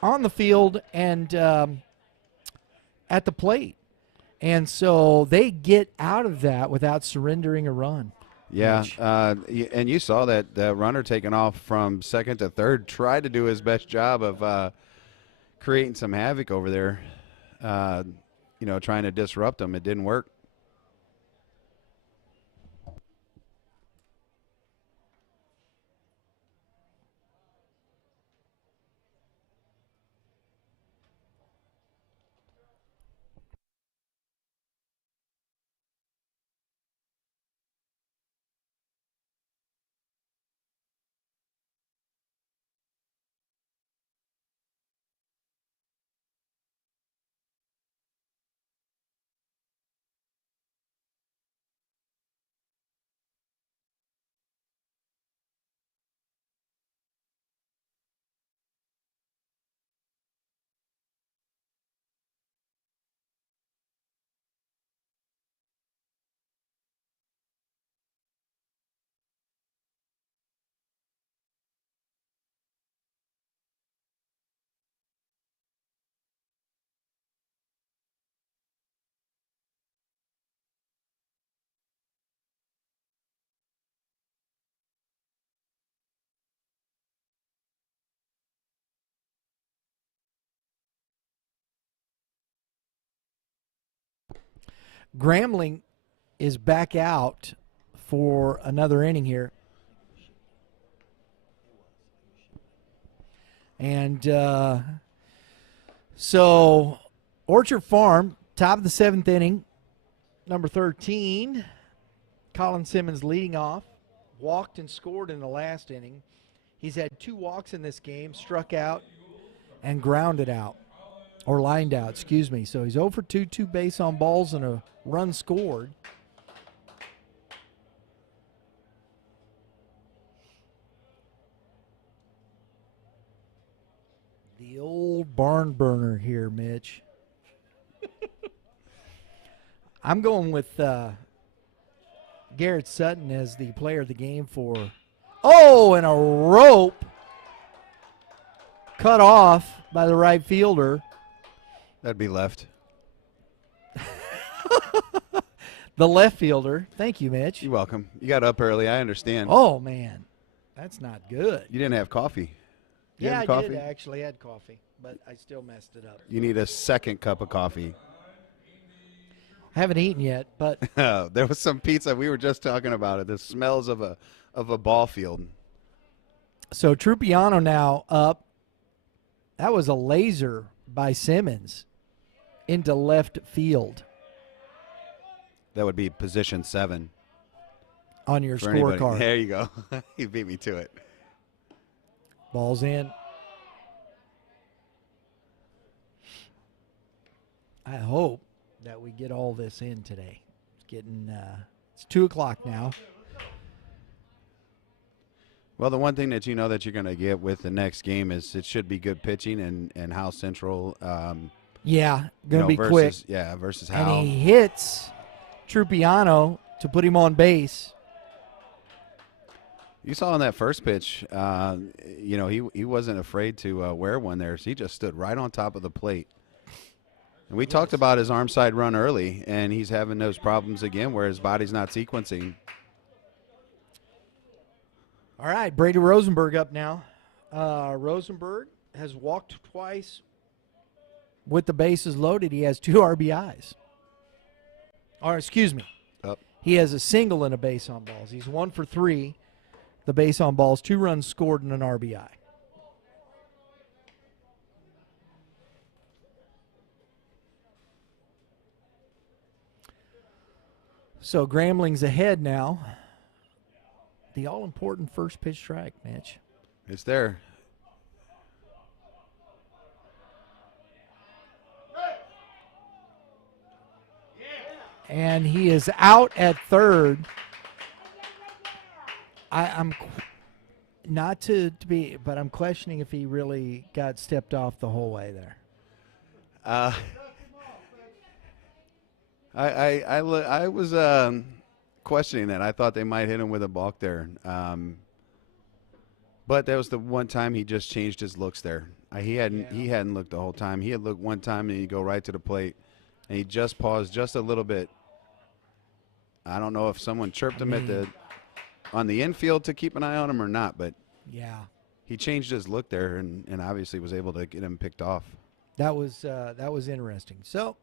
on the field and at the plate. And so they get out of that without surrendering a run. Yeah, and you saw that the runner taking off from second to third tried to do his best job of creating some havoc over there, trying to disrupt them. It didn't work. Grambling is back out for another inning here. And so Orchard Farm, top of the 7th inning, number 13, Colin Simmons leading off, walked and scored in the last inning. He's had 2 walks in this game, struck out and grounded out, or lined out, excuse me. So he's 0 for 2, 2 base on balls and a run scored. The old barn burner here, Mitch. I'm going with Garrett Sutton as the player of the game for. Oh, and a rope cut off by the right fielder. That'd be left. The left fielder. Thank you, Mitch. You're welcome. You got up early. I understand. Oh, man. That's not good. You didn't have coffee. You Yeah, have I coffee? did actually had coffee, but I still messed it up. You need a second cup of coffee. I haven't eaten yet, but There was some pizza. We were just talking about it. The smells of a ball field. So Trupiano now up. That was a laser by Simmons into left field That would be position 7 on your for anybody. scorecard. There you go. You beat me to it. Ball's in. I hope that we get all this in today. It's getting it's 2:00 now. Well, the one thing that you know that you're going to get with the next game is it should be good pitching and Hal Central. Yeah, gonna be versus, quick. Yeah, versus And Hal. he hits Trupiano to put him on base. You saw on that first pitch, he wasn't afraid to wear one there. So he just stood right on top of the plate. And we talked about his arm side run early, and he's having those problems again where his body's not sequencing. All right, Brady Rosenberg up now. Rosenberg has walked twice with the bases loaded. He has 2 RBIs. Or, excuse me. Up. He has a single and a base on balls. He's 1 for 3. The base on balls, 2 runs scored and an RBI. So Grambling's ahead now. The all-important first pitch strike, Mitch. It's there. And he is out at third. I'm not to be, but I'm questioning if he really got stepped off the whole way there. I was questioning that. I thought they might hit him with a balk there. But that was the one time he just changed his looks there. He hadn't looked the whole time. He had looked one time and he'd go right to the plate. And he just paused just a little bit. I don't know if someone chirped him on the infield to keep an eye on him or not, but yeah, he changed his look there and obviously was able to get him picked off. That was interesting. So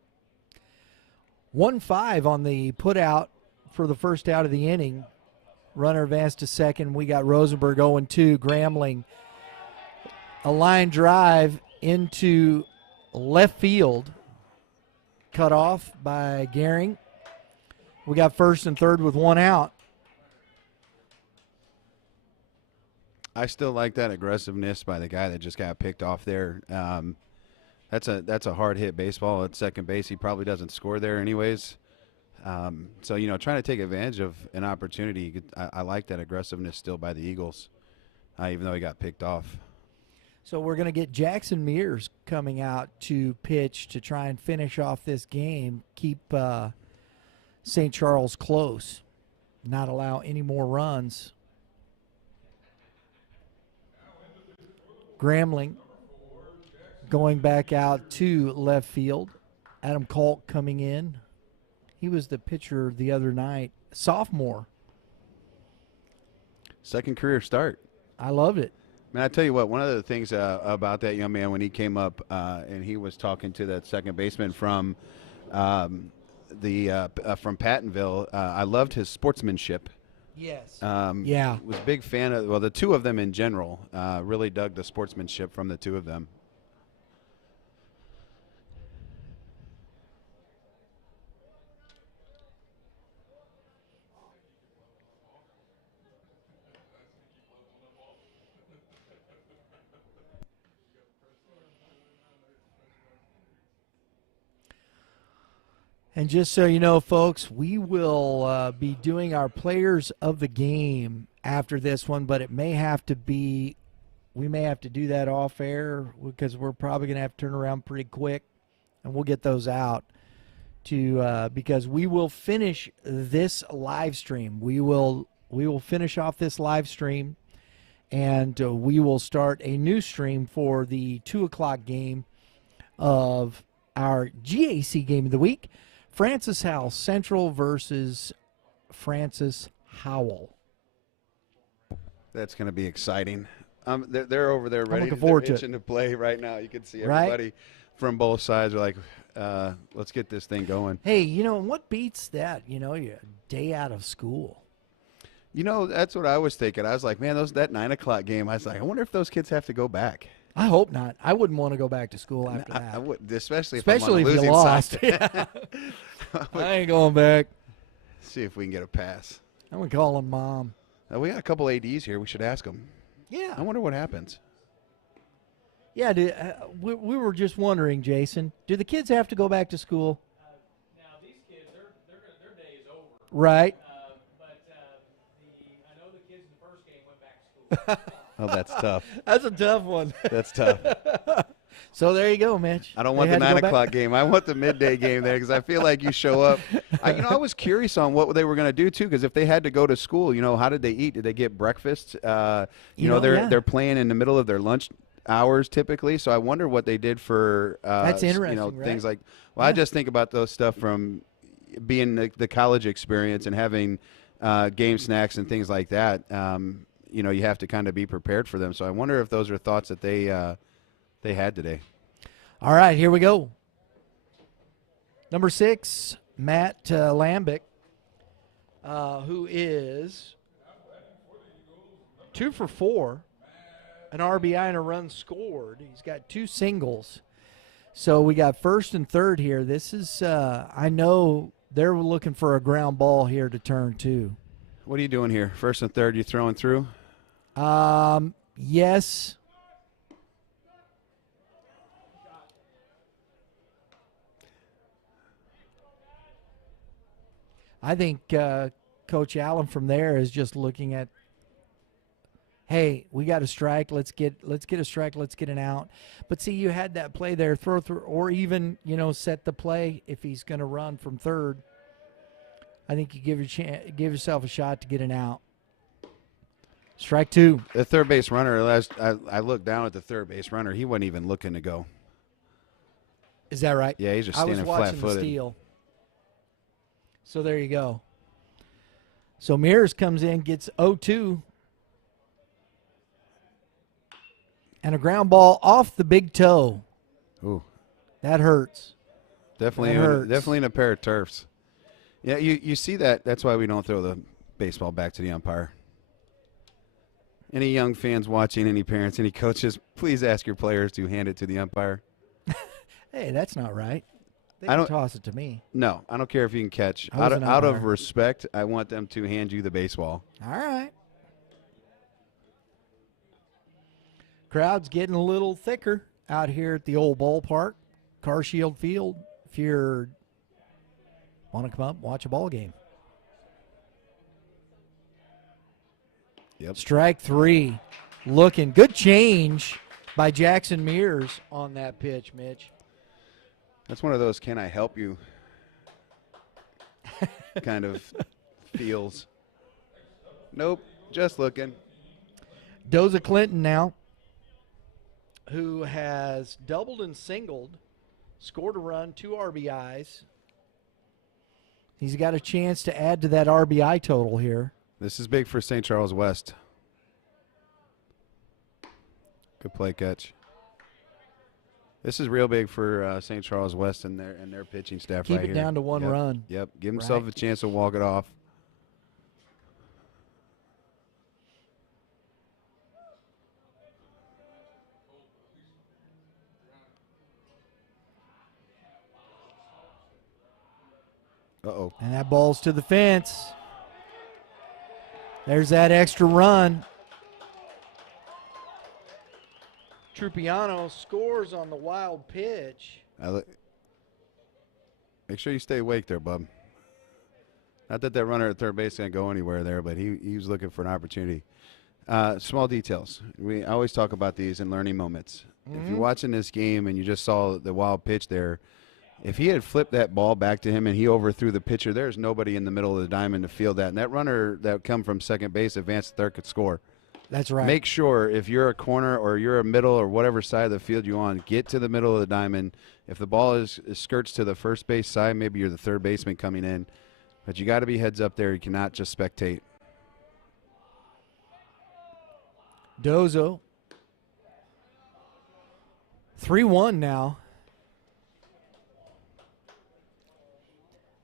1-5 on the put out for the first out of the inning. Runner advanced to second. We got Rosenberg 0-2. Grambling, a line drive into left field, cut off by Gehring. We got first and third with 1 out. I still like that aggressiveness by the guy that just got picked off there. That's a hard hit baseball at second base. He probably doesn't score there anyways. So trying to take advantage of an opportunity. I like that aggressiveness still by the Eagles, even though he got picked off. So we're going to get Jackson Mears coming out to pitch to try and finish off this game, keep St. Charles close, not allow any more runs. Grambling going back out to left field. Adam Culp coming in. He was the pitcher the other night, sophomore. Second career start. I loved it. Man, I tell you what, one of the things about that young man when he came up and he was talking to that second baseman from from Pattonville, I loved his sportsmanship. Yes. Yeah. Was a big fan of, the two of them in general, really dug the sportsmanship from the two of them. And just so you know, folks, we will be doing our players of the game after this one, but we may have to do that off air because we're probably going to have to turn around pretty quick, and we'll get those out because we will finish this live stream. We will finish off this live stream, and we will start a new stream for the 2 o'clock game of our GAC game of the week. Francis Howell Central versus Francis Howell. That's going to be exciting. They're over there ready. Looking forward they're to itching to play right now. You can see everybody from both sides are like, let's get this thing going. Hey, what beats that? You're a day out of school. You know, that's what I was thinking. I was like, man, that 9 o'clock game. I was like, I wonder if those kids have to go back. I hope not. I wouldn't want to go back to school after that. I would, especially if Especially I'm on if the you losing lost. side. Yeah. I ain't going back. See if we can get a pass. I'm going to call him Mom. We got a couple ADs here. We should ask them. Yeah. I wonder what happens. Yeah, we were just wondering, Jason, do the kids have to go back to school? Now, these kids, their day is over. Right. But I know the kids in the first game went back to school. Oh, that's tough. That's a tough one. That's tough. So there you go, Mitch. I don't They want the had to 9 go back? o'clock game. I want the midday game there because I feel like you show up. I was curious on what they were going to do, too, because if they had to go to school, how did they eat? Did they get breakfast? Yeah. They're playing in the middle of their lunch hours typically, so I wonder what they did for That's interesting, right? things like I just think about those stuff from being the college experience and having game snacks and things like that. You have to kind of be prepared for them, so I wonder if those are thoughts that they had today. All right, here we go. Number 6, Matt Lambic, who is 2 for 4, an RBI and a run scored. He's got 2 singles. So we got first and third here. This is, I know they're looking for a ground ball here to turn to. What are you doing here? First and third, you throwing through? Yes. I think Coach Allen from there is just looking at, hey, we got a strike. Let's get a strike. Let's get an out. But see, you had that play there, throw through, or even set the play if he's going to run from third. I think you give yourself a shot to get an out. Strike 2. The third base runner. I looked down at the third base runner. He wasn't even looking to go. Is that right? Yeah, he's just I was standing watching the flat-footed. steal. So there you go. So Mears comes in, gets 0-2. And a ground ball off the big toe. Ooh, That hurts. definitely in a pair of turfs. Yeah, you see that. That's why we don't throw the baseball back to the umpire. Any young fans watching, any parents, any coaches, please ask your players to hand it to the umpire. Hey, that's not right. They I can don't- toss it to me. No, I don't care if you can catch. I was an Out of umpire. respect, I want them to hand you the baseball. All right. Crowd's getting a little thicker out here at the old ballpark, Carshield Field, if you want to come up and watch a ball game. Yep. Strike 3. Looking good change by Jackson Mears on that pitch, Mitch. That's one of those "can I help you" kind of feels. Nope, just looking. Doza Clinton now, who has doubled and singled, scored a run, 2 RBIs. He's got a chance to add to that RBI total here. This is big for St. Charles West. Good play catch. This is real big for St. Charles West and their pitching staff Keep right it here. down to 1 Yep, run. Yep. Give himself Right. a chance to walk it off. Uh-oh. And that ball's to the fence. There's that extra run. Trupiano scores on the wild pitch. Make sure you stay awake there, bub. Not that runner at third base can't go anywhere there, but he was looking for an opportunity. Small details. We always talk about these in learning moments. If you're watching this game and you just saw the wild pitch there, if he had flipped that ball back to him and he overthrew the pitcher, there's nobody in the middle of the diamond to field that. And that runner that come from second base, advanced to third, could score. That's right. Make sure if you're a corner or you're a middle or whatever side of the field you're on, get to the middle of the diamond. If the ball is skirts to the first base side, maybe you're the third baseman coming in. But you got to be heads up there. You cannot just spectate. Dozo. 3-1 now.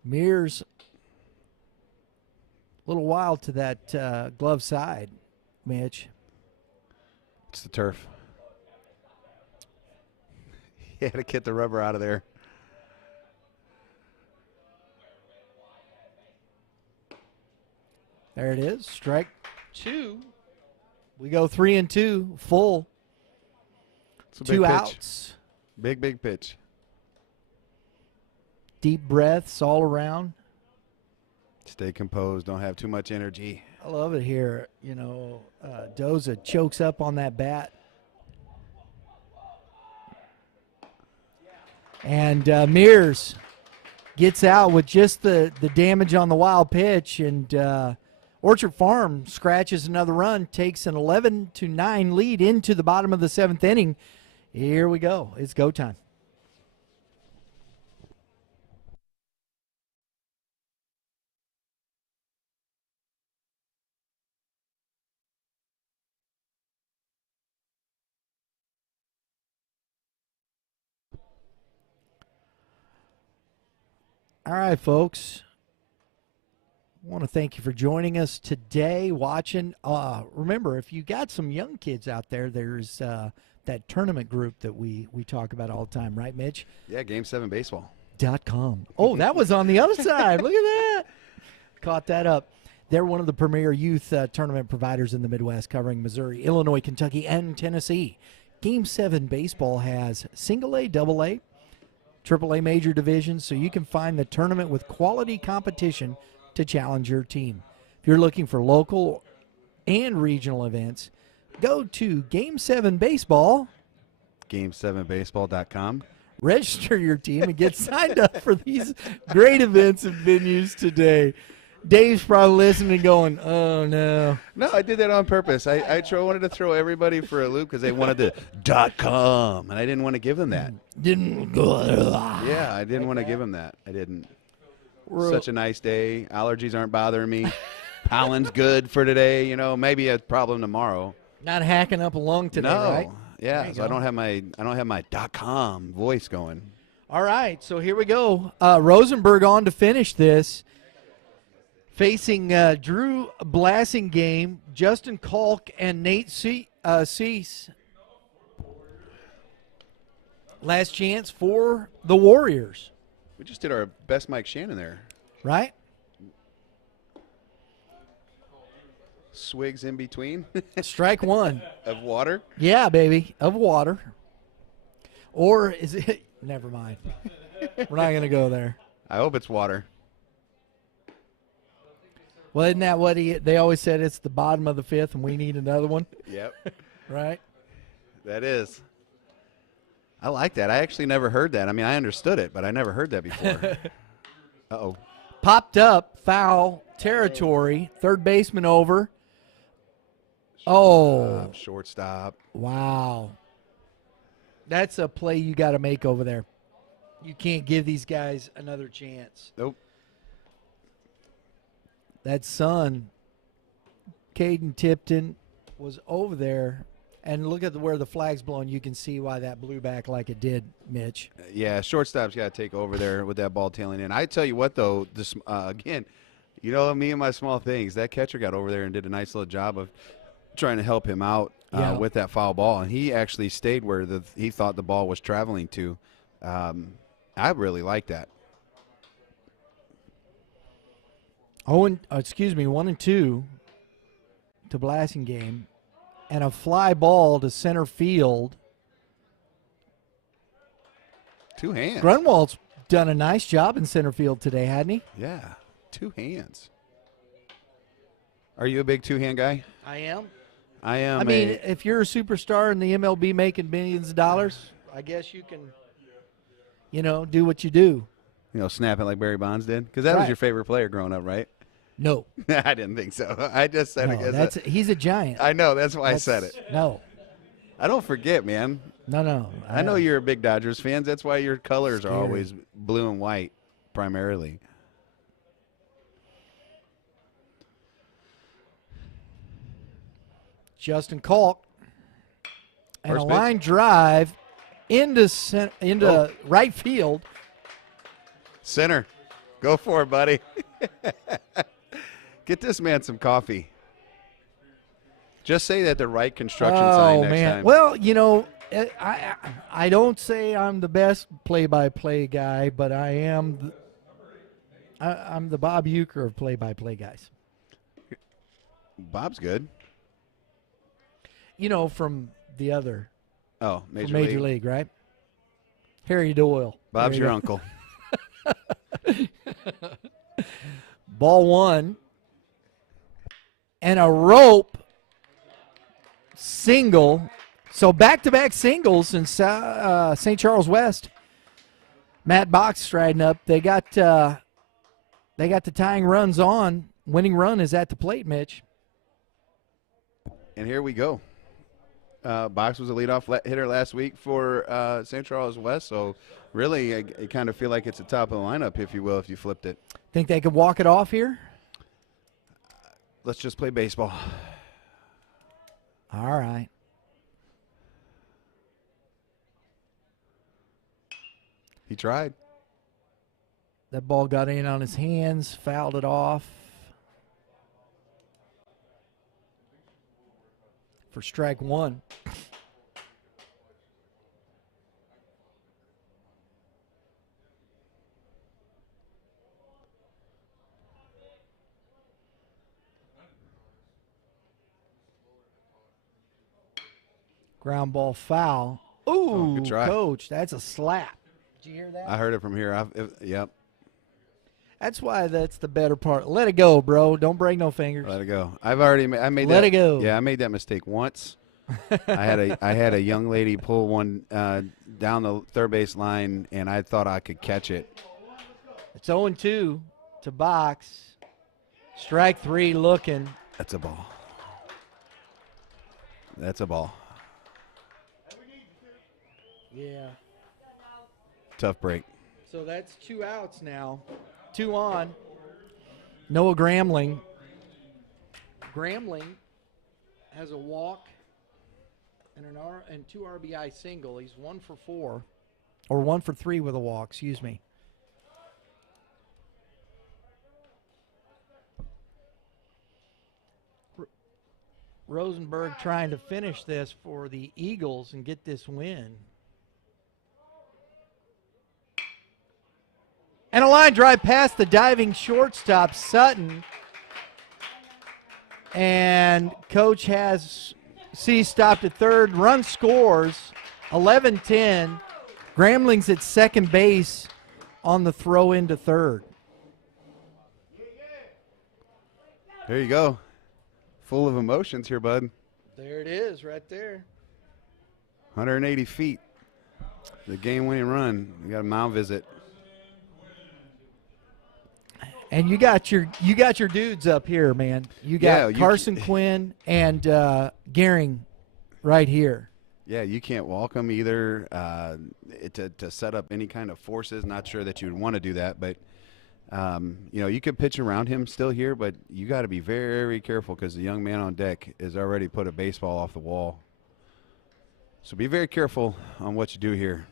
Mears little wild to that glove side, Mitch. It's the turf. He had to get the rubber out of there. There it is. Strike 2. We go 3-2, full. It's a big 2 pitch. outs. Big pitch. Deep breaths all around. Stay composed. Don't have too much energy. I love it here. You know, Doza chokes up on that bat. And Mears gets out with just the damage on the wild pitch. And Orchard Farm scratches another run, takes an 11-9 lead into the bottom of the 7th inning. Here we go. It's go time. All right, folks. I want to thank you for joining us today, watching. Remember, if you got some young kids out there, there's that tournament group that we talk about all the time, right, Mitch? Yeah, Game 7 Baseball. .com. Oh, that was on the other side. Look at that. Caught that up. They're one of the premier youth tournament providers in the Midwest, covering Missouri, Illinois, Kentucky, and Tennessee. Game 7 Baseball has single A, double A, AAA major divisions, so you can find the tournament with quality competition to challenge your team. If you're looking for local and regional events, go to Game 7 Baseball. Game7baseball.com. Register your team and get signed up for these great events and venues today. Dave's probably listening and going, oh, no. No, I did that on purpose. I wanted to throw everybody for a loop because they wanted the .com, and I didn't want to give them that. Didn't go. Yeah, I didn't want to give them that. I didn't. Such a nice day. Allergies aren't bothering me. Pollen's good for today. You know, maybe a problem tomorrow. Not hacking up a lung today, No. right? Yeah, so I don't have my .com voice going. All right, so here we go. Rosenberg on to finish this. Facing Drew Blassingame, Justin Kalk, and Nate Cease. Last chance for the Warriors. We just did our best Mike Shannon there. Right? Swigs in between Strike 1. of water. Yeah, baby, of water. Or is it? Never mind. We're not going to go there. I hope it's water. Well, isn't that what they always said? It's the bottom of the 5th, and we need another one, Yep, right? that is. I like that. I actually never heard that. I mean, I understood it, but I never heard that before. Uh-oh. Popped up, foul territory, third baseman over. Oh, Shortstop. wow. That's a play you got to make over there. You can't give these guys another chance. Nope. That son, Caden Tipton, was over there. And look at where the flag's blowing. You can see why that blew back like it did, Mitch. Yeah, shortstop's got to take over there with that ball tailing in. I tell you what, though, this again, you know, me and my small things, that catcher got over there and did a nice little job of trying to help him out with that foul ball. And he actually stayed where he thought the ball was traveling to. I really like that. 1 and 2 to Blassingame, and a fly ball to center field. Two hands. Grunwald's done a nice job in center field today, hadn't he? Yeah, two hands. Are you a big two-hand guy? I am. I am. I mean, if you're a superstar in the MLB making millions of dollars, I guess you can, do what you do. Snap it like Barry Bonds did? Because that was Right. your favorite player growing up, right? No. I didn't think so. I just said it. 'Cause He's a giant. I know. That's why I said it. No. I don't forget, man. No. I know you're a big Dodgers fan. That's why your colors are Scary. always blue and white, primarily. Justin Kalk. And First a pitch. line drive into right field. Center. Go for it, buddy. Get this man some coffee. Just say that the right construction sign next time. Well, you know, I don't say I'm the best play-by-play guy, but I'm the Bob Uecker of play-by-play guys. Bob's good. You know, from the other Major League, right? Harry Doyle. Bob's your uncle. Ball one. And a rope single. So back-to-back singles in St. Charles West. Matt Box striding up. They got the tying runs on. Winning run is at the plate, Mitch. And here we go. Box was a leadoff hitter last week for St. Charles West, so really I kind of feel like it's the top of the lineup, if you will, if you flipped it. Think they could walk it off here? Let's just play baseball. All right. He tried. That ball got in on his hands, fouled it off. For strike one. Ground ball foul. Ooh, good try. Coach, that's a slap. Did you hear that? I heard it from here. Yep. That's why that's the better part. Let it go, bro. Don't break no fingers. Let it go. I made Let that. it go. Yeah, I made that mistake once. I had a young lady pull one down the third base line, and I thought I could catch it. It's 0-2 to Box. Strike three looking. That's a ball. That's a ball. Yeah. Tough break. So that's 2 outs now. 2 on. Noah Gramling. Gramling has a walk and 2 RBI single. He's 1 for 4. Or 1 for 3 with a walk, excuse me. Rosenberg trying to finish this for the Eagles and get this win. And a line drive past the diving shortstop, Sutton. And Coach has stopped at third. Run scores, 11-10. Gramling's at second base on the throw into third. There you go. Full of emotions here, bud. There it is, right there. 180 feet. The game-winning run. You got a mound visit. And you got your dudes up here, man. You got Carson Quinn and Gehring right here. Yeah, you can't walk them either to set up any kind of forces. Not sure that you would want to do that, but you could pitch around him still here, but you got to be very careful because the young man on deck has already put a baseball off the wall. So be very careful on what you do here.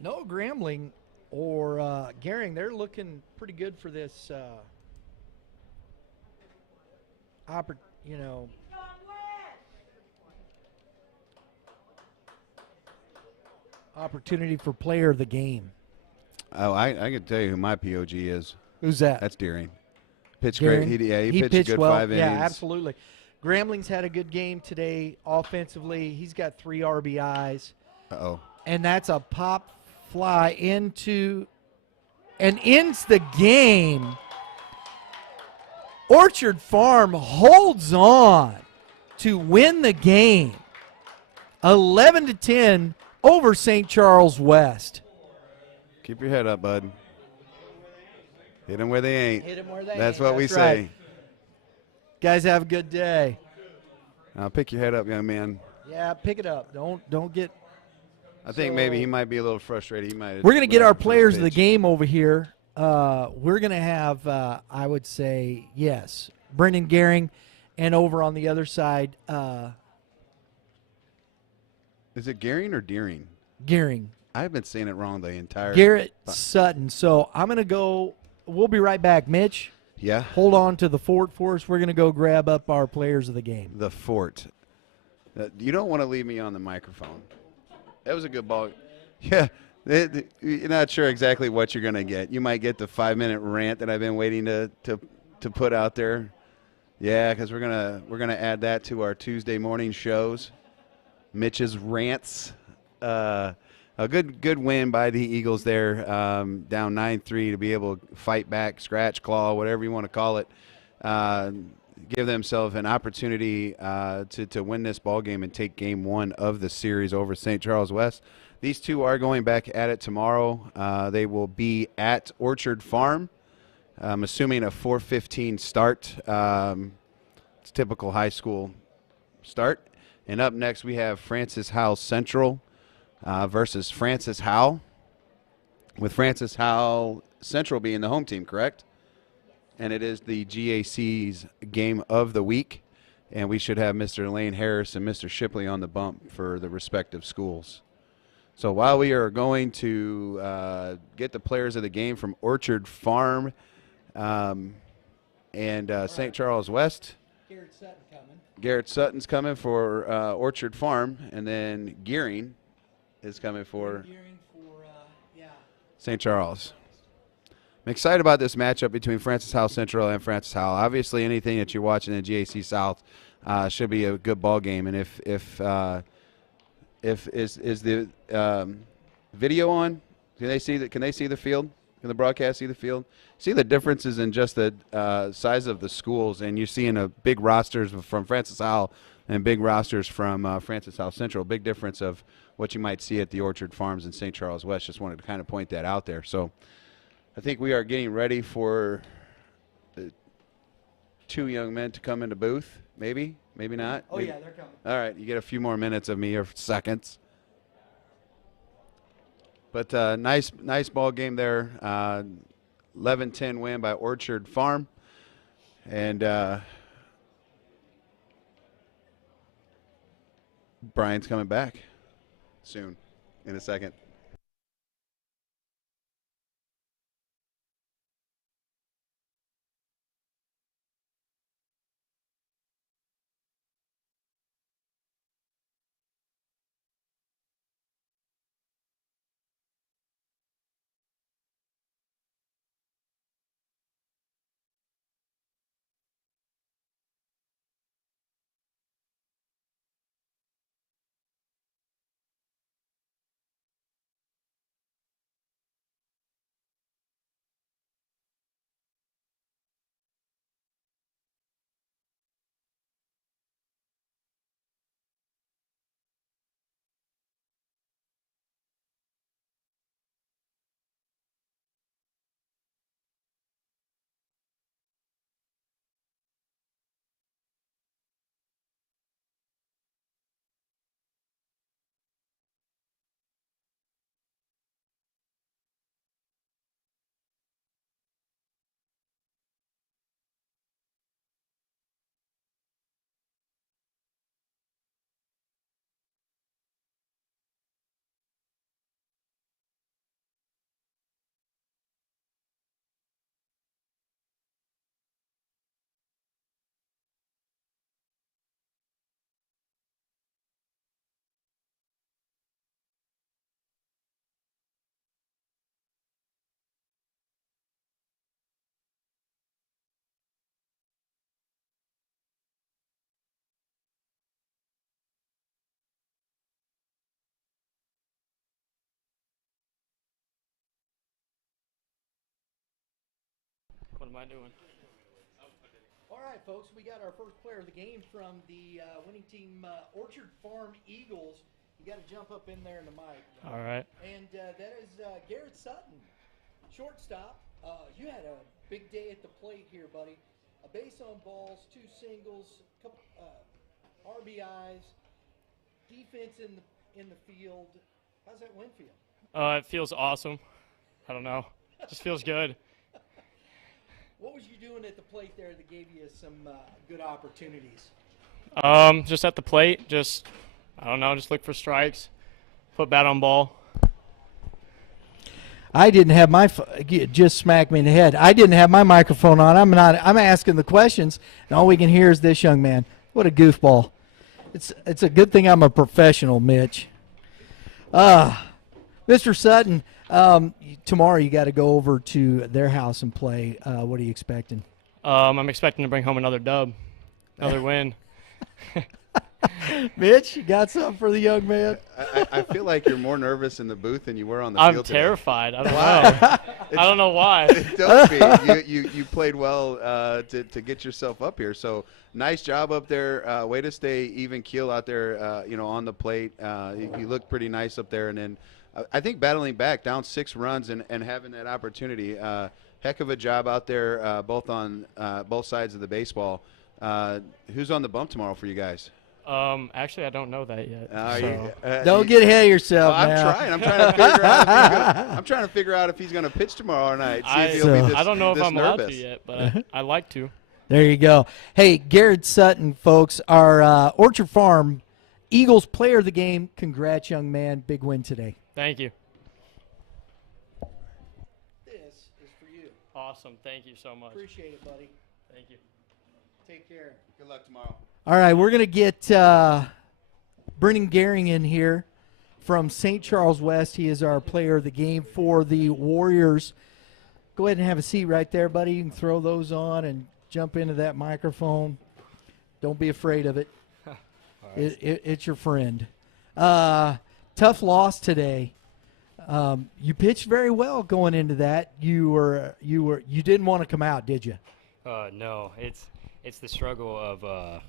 No Gramling or Gehring, they're looking pretty good for this opportunity for player of the game. Oh, I can tell you who my POG is. Who's that? That's Deering. Pitched Deering. great. He pitched a good well. 5 innings. Yeah, absolutely. Gramling's had a good game today offensively. He's got 3 RBIs. Uh-oh. And that's a pop fly into and ends the game. Orchard Farm holds on to win the game. 11-10 over St. Charles West. Keep your head up, bud. Hit them where they ain't. Hit 'em where they That's ain't. what we That's say. right. Guys, have a good day. Now pick your head up, young man. Yeah, pick it up. Don't get. I think maybe he might be a little frustrated. He might. We're going to get our players of the game over here. We're going to have, I would say, yes, Brendan Gehring, and over on the other side, Is it Gehring or Deering? Gehring. I've been saying it wrong the entire. Garrett Sutton. So I'm going to go. We'll be right back. Mitch, Yeah. hold on to the fort for us. We're going to go grab up our players of the game. The fort. You don't want to leave me on the microphone. That was a good ball. Yeah. You're not sure exactly what you're going to get. You might get the 5-minute rant that I've been waiting to put out there. Yeah, because we're gonna add that to our Tuesday morning shows. Mitch's rants. A good win by the Eagles there, down 9-3 to be able to fight back, scratch, claw, whatever you want to call it. Give themselves an opportunity to win this ball game and take game 1 of the series over St. Charles West. These two are going back at it tomorrow. They will be at Orchard Farm. I'm assuming a 4:15 start. It's typical high school start. And up next we have Francis Howell Central versus Francis Howell, with Francis Howell Central being the home team, correct? And it is the GAC's game of the week. And we should have Mr. Lane Harris and Mr. Shipley on the bump for the respective schools. So while we are going to get the players of the game from Orchard Farm and St. Charles West. Garrett Sutton's coming for Orchard Farm, and then Gearing is coming for St. Charles. I'm excited about this matchup between Francis Howell Central and Francis Howell. Obviously, anything that you're watching in GAC South should be a good ball game. And if the video on? Can they see the field? Can the broadcast see the field? See the differences in just the size of the schools, and you're seeing a big rosters from Francis Howell and big rosters from Francis Howell Central. Big difference of what you might see at the Orchard Farms in St. Charles West. Just wanted to kind of point that out there. So I think we are getting ready for the 2 young men to come into booth. Maybe not. Oh, maybe. yeah, they're coming. All right, you get a few more minutes of me or seconds. But nice ball game there. 11-10 win by Orchard Farm. And Brian's coming back soon, in a second. What am I doing? All right, folks, we got our first player of the game from the winning team, Orchard Farm Eagles. You got to jump up in there in the mic. All right. And that is Garrett Sutton, shortstop. You had a big day at the plate here, buddy. A base on balls, 2 singles, couple RBIs, defense in the field. How's that win feel? It feels awesome. I don't know. It just feels good. What was you doing at the plate there that gave you some good opportunities? Just at the plate, I don't know, just look for strikes, put bat on ball. I didn't have my just smacked me in the head. I didn't have my microphone on. I'm asking the questions, and all we can hear is this young man. What a goofball! It's a good thing I'm a professional, Mitch. Mr. Sutton, tomorrow you got to go over to their house and play. What are you expecting? I'm expecting to bring home another dub, another win. Mitch, you got something for the young man? I feel like you're more nervous in the booth than you were on the I'm field today. terrified. I don't know. I don't know why. Don't be. You played well to get yourself up here. So nice job up there. Way to stay even keel out there. On the plate. You looked pretty nice up there. And then I think battling back down 6 runs and having that opportunity. Heck of a job out there, both on both sides of the baseball. Who's on the bump tomorrow for you guys? Actually, I don't know that yet. Don't get ahead of yourself. I'm now. trying. I'm trying to figure out. I'm trying to figure out if he's going to pitch tomorrow night. See if he'll be this, I don't know if this I'm allowed nervous. to yet, but I like to. There you go. Hey, Garrett Sutton, folks, our Orchard Farm Eagles player of the game. Congrats, young man. Big win today. Thank you. This is for you. Awesome. Thank you so much. Appreciate it, buddy. Thank you. Take care. Good luck tomorrow. All right, we're going to get Brennan Gehring in here from St. Charles West. He is our player of the game for the Warriors. Go ahead and have a seat right there, buddy. You can throw those on and jump into that microphone. Don't be afraid of it. It's your friend. Tough loss today. You pitched very well going into that. You didn't want to come out, did you? No, it's the struggle of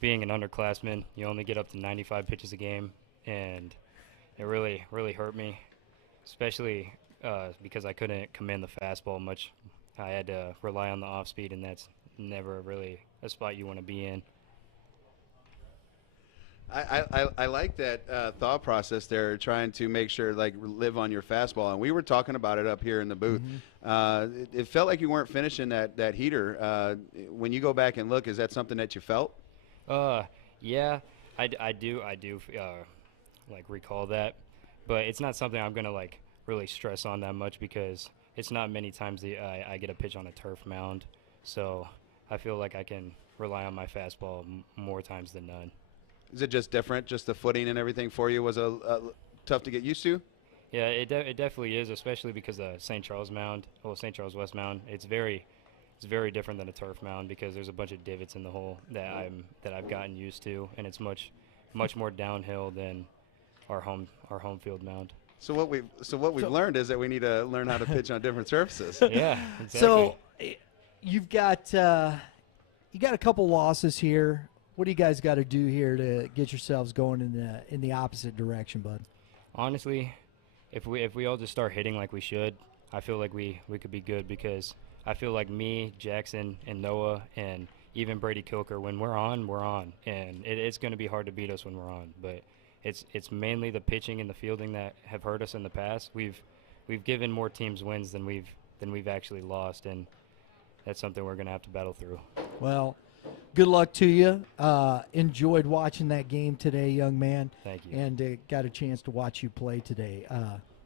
being an underclassman. You only get up to 95 pitches a game, and it really hurt me, especially because I couldn't command the fastball much. I had to rely on the off speed, and that's never really a spot you want to be in. I like that thought process there, trying to make sure, like, live on your fastball. And we were talking about it up here in the booth. It felt like you weren't finishing that heater. When you go back and look, is that something that you felt? Yeah, I do like recall that, but it's not something I'm gonna like really stress on that much because it's not many times I get a pitch on a turf mound, so I feel like I can rely on my fastball more times than none. Is it just different? Just the footing and everything for you was tough to get used to? Yeah, it definitely is, especially because the St. Charles West mound, it's very different than a turf mound because there's a bunch of divots in the hole that I've gotten used to, and it's much more downhill than our home field mound. So what we've learned is that we need to learn how to pitch on different surfaces. Yeah, exactly. So you've got a couple losses here. What do you guys got to do here to get yourselves going in the opposite direction, bud? Honestly, if we all just start hitting like we should, I feel like we could be good because I feel like me, Jackson, and Noah, and even Brady Kilker, when we're on, and it's going to be hard to beat us when we're on. But it's mainly the pitching and the fielding that have hurt us in the past. We've given more teams wins than we've actually lost, and that's something we're going to have to battle through. Well, good luck to you. Enjoyed watching that game today, young man. Thank you. And got a chance to watch you play today.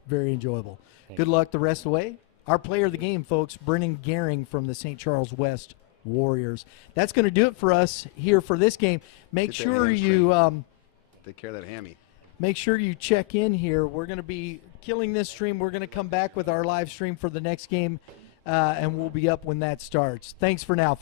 Very enjoyable. Thank Good you. luck the rest of the way. Our player of the game, folks, Brennan Gehring from the St. Charles West Warriors. That's going to do it for us here for this game. Make Get that sure hamstring. you Take care of that hammy. make sure you check in here. We're going to be killing this stream. We're going to come back with our live stream for the next game, and we'll be up when that starts. Thanks for now, folks.